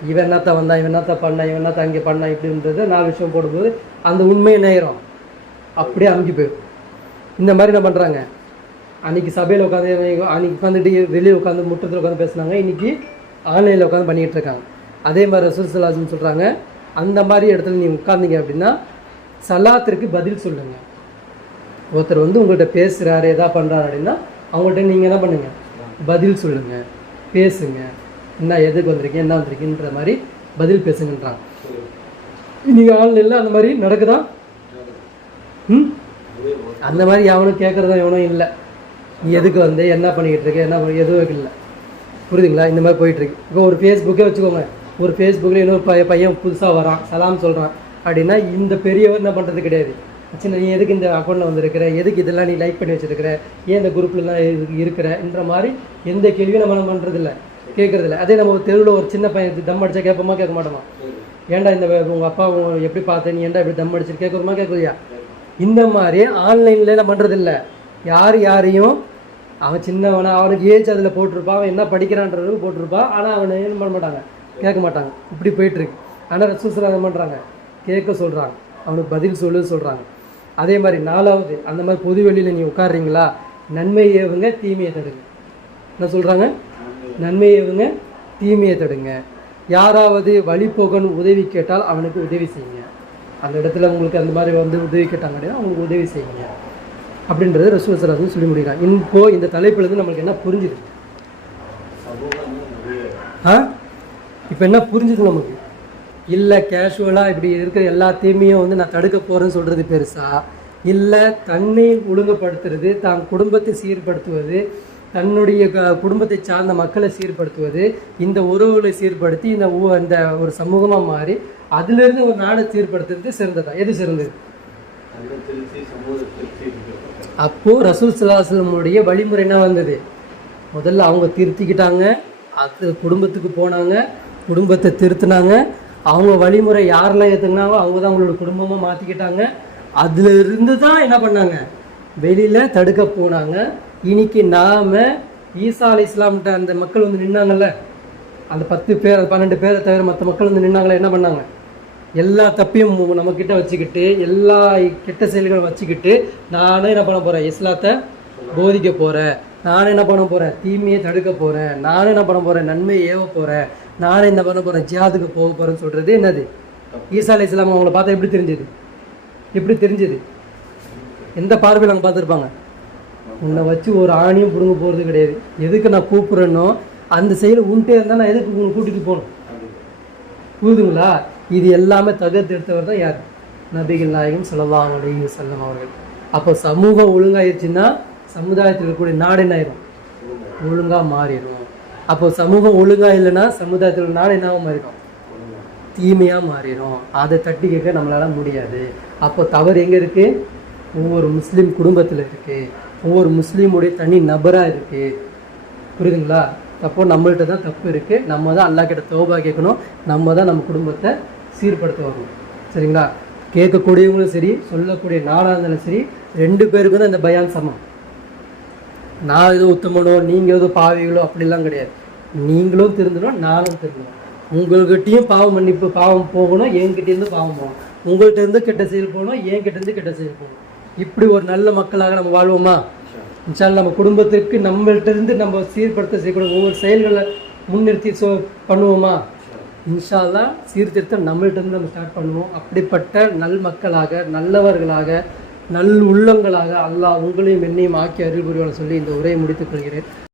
இவன் என்னத்த வந்தான், இவன் என்னத்த பண்ணான், இவன் என்னத்த அங்கே பண்ணான், இப்படின்றது 4 விஷயம் போடும்போது அந்த உண்மையை நேரம் அப்படியே அமுக்கி போயிடும். இந்த மாதிரி என்ன பண்ணுறாங்க? அன்றைக்கி சபையில் உட்காந்து, அன்றைக்கி உட்காந்துட்டு வெளியே உட்காந்து முற்றத்தில் உட்காந்து பேசுனாங்க, இன்றைக்கி ஆன்லைனில் உட்காந்து பண்ணிக்கிட்டு இருக்காங்க. அதே மாதிரி ரசூல் ஸல்லல்லாஹு அலைஹி வஸல்லம் சொல்கிறாங்க, அந்த மாதிரி இடத்துல நீ உட்கார்ந்தீங்க அப்படின்னா சலாத்திற்கு பதில் சொல்லுங்கள். ஒருத்தர் உங்கள்கிட்ட பேசுகிறாரு, எதா பண்ணுறாரு அப்படின்னா அவங்கள்ட்ட நீங்கள் என்ன பண்ணுங்கள்? பதில் சொல்லுங்கள், பேசுங்க. என்ன, எதுக்கு வந்திருக்கீங்க, என்ன வந்திருக்கீன்ற மாதிரி பதில் பேசுங்கன்றாங்க. நீங்கள் ஆன்லைனில் அந்த மாதிரி நடக்குதா? அந்த மாதிரி எவனும் கேட்குறதா எவனும் இல்லை. நீ எதுக்கு வந்து என்ன பண்ணிக்கிட்டு இருக்க, என்ன எதுவும் இல்லை. புரியுதுங்களா? இந்த மாதிரி போயிட்டுருக்கு. இப்போ ஒரு ஃபேஸ்புக்கே வச்சுக்கோங்க. ஒரு ஃபேஸ்புக்கில் இன்னொரு பையன் புதுசாக வரான், சலாம் சொல்கிறான் அப்படின்னா இந்த பெரியவர் என்ன பண்ணுறது கிடையாது. சின்ன, நீ எதுக்கு இந்த அக்கௌண்ட்டில் வந்துருக்கிற, எதுக்கு இதெல்லாம் நீ லைக் பண்ணி வச்சுருக்கிற, ஏன் இந்த குரூப்லலாம் இருக்கிறன்ற மாதிரி எந்த கேள்வியும் நம்ம பண்ணுறதில்ல, கேட்குறதில்ல. அதே நம்ம தெருவில் ஒரு சின்ன பையன் தம் அடித்தா கேட்போமா, கேட்க மாட்டோமா? ஏன்டா இந்த உங்கள் அப்பா எப்படி பார்த்த, நீ ஏன்டா இப்படி தம் அடிச்சு கேட்குறோமா, கேட்குறியா? இந்த மாதிரி ஆன்லைனில் என்ன பண்ணுறதில்ல. யாரையும் அவன் சின்னவனா, அவனுக்கு ஏஜ் அதில் போட்டிருப்பான், அவன் என்ன படிக்கிறான்றதுக்கு போட்டிருப்பான், ஆனால் அவனை என்ன பண்ண மாட்டாங்க, கேட்க மாட்டாங்க. இப்படி போயிட்டுருக்கு. ஆனால் ரசூல் ஸல்லல்லாஹு என்ன பண்ணுறாங்க? கேட்க சொல்கிறாங்க, அவனுக்கு பதில் சொல்கிறாங்க. அதே மாதிரி 4வது, அந்த மாதிரி பொது வெளியில் நீ உட்காடுறீங்களா, நன்மை ஏவுங்க, தீமையை தடுங்க. என்ன சொல்கிறாங்க? நன்மை ஏவுங்க, தீமையை தடுங்க. யாராவது வழிபோகன்னு உதவி கேட்டால் அவனுக்கு உதவி செய்யுங்க. அந்த இடத்துல உங்களுக்கு அந்த மாதிரி உதவி கேட்டாங்க அப்படின்னா அவங்களுக்கு உதவி செய்யுங்க அப்படின்றது ரசூல் ஸல்லல்லாஹு அலைஹி வஸல்லம் சொல்லி முடிக்கிறாங்க. இப்போது இந்த தலைப்புலேருந்து நம்மளுக்கு என்ன புரிஞ்சுது? இப்போ என்ன புரிஞ்சுது நமக்கு? இல்லை கேஷுவலாக இப்படி இருக்கிற எல்லாத்தையுமே நான் தடுக்க போகிறேன்னு சொல்கிறது பெருசா, இல்லை தன்னை ஒழுங்குபடுத்துறது, தான் குடும்பத்தை சீர்படுத்துவது, தன்னுடைய குடும்பத்தை சார்ந்த மக்களை சீர்படுத்துவது, இந்த உறவுகளை சீர்படுத்தி இந்த ஒரு சமூகமாக மாறி அதிலிருந்து ஒரு நாடை சீர்படுத்துறது சிறந்ததா? எது சிறந்தது? அப்போது ரசூல் ஸல்லல்லாஹு அலைஹி வஸல்லமுடைய வழிமுறை என்ன வந்தது? முதல்ல அவங்க திருத்திக்கிட்டாங்க, அது குடும்பத்துக்கு போனாங்க, குடும்பத்தை திருத்தினாங்க. அவங்க வழிமுறை யாரெல்லாம் ஏற்றுக்கினாங்களோ அவங்க தான் அவங்களோட குடும்பமாக மாற்றிக்கிட்டாங்க. அதில் இருந்து தான் என்ன பண்ணாங்க? வெளியில் தடுக்க போனாங்க. இன்னைக்கு நாம் ஈசா அலைஹிஸ்ஸலாம்கிட்ட அந்த மக்கள் நின்னாங்கல்ல, அந்த 10 பேர் 12 பேரை தவிர மற்ற மக்கள் நின்னாங்களே, என்ன பண்ணாங்க? எல்லா தப்பையும் நம்மக்கிட்ட வச்சுக்கிட்டு, எல்லா கெட்ட செயல்களும் வச்சுக்கிட்டு, நானே என்ன பண்ண போகிறேன்? இஸ்லாத்தை போதிக்க போகிறேன், நானே என்ன பண்ண போகிறேன்? தீமையை தடுக்க போகிறேன், நானே என்ன பண்ண போகிறேன்? நன்மையை ஏவ போகிறேன், நானே என்ன பண்ண போகிறேன்? ஜியாதுக்கு போக போகிறேன்னு சொல்கிறது என்னது? ஈசா அலைஹிஸ்ஸலாம் அவங்கள பார்த்தா எப்படி தெரிஞ்சது? எந்த பார்வையில் அவங்க பார்த்துருப்பாங்க? உன்னை வச்சு ஒரு ஆணியும் பிடுங்க போகிறது கிடையாது. எதுக்கு நான் கூப்பிட்றேன்னோ அந்த செயல் உன்ட்டே இருந்தால் நான் எதுக்கு உங்களை கூட்டிகிட்டு போகணும்? புரியுதுங்களா? இது எல்லாமே தகர்த்தெடுத்தவர் தான் யார்? நபிகள் நாயகம் ஸல்லல்லாஹு அலைஹி வஸல்லம் அவர்கள். அப்போ சமூகம் ஒழுங்காயிருச்சுன்னா சமுதாயத்தில் இருக்கக்கூடிய நாடு என்ன ஆயிரும்? ஒழுங்காக மாறிடும். அப்போ சமூகம் ஒழுங்காக இல்லைன்னா சமுதாயத்தில் நாடு என்னவா மாறிடும்? தீமையாக மாறிடும். அதை தட்டி கேட்க நம்மளால முடியாது. அப்போ தவறு எங்கே இருக்குது? ஒவ்வொரு முஸ்லீம் குடும்பத்தில் இருக்குது, ஒவ்வொரு முஸ்லீமுடைய தனி நபராக இருக்குது. புரியுதுங்களா? அப்போ நம்மள்கிட்ட தான் தப்பு இருக்குது. நம்ம தான் அல்லாஹ் கிட்ட தௌபா கேட்கணும். நம்ம தான் நம்ம குடும்பத்தை சீர்படுத்த வரணும். சரிங்களா? கேட்கக்கூடியவங்களும் சரி, சொல்லக்கூடிய நாளாக இருந்தாலும் சரி, 2 பேருக்கும் தான் இந்த பயான் சமம். நான் ஏதோ உத்தமனோ நீங்கள் ஏதோ பாவிகளோ அப்படிலாம் கிடையாது. நீங்களும் திருந்தணும், நானும் திருந்தணும். உங்கள்கிட்டையும் பாவம் போகணும், என்கிட்டேருந்து பாவம் போகணும். உங்கள்கிட்ட இருந்து கெட்ட செயல் போகணும், என்கிட்ட இருந்து கெட்ட செயல் போகணும். இப்படி ஒரு நல்ல மக்களாக நம்ம வாழ்வோமா? இன்ஷா அல்லாஹ் நம்ம குடும்பத்திற்கு நம்மள்ட்ட இருந்து நம்ம சீர்படுத்த செய்யக்கூடிய ஒவ்வொரு செயல்களை முன்னிறுத்தி பண்ணுவோமா? இன்ஷா அல்லாஹ் சீர்திருத்தம் நம்மள்ட்ட இருந்து நம்ம ஸ்டார்ட் பண்ணுவோம். அப்படிப்பட்ட நல் மக்களாக, நல்லவர்களாக, நல் உள்ளங்களாக அல்லாஹ் உங்களையும் என்னையும் ஆக்கி அருள் புரிவான்னு சொல்லி இந்த உரையை முடித்துக் கொள்கிறேன்.